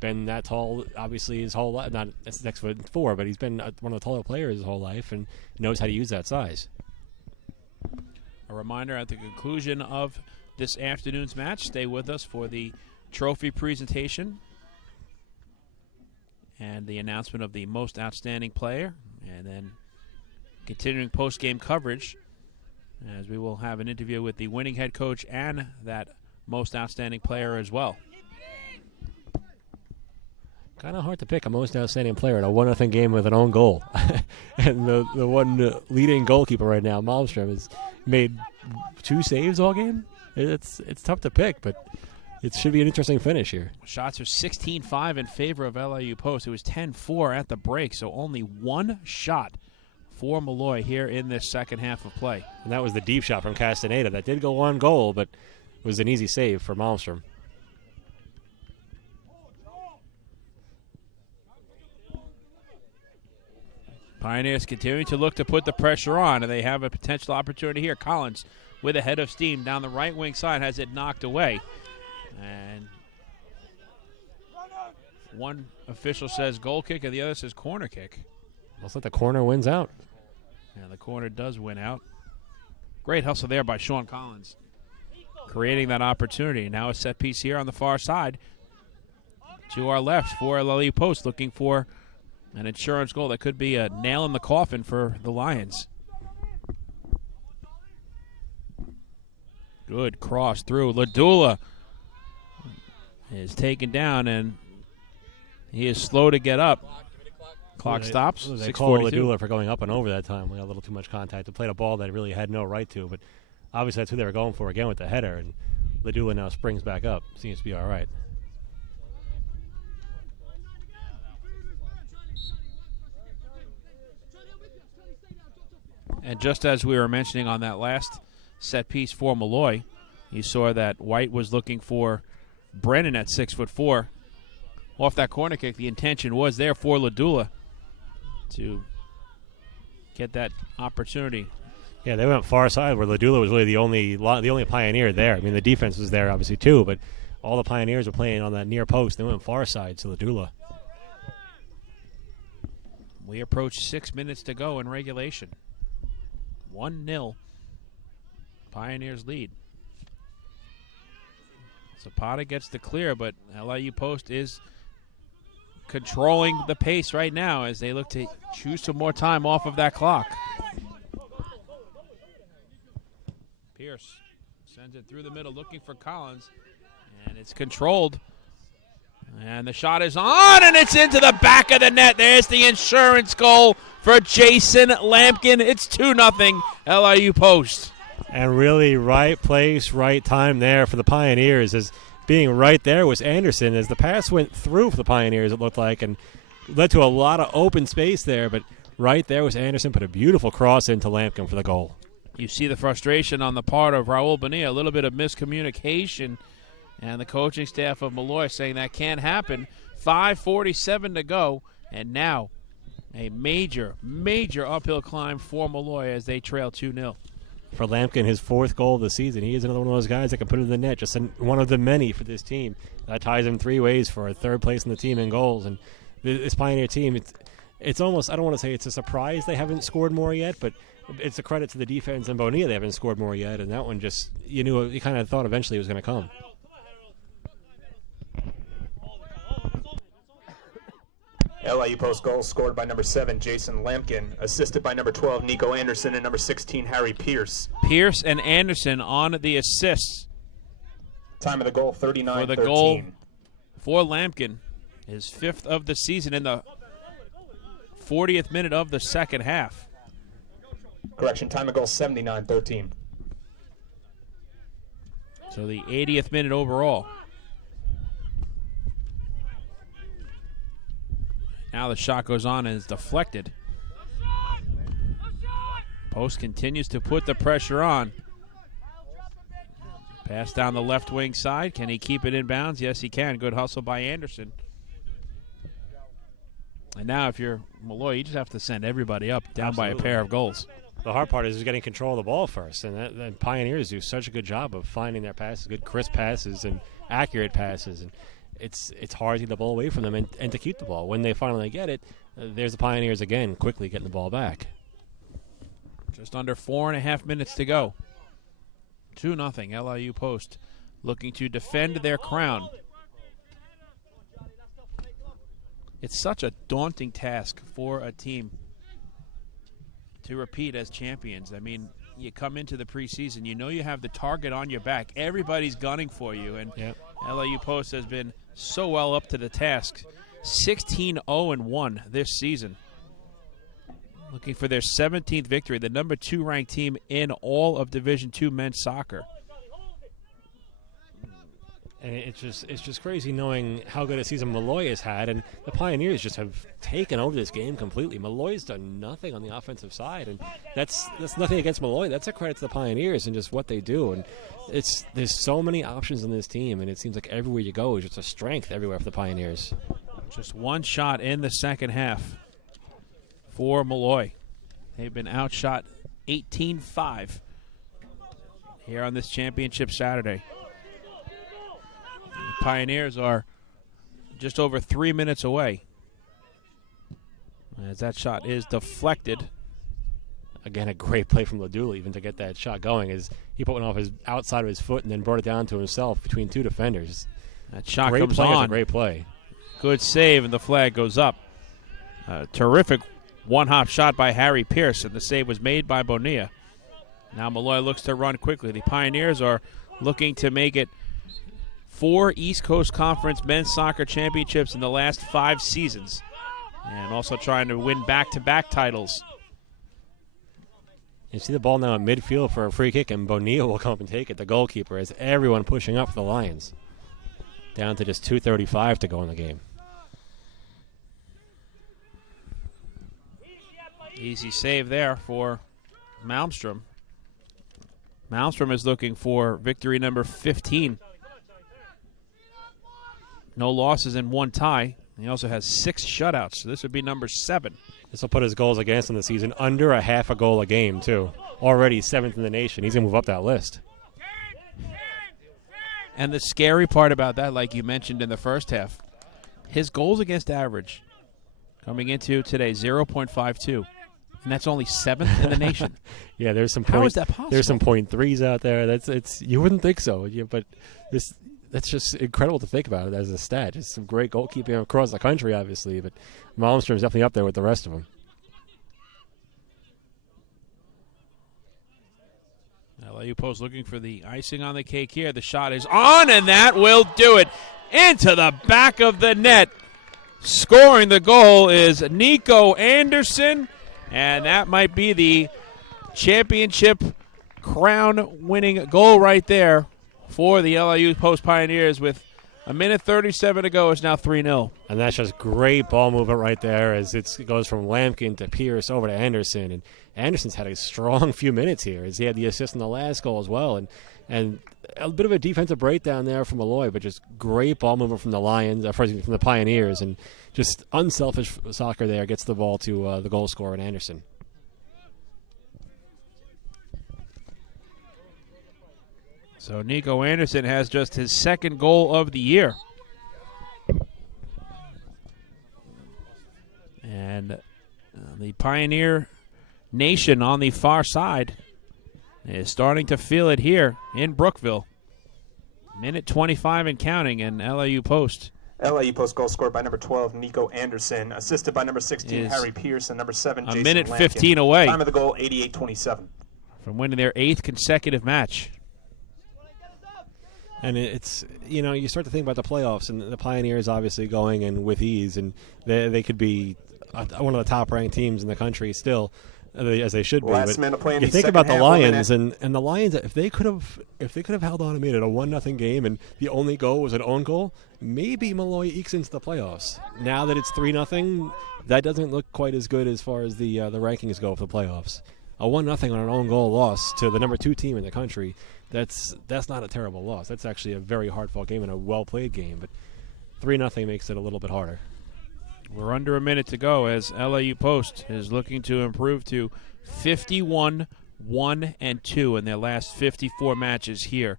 been that tall, obviously, his whole life. Not 6'4", but he's been one of the taller players his whole life and knows how to use that size. A reminder at the conclusion of this afternoon's match, stay with us for the trophy presentation and the announcement of the most outstanding player, and then continuing post-game coverage, as we will have an interview with the winning head coach and that most outstanding player as well. Kind of hard to pick a most outstanding player in a 1-0 game with an own goal. And the one leading goalkeeper right now, Malmstrom, has made 2 saves all game. It's tough to pick, but it should be an interesting finish here. Shots are 16-5 in favor of LIU Post. It was 10-4 at the break, so only 1 shot for Molloy here in this second half of play. And that was the deep shot from Castaneda. That did go on goal, but it was an easy save for Malmstrom. Pioneers continuing to look to put the pressure on, and they have a potential opportunity here. Collins with a head of steam down the right wing side has it knocked away. And one official says goal kick and the other says corner kick. Looks like the corner wins out. Yeah, the corner does win out. Great hustle there by Sean Collins, creating that opportunity. Now a set piece here on the far side. To our left for LIU Post, looking for an insurance goal that could be a nail in the coffin for the Lions. Good cross through. Ladula is taken down, and he is slow to get up. Clock stops. They call Ladula for going up and over that time. We got a little too much contact. They played a ball that really had no right to, but obviously that's who they were going for again with the header, and Ladula now springs back up. Seems to be all right. And just as we were mentioning on that last set piece for Molloy, you saw that White was looking for Brennan at 6'4". Off that corner kick, the intention was there for Ladula to get that opportunity. Yeah, they went far side where Ladula was really the only Pioneer there. I mean, the defense was there obviously too, but all the Pioneers were playing on that near post. They went far side to Ladula. We approach 6 minutes to go in regulation. 1-0. Pioneers lead. Zapata gets the clear, but LIU Post is controlling the pace right now as they look to choose some more time off of that clock. Pierce sends it through the middle looking for Collins, and it's controlled. And the shot is on, and it's into the back of the net. There's the insurance goal for Jason Lampkin. It's 2-0 LIU Post. And really right place, right time there for the Pioneers. As being right there was Anderson as the pass went through for the Pioneers, it looked like, and led to a lot of open space there. But right there was Anderson, put a beautiful cross into Lampkin for the goal. You see the frustration on the part of Raul Bonilla, a little bit of miscommunication, and the coaching staff of Molloy saying that can't happen. 5:47 to go, and now a major, major uphill climb for Molloy as they trail 2-0. For Lampkin, his 4th goal of the season. He is another one of those guys that can put it in the net, just one of the many for this team. That ties him 3 ways for a 3rd place in the team in goals. And this Pioneer team, it's almost, I don't want to say it's a surprise they haven't scored more yet, but it's a credit to the defense and Bonilla they haven't scored more yet. And that one just, you kind of thought eventually it was going to come. LIU Post goal scored by number 7, Jason Lampkin, assisted by number 12, Nico Anderson, and number 16, Harry Pierce. Pierce and Anderson on the assists. Time of the goal, 39-13. For the goal for Lampkin, his 5th of the season in the 40th minute of the second half. Correction, time of goal, 79-13. So the 80th minute overall. Now the shot goes on and is deflected. Post continues to put the pressure on. Pass down the left wing side. Can he keep it in bounds? Yes, he can. Good hustle by Anderson. And now if you're Molloy, you just have to send everybody up down Absolutely. by a pair of goals. The hard part is getting control of the ball first, and the Pioneers do such a good job of finding their passes, good crisp passes and accurate passes. And it's hard to get the ball away from them and to keep the ball. When they finally get it, there's the Pioneers again quickly getting the ball back. Just under 4.5 minutes to go. 2-0 LIU Post looking to defend their crown. It's such a daunting task for a team to repeat as champions. I mean, you come into the preseason, you know you have the target on your back. Everybody's gunning for you, and LIU Post has been so well up to the task. 16-0-1 this season. Looking for their 17th victory, the number 2 ranked team in all of Division II men's soccer. And it's just crazy knowing how good a season Molloy has had, and the Pioneers just have taken over this game completely. Molloy's done nothing on the offensive side, and that's nothing against Molloy. That's a credit to the Pioneers and just what they do. And there's so many options in this team, and it seems like everywhere you go is just a strength everywhere for the Pioneers. Just one shot in the second half for Molloy. They've been outshot 18-5 here on this championship Saturday. The Pioneers are just over 3 minutes away as that shot is deflected. Again, a great play from Ladula even to get that shot going. As he put one off his outside of his foot and then brought it down to himself between 2 defenders. That shot great comes play on. A great play. Good save, and the flag goes up. Terrific one-hop shot by Harry Pierce, and the save was made by Bonilla. Now Molloy looks to run quickly. The Pioneers are looking to make it 4 East Coast Conference men's soccer championships in the last 5 seasons, and also trying to win back-to-back titles. You see the ball now at midfield for a free kick, and Bonilla will come up and take it, the goalkeeper, as everyone pushing up for the Lions. Down to just 2:35 to go in the game. Easy save there for Malmstrom. Malmstrom is looking for victory number 15. No losses and 1 tie. He also has 6 shutouts, so this would be number 7. This will put his goals against in the season under a half a goal a game, too. Already 7th in the nation. He's going to move up that list. And the scary part about that, like you mentioned in the first half, his goals against average coming into today, 0.52. And that's only 7th in the nation. Yeah, there's some How is that possible? There's some .3s out there. It's you wouldn't think so, but that's just incredible to think about it as a stat. Just some great goalkeeping across the country, obviously, but Malmstrom's definitely up there with the rest of them. LIU Post looking for the icing on the cake here. The shot is on, and that will do it. Into the back of the net. Scoring the goal is Nico Anderson, and that might be the championship crown-winning goal right there for the LIU Post Pioneers. With a minute 37 to go, it's now 3-0. And that's just great ball movement right there as it goes from Lampkin to Pierce over to Anderson. And Anderson's had a strong few minutes here as he had the assist in the last goal as well. And a bit of a defensive breakdown there from Molloy, but just great ball movement from the Lions, from the Pioneers, and just unselfish soccer there. Gets the ball to the goal scorer, Anderson. So Nico Anderson has just his 2nd goal of the year. And the Pioneer Nation on the far side is starting to feel it here in Brookville. Minute 25 and counting, and LIU Post LIU Post goal scored by number 12, Nico Anderson. Assisted by number 16, Is Harry Pearson. Number 7, Jason minute Lankin. 15 away. Time of the goal, 88-27. From winning their 8th consecutive match. And it's, you start to think about the playoffs, and the Pioneers obviously going in with ease, and they could be one of the top-ranked teams in the country still, as they should be. Last but minute play in you the think second about the half, Lions, and the Lions, if they could have held on and made it a 1-0 game, and the only goal was an own goal, maybe Molloy ekes into the playoffs. Now that it's 3-0, that doesn't look quite as good as far as the rankings go for the playoffs. A 1-0 on an own goal loss to the number 2 team in the country, that's not a terrible loss. That's actually a very hard-fought game and a well-played game, but 3-0 makes it a little bit harder. We're under a minute to go as LIU Post is looking to improve to 51-1-2 in their last 54 matches here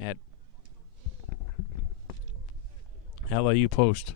at LIU Post.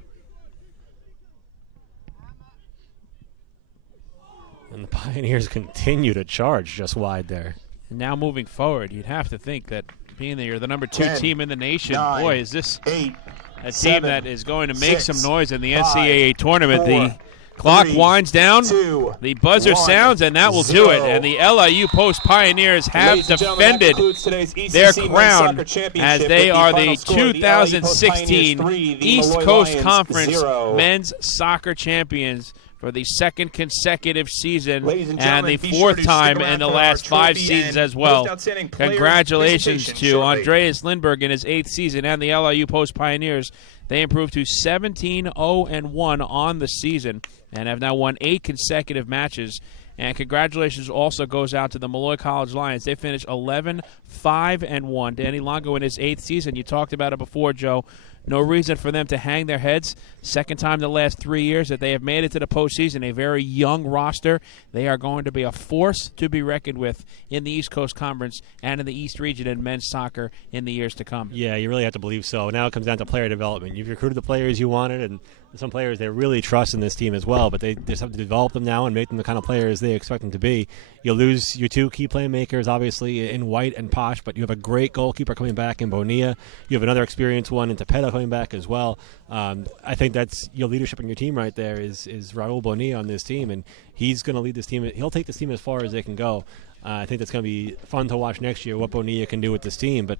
And the Pioneers continue to charge just wide there. And now moving forward, you'd have to think that being that you're the number 2 10, team in the nation, 9, boy, is this 8, a team 7, that is going to make 6, some noise in the 5, NCAA tournament. 4, The clock 3, winds down, 2, the buzzer 1, sounds, and that will do it. 0. And the LIU Post Pioneers have Ladies and gentlemen, that defended concludes today's ECC their Men's crown Soccer Championship as they with are the final score, the LIU Post 2016 Pioneers 3, the East Molloy Coast Lions Conference 0. Men's Soccer Champions for the 2nd consecutive season Ladies and and the gentlemen, be sure 4th to time stick around in the for last our 5 trophy seasons and as well. most outstanding players Congratulations presentation to shortly. Andreas Lindberg in his 8th season and the LIU Post Pioneers. They improved to 17-0-1 on the season and have now won 8 consecutive matches. And congratulations also goes out to the Molloy College Lions. They finished 11-5-1. Danny Longo in his 8th season. You talked about it before, Joe. No reason for them to hang their heads. Second time in the last 3 years that they have made it to the postseason. A very young roster. They are going to be a force to be reckoned with in the East Coast Conference and in the East Region in men's soccer in the years to come. Yeah, you really have to believe so. Now it comes down to player development. You've recruited the players you wanted, and some players they really trust in this team as well, but they just have to develop them now and make them the kind of players they expect them to be. You'll lose your 2 key playmakers, obviously, in White and Posh, but you have a great goalkeeper coming back in Bonilla. You have another experienced one in Tapeta coming back as well. I think that's your leadership in your team right there is Raul Bonilla on this team, and he's going to lead this team. He'll take this team as far as they can go. I think that's going to be fun to watch next year, what Bonilla can do with this team. But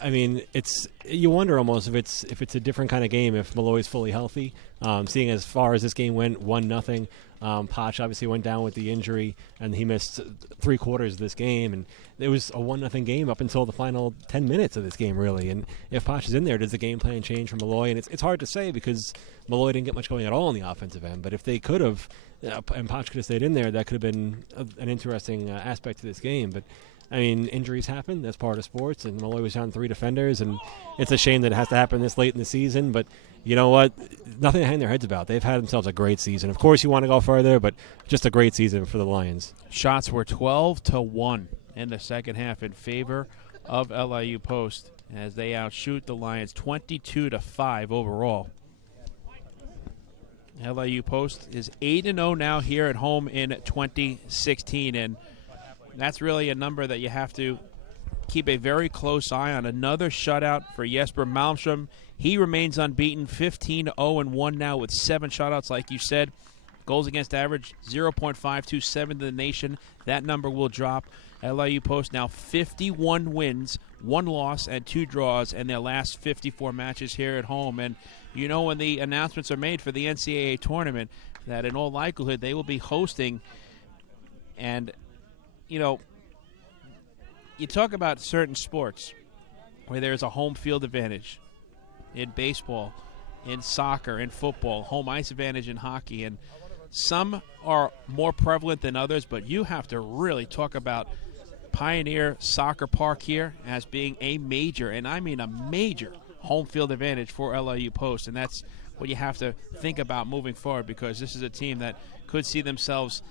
I mean, you wonder almost if it's a different kind of game if Molloy's fully healthy. Seeing as far as this game went, 1-0. Poch obviously went down with the injury, and he missed 3/4 of this game. And it was a 1-0 game up until the final 10 minutes of this game, really. And if Poch is in there, does the game plan change for Molloy? And it's hard to say because Molloy didn't get much going at all on the offensive end. But if they could have, and Poch could have stayed in there, that could have been an interesting aspect to this game. But I mean, injuries happen. That's part of sports, and Molloy was down 3 defenders, and it's a shame that it has to happen this late in the season. But you know what? Nothing to hang their heads about. They've had themselves a great season. Of course, you want to go further, but just a great season for the Lions. Shots were 12-1 in the second half in favor of LIU Post as they outshoot the Lions 22-5 overall. LIU Post is 8-0 now here at home in 2016, and that's really a number that you have to keep a very close eye on. Another shutout for Jesper Malmström. He remains unbeaten, 15-0-1 now with 7 shutouts, like you said. Goals against average, 0.527 to the nation. That number will drop. LIU Post now 51 wins, 1 loss, and 2 draws in their last 54 matches here at home. And you know when the announcements are made for the NCAA tournament that in all likelihood they will be hosting. And, you know, you talk about certain sports where there's a home field advantage in baseball, in soccer, in football, home ice advantage in hockey, and some are more prevalent than others, but you have to really talk about Pioneer Soccer Park here as being a major, and I mean a major, home field advantage for LIU Post, and that's what you have to think about moving forward because this is a team that could see themselves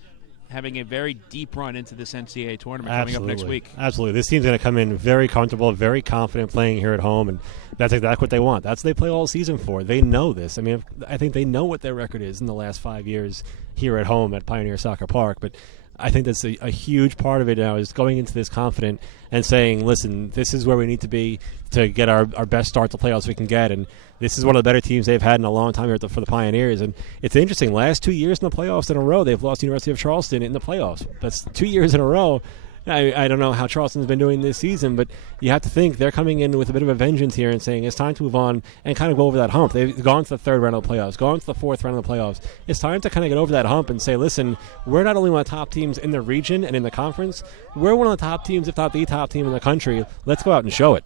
having a very deep run into this NCAA tournament coming up next week. Absolutely. This team's going to come in very comfortable, very confident playing here at home, and that's exactly what they want. That's what they play all season for. They know this. I mean, I think they know what their record is in the last 5 years here at home at Pioneer Soccer Park, but I think that's a huge part of it now, is going into this confident and saying, listen, this is where we need to be to get our best start to playoffs we can get. And this is one of the better teams they've had in a long time here for the Pioneers. And it's interesting, last 2 years in the playoffs in a row, they've lost the University of Charleston in the playoffs. That's 2 years in a row. I don't know how Charleston's been doing this season, but you have to think they're coming in with a bit of a vengeance here and saying it's time to move on and kind of go over that hump. They've gone to the third round of the playoffs, gone to the fourth round of the playoffs. It's time to kind of get over that hump and say, listen, we're not only one of the top teams in the region and in the conference, we're one of the top teams, if not the top team in the country. Let's go out and show it.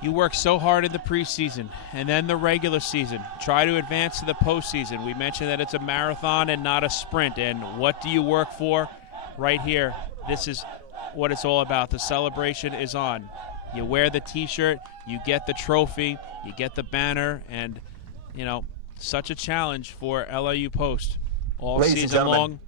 You work so hard in the preseason and then the regular season. Try to advance to the postseason. We mentioned that it's a marathon and not a sprint. And what do you work for? Right here, this is what it's all about. The celebration is on. You wear the T-shirt, you get the trophy, you get the banner, and, such a challenge for LIU Post all season long.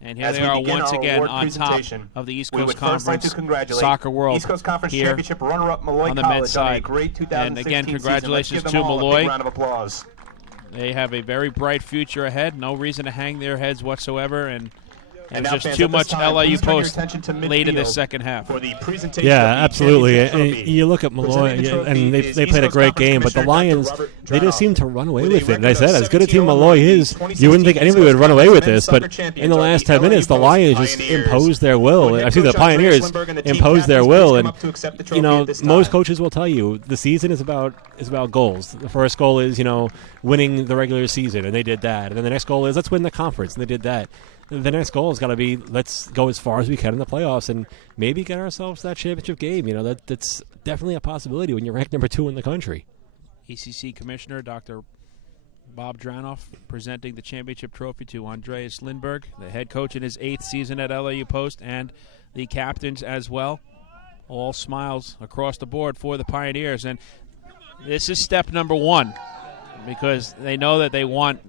And here they are once again on top of the East Coast Conference Soccer World East Coast Conference here Championship runner-up Molloy on the College men's side. On a great 2016 and again, season. congratulations Let's to give them all a Molloy. big round of applause. They have a very bright future ahead. No reason to hang their heads whatsoever, and And there's now, just fans, too at this much time, LIU please turn your Post attention to late in the midfield second half. for the presentation Yeah, of the absolutely. championship And trophy. you look at Molloy, Presenting the trophy and is they East played a Coast great Conference game, but the Commissioner Lions, Dr. they just Dronoff. seem to run away With a with it. And I record said, of as good a team 17-0 Molloy is, you wouldn't think 2016 anybody would run away with this, East but Coast in the Conference last 10 LIU minutes, the Post Lions just Pioneers. imposed their will. Would head Actually, the coach Andreas Pioneers Lindbergh and the team imposed their captains will. please And, come up to accept the trophy at this most time. coaches will tell you the season is about goals. The first goal is, winning the regular season, and they did that. And then the next goal is, let's win the conference, and they did that. The next goal has got to be, let's go as far as we can in the playoffs and maybe get ourselves that championship game. That's definitely a possibility when you're ranked number 2 in the country. ECC Commissioner Dr. Bob Dronoff presenting the championship trophy to Andreas Lindbergh, the head coach in his 8th season at LIU Post, and the captains as well. All smiles across the board for the Pioneers. And this is step number 1 because they know that they want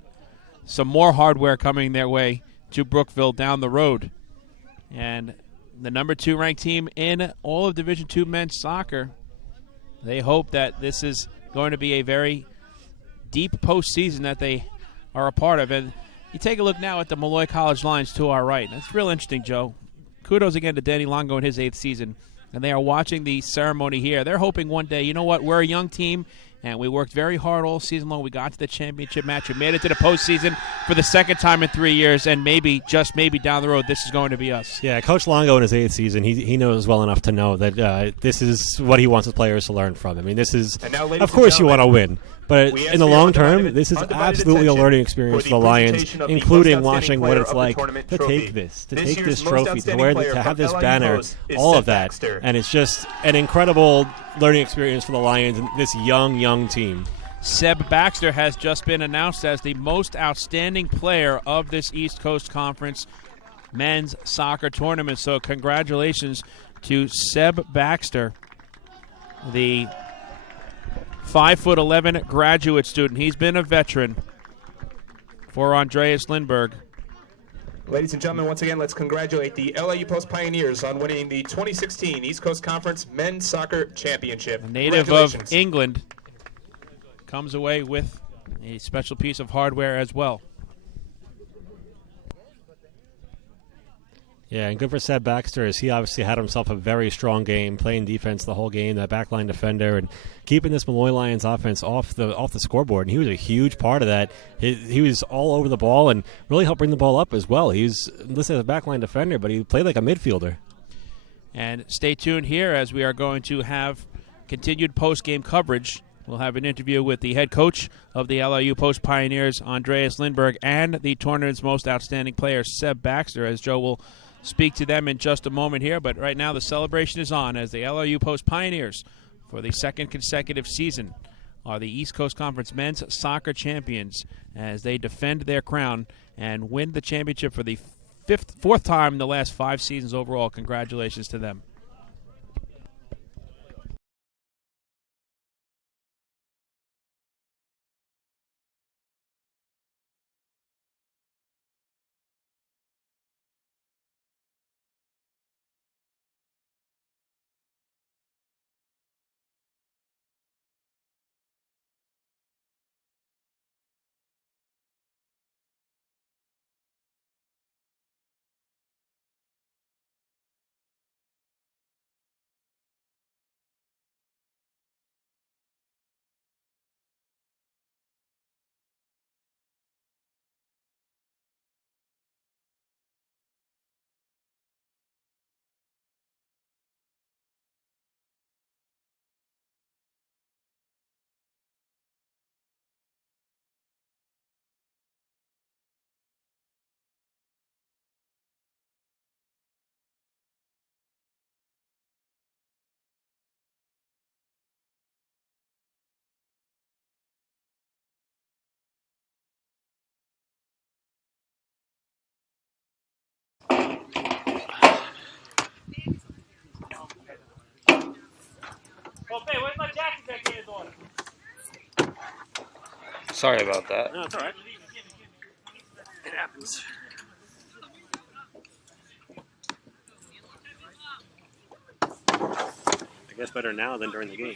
some more hardware coming their way to Brookville down the road. And the number 2 ranked team in all of Division II men's soccer, they hope that this is going to be a very deep postseason that they are a part of. And you take a look now at the Molloy College Lions to our right. That's real interesting, Joe. Kudos again to Danny Longo in his 8th season. And they are watching the ceremony here. They're hoping one day, we're a young team, and we worked very hard all season long. We got to the championship match. We made it to the postseason for the second time in 3 years, and maybe, just maybe down the road, this is going to be us. Yeah, Coach Longo in his 8th season, he knows well enough to know that this is what he wants his players to learn from. I mean, this is, of course you want to win, but in the long term, this is absolutely a learning experience for the Lions, including watching what it's like to take this trophy, to have this banner, all of that. And it's just an incredible learning experience for the Lions and this young team. Seb Baxter has just been announced as the most outstanding player of this East Coast Conference men's soccer tournament. So congratulations to Seb Baxter, the 5'11" graduate student. He's been a veteran for Andreas Lindbergh. Ladies and gentlemen, once again, let's congratulate the LIU Post Pioneers on winning the 2016 East Coast Conference Men's Soccer Championship. A native of England comes away with a special piece of hardware as well. Yeah, and good for Seb Baxter, as he obviously had himself a very strong game, playing defense the whole game, that backline defender, and keeping this Molloy Lions offense off the scoreboard. And he was a huge part of that. He was all over the ball and really helped bring the ball up as well. He's listed as a backline defender, but he played like a midfielder. And stay tuned here as we are going to have continued post-game coverage. We'll have an interview with the head coach of the LIU Post Pioneers, Andreas Lindbergh, and the tournament's most outstanding player, Seb Baxter, as Joe will speak to them in just a moment here. But right now the celebration is on as the LIU Post Pioneers, for the second consecutive season, are the East Coast Conference men's soccer champions as they defend their crown and win the championship for the fourth time in the last 5 seasons overall. Congratulations to them. Sorry about that. No, it's all right. It happens. I guess better now than during the game.